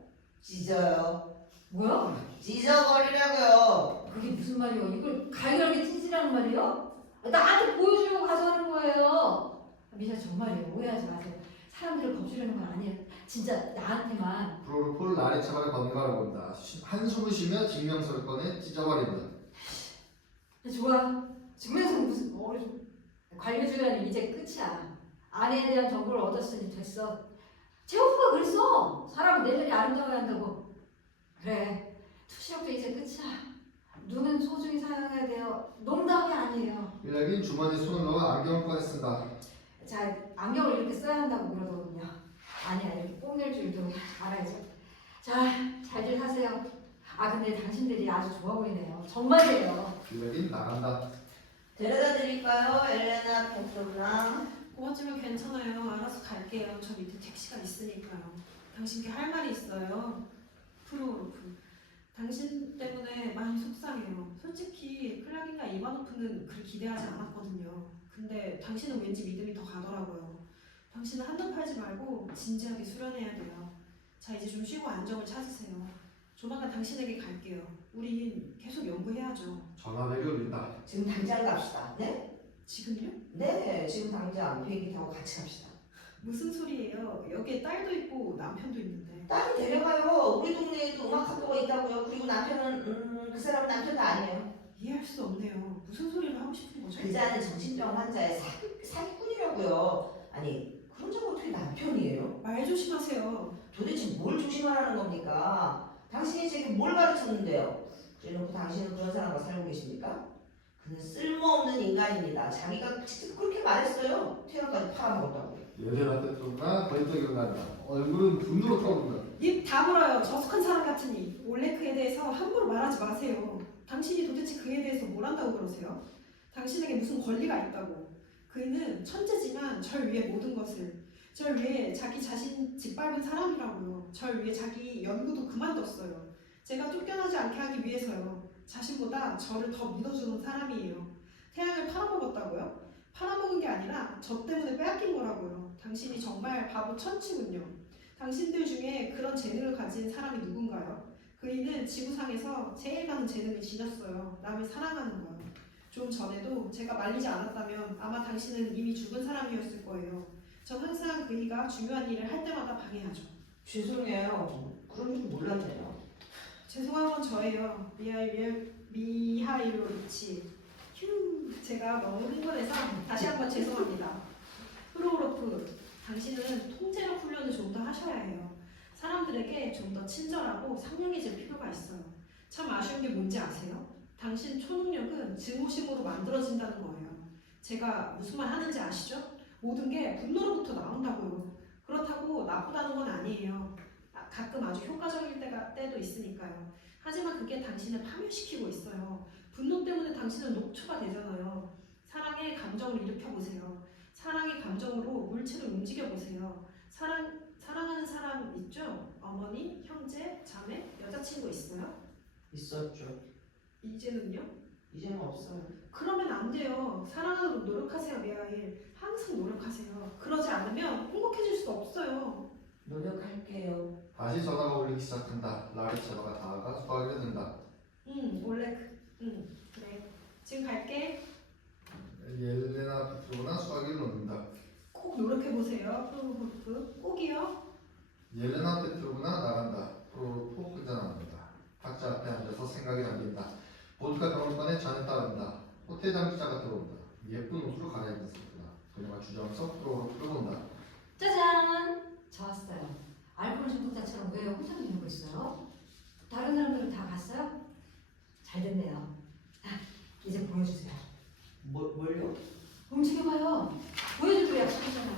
찢어요. 뭐야? 찢어버리라고요. 그게 무슨 말이요? 이걸 갈갈하게 찢으라는 말이요? 나한테 보여주려고 가져가는 거예요. 미자 정말이에요. 오해하지 마세요. 사람들을 겁주려는 건 아니에요. 진짜 나한테만. 프로르폴 나래차발을 건너가러 본다. 한숨을 쉬며 증명서를 꺼내 찢어버린다. 좋아. 증명서는 무슨 관료주의라는 이제 끝이야. 아내에 대한 정보를 얻었으니 됐어. 제호프가 그랬어. 사람은 내면이 아름다워야 한다고. 그래. 투시력도 이제 끝이야. 눈은 소중히 사용해야 돼요. 농담이 아니에요. 끌약인 주머니에 손을 넣어 안경을 꺼내 쓴다. 자, 안경을 이렇게 써야 한다고 그러거든요. 아니야, 이렇게 뽐낼 줄도 알아야죠. 자, 잘들 하세요. 근데 당신들이 아주 좋아 보이네요. 정말이에요. 끌약인 나간다. 데려다 드릴까요? 엘레나 페트로나. 고맙지만 괜찮아요. 알아서 갈게요. 저 밑에 택시가 있으니까요. 당신께 할 말이 있어요. 프로로프. 당신 때문에 많이 속상해요. 솔직히 클락인과 이바노프는 그리 기대하지 않았거든요. 근데 당신은 왠지 믿음이 더 가더라고요. 당신은 한눈 팔지 말고 진지하게 수련해야 돼요. 자, 이제 좀 쉬고 안정을 찾으세요. 조만간 당신에게 갈게요. 우린 계속 연구해야죠. 전화벨이 울린다. 지금 당장 갑시다. 네? 지금요? 네, 지금 당장 비행기 타고 같이 갑시다. 무슨 소리예요? 여기에 딸도 있고 남편도 있는데. 딸이 데려가요. 우리 동네에도 음악 학교가 있다고요. 그리고 남편은 그 사람은 남편도 아니에요. 이해할 수 없네요. 무슨 소리를 하고 싶은 거죠? 그자는 정신병 환자의 사기꾼이라고요. 아니, 그런 자가 어떻게 남편이에요? 말 조심하세요. 도대체 뭘 조심하라는 겁니까? 당신이 제게 뭘 가르쳤는데요? 그래놓고 당신은 그런 사람과 살고 계십니까? 그는 쓸모없는 인간입니다. 자기가 직접 그렇게 말했어요. 태어나까지 팔아먹었다고. 여자가 뜯어나 벌떡 일어난다. 얼굴은 분노로 타오른다. 입 다물어요. 저속한 사람 같으니. 원래 그에 대해서 함부로 말하지 마세요. 당신이 도대체 그에 대해서 뭘 한다고 그러세요? 당신에게 무슨 권리가 있다고. 그는 천재지만 절 위해 모든 것을. 절 위해 자기 자신 짓밟은 사람이라고요. 절 위해 자기 연구도 그만뒀어요. 제가 쫓겨나지 않게 하기 위해서요. 자신보다 저를 더 믿어주는 사람이에요. 태양을 팔아먹었다고요? 팔아먹은 게 아니라 저 때문에 빼앗긴 거라고요. 당신이 정말 바보 천치군요. 당신들 중에 그런 재능을 가진 사람이 누군가요? 그이는 지구상에서 제일 많은 재능을 지녔어요. 남을 사랑하는 거요. 좀 전에도 제가 말리지 않았다면 아마 당신은 이미 죽은 사람이었을 거예요. 전 항상 그이가 중요한 일을 할 때마다 방해하죠. 죄송해요. 그런 줄 몰랐네요. 죄송한 건 저예요. 미하일로비치. 휴, 제가 너무 흥분해서 다시 한번 죄송합니다. 프로로프, 당신은 통제력 훈련을 좀 더 하셔야 해요. 사람들에게 좀 더 친절하고 상냥해질 필요가 있어요. 참 아쉬운 게 뭔지 아세요? 당신 초능력은 증오심으로 만들어진다는 거예요. 제가 무슨 말 하는지 아시죠? 모든 게 분노로부터 나온다고요. 그렇다고 나쁘다는 건 아니에요. 가끔 아주 효과적일 때도 있으니까요. 하지만 그게 당신을 파멸시키고 있어요. 분노 때문에 당신은 녹초가 되잖아요. 사랑의 감정을 일으켜보세요. 사랑의 감정으로 물체를 움직여보세요. 사랑하는 사람 있죠? 어머니, 형제, 자매, 여자친구 있어요? 있었죠. 이제는요? 이제는 없어요. 그러면 안 돼요. 사랑하도록 노력하세요, 미하일. 항상 노력하세요. 그러지 않으면 행복해질 수 없어요. 노력할게요. 다시 전화가 울리기 시작한다. 라리차바가 다가가 수화기를 든다. 원래 그래. 지금 갈게. 옐레나 페트로나 수화기를 놓는다. 꼭 노력해 보세요. 프로로프 꼭이요. 옐레나 페트로나 나간다. 프로로프 혼자 나간다. 탁자 앞에 앉아서 생각이 잠긴다. 보드카 병원반에 잔에 따른다. 호텔 장기자가 들어온다. 예쁜 옷으로 갈아입은 스프다. 그녀가 주저하면서 프로로프를 본다. 짜잔! 저 왔어요. 알코올 중독자처럼 왜 혼자 누고 있어요? 다른 사람들은 다 갔어요? 잘 됐네요. 아, 이제 보여주세요. 뭘요? 움직여봐요. 보여주기로 약속했잖아요.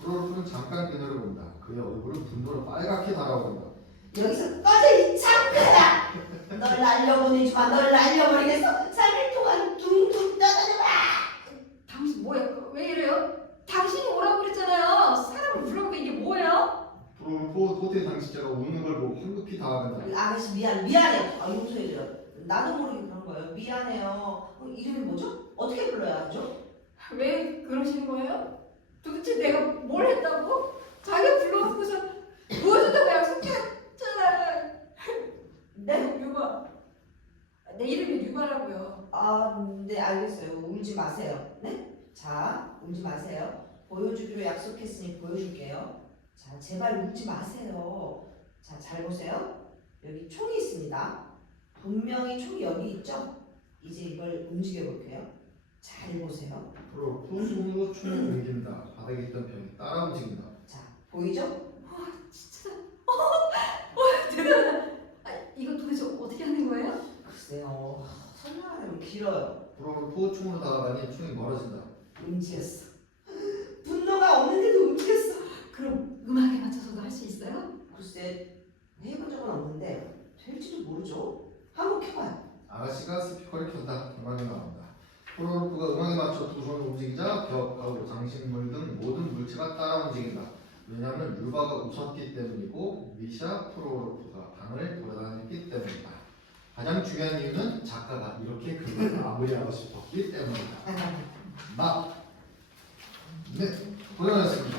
프로로프는 잠깐 그녀를 본다. 그의 얼굴은 분노로 빨갛게 달아오른다. 여기서 꺼져 이 창피하다. 널 날려보내지 마. 널 날려버리겠어. 3일 동안 둥둥 떠다녀봐. 당신 뭐야? 왜 이래요? 당신이 오라고 그랬잖아요. 사람을 불러보고 이게 뭐예요? 프로로프 호텔 장기자가 웃는 걸 보고 황급히 다가간다. 아가씨 미안해. 용서해줘요. 나도 모르게 그런 거예요. 미안해요. 이름이 뭐죠? 어떻게 불러야 하죠? 왜 그러시는 거예요? 도대체 내가 뭘 했다고? 자기가 불러놓고서 보여준다고 약속했잖아요. 네? 유바. 내 이름이 유바라고요. 네 알겠어요. 울지 마세요. 네? 자, 울지 마세요. 보여주기로 약속했으니 보여줄게요. 자, 제발 울지 마세요. 자, 잘 보세요. 여기 총이 있습니다. 분명히 총이 여기 있죠? 이제 이걸 움직여 볼게요. 잘 보세요. 프로로프 손으로 총을 옮긴다. 바닥에 있던 병이 따라 움직인다. 자, 보이죠? 진짜. 대단하다. 이거 도대체 어떻게 하는 거예요? 글쎄요. 설명하려면 길어요. 프로로프 총으로 다가가니 총이 멀어진다. 움직였어. 분노가 없는데도 움직였어. 그럼 음악에 맞춰서도 할 수 있어요? 글쎄, 해본 적은 없는데 될지도 모르죠. 한번 켜봐요. 아가씨가 스피커를 켠다. 음악이 나온다. 프로로프가 음악에 맞춰 두 손을 움직이자 벽, 가구, 장식물 등 모든 물체가 따라 움직인다. 왜냐하면 유바가 웃었기 때문이고 미샤 프로로프가 방을 돌아다녔기 때문이다. 가장 중요한 이유는 작가가 이렇게 글을 마무리하고 싶었기 때문이다. 네, 고생하셨습니다.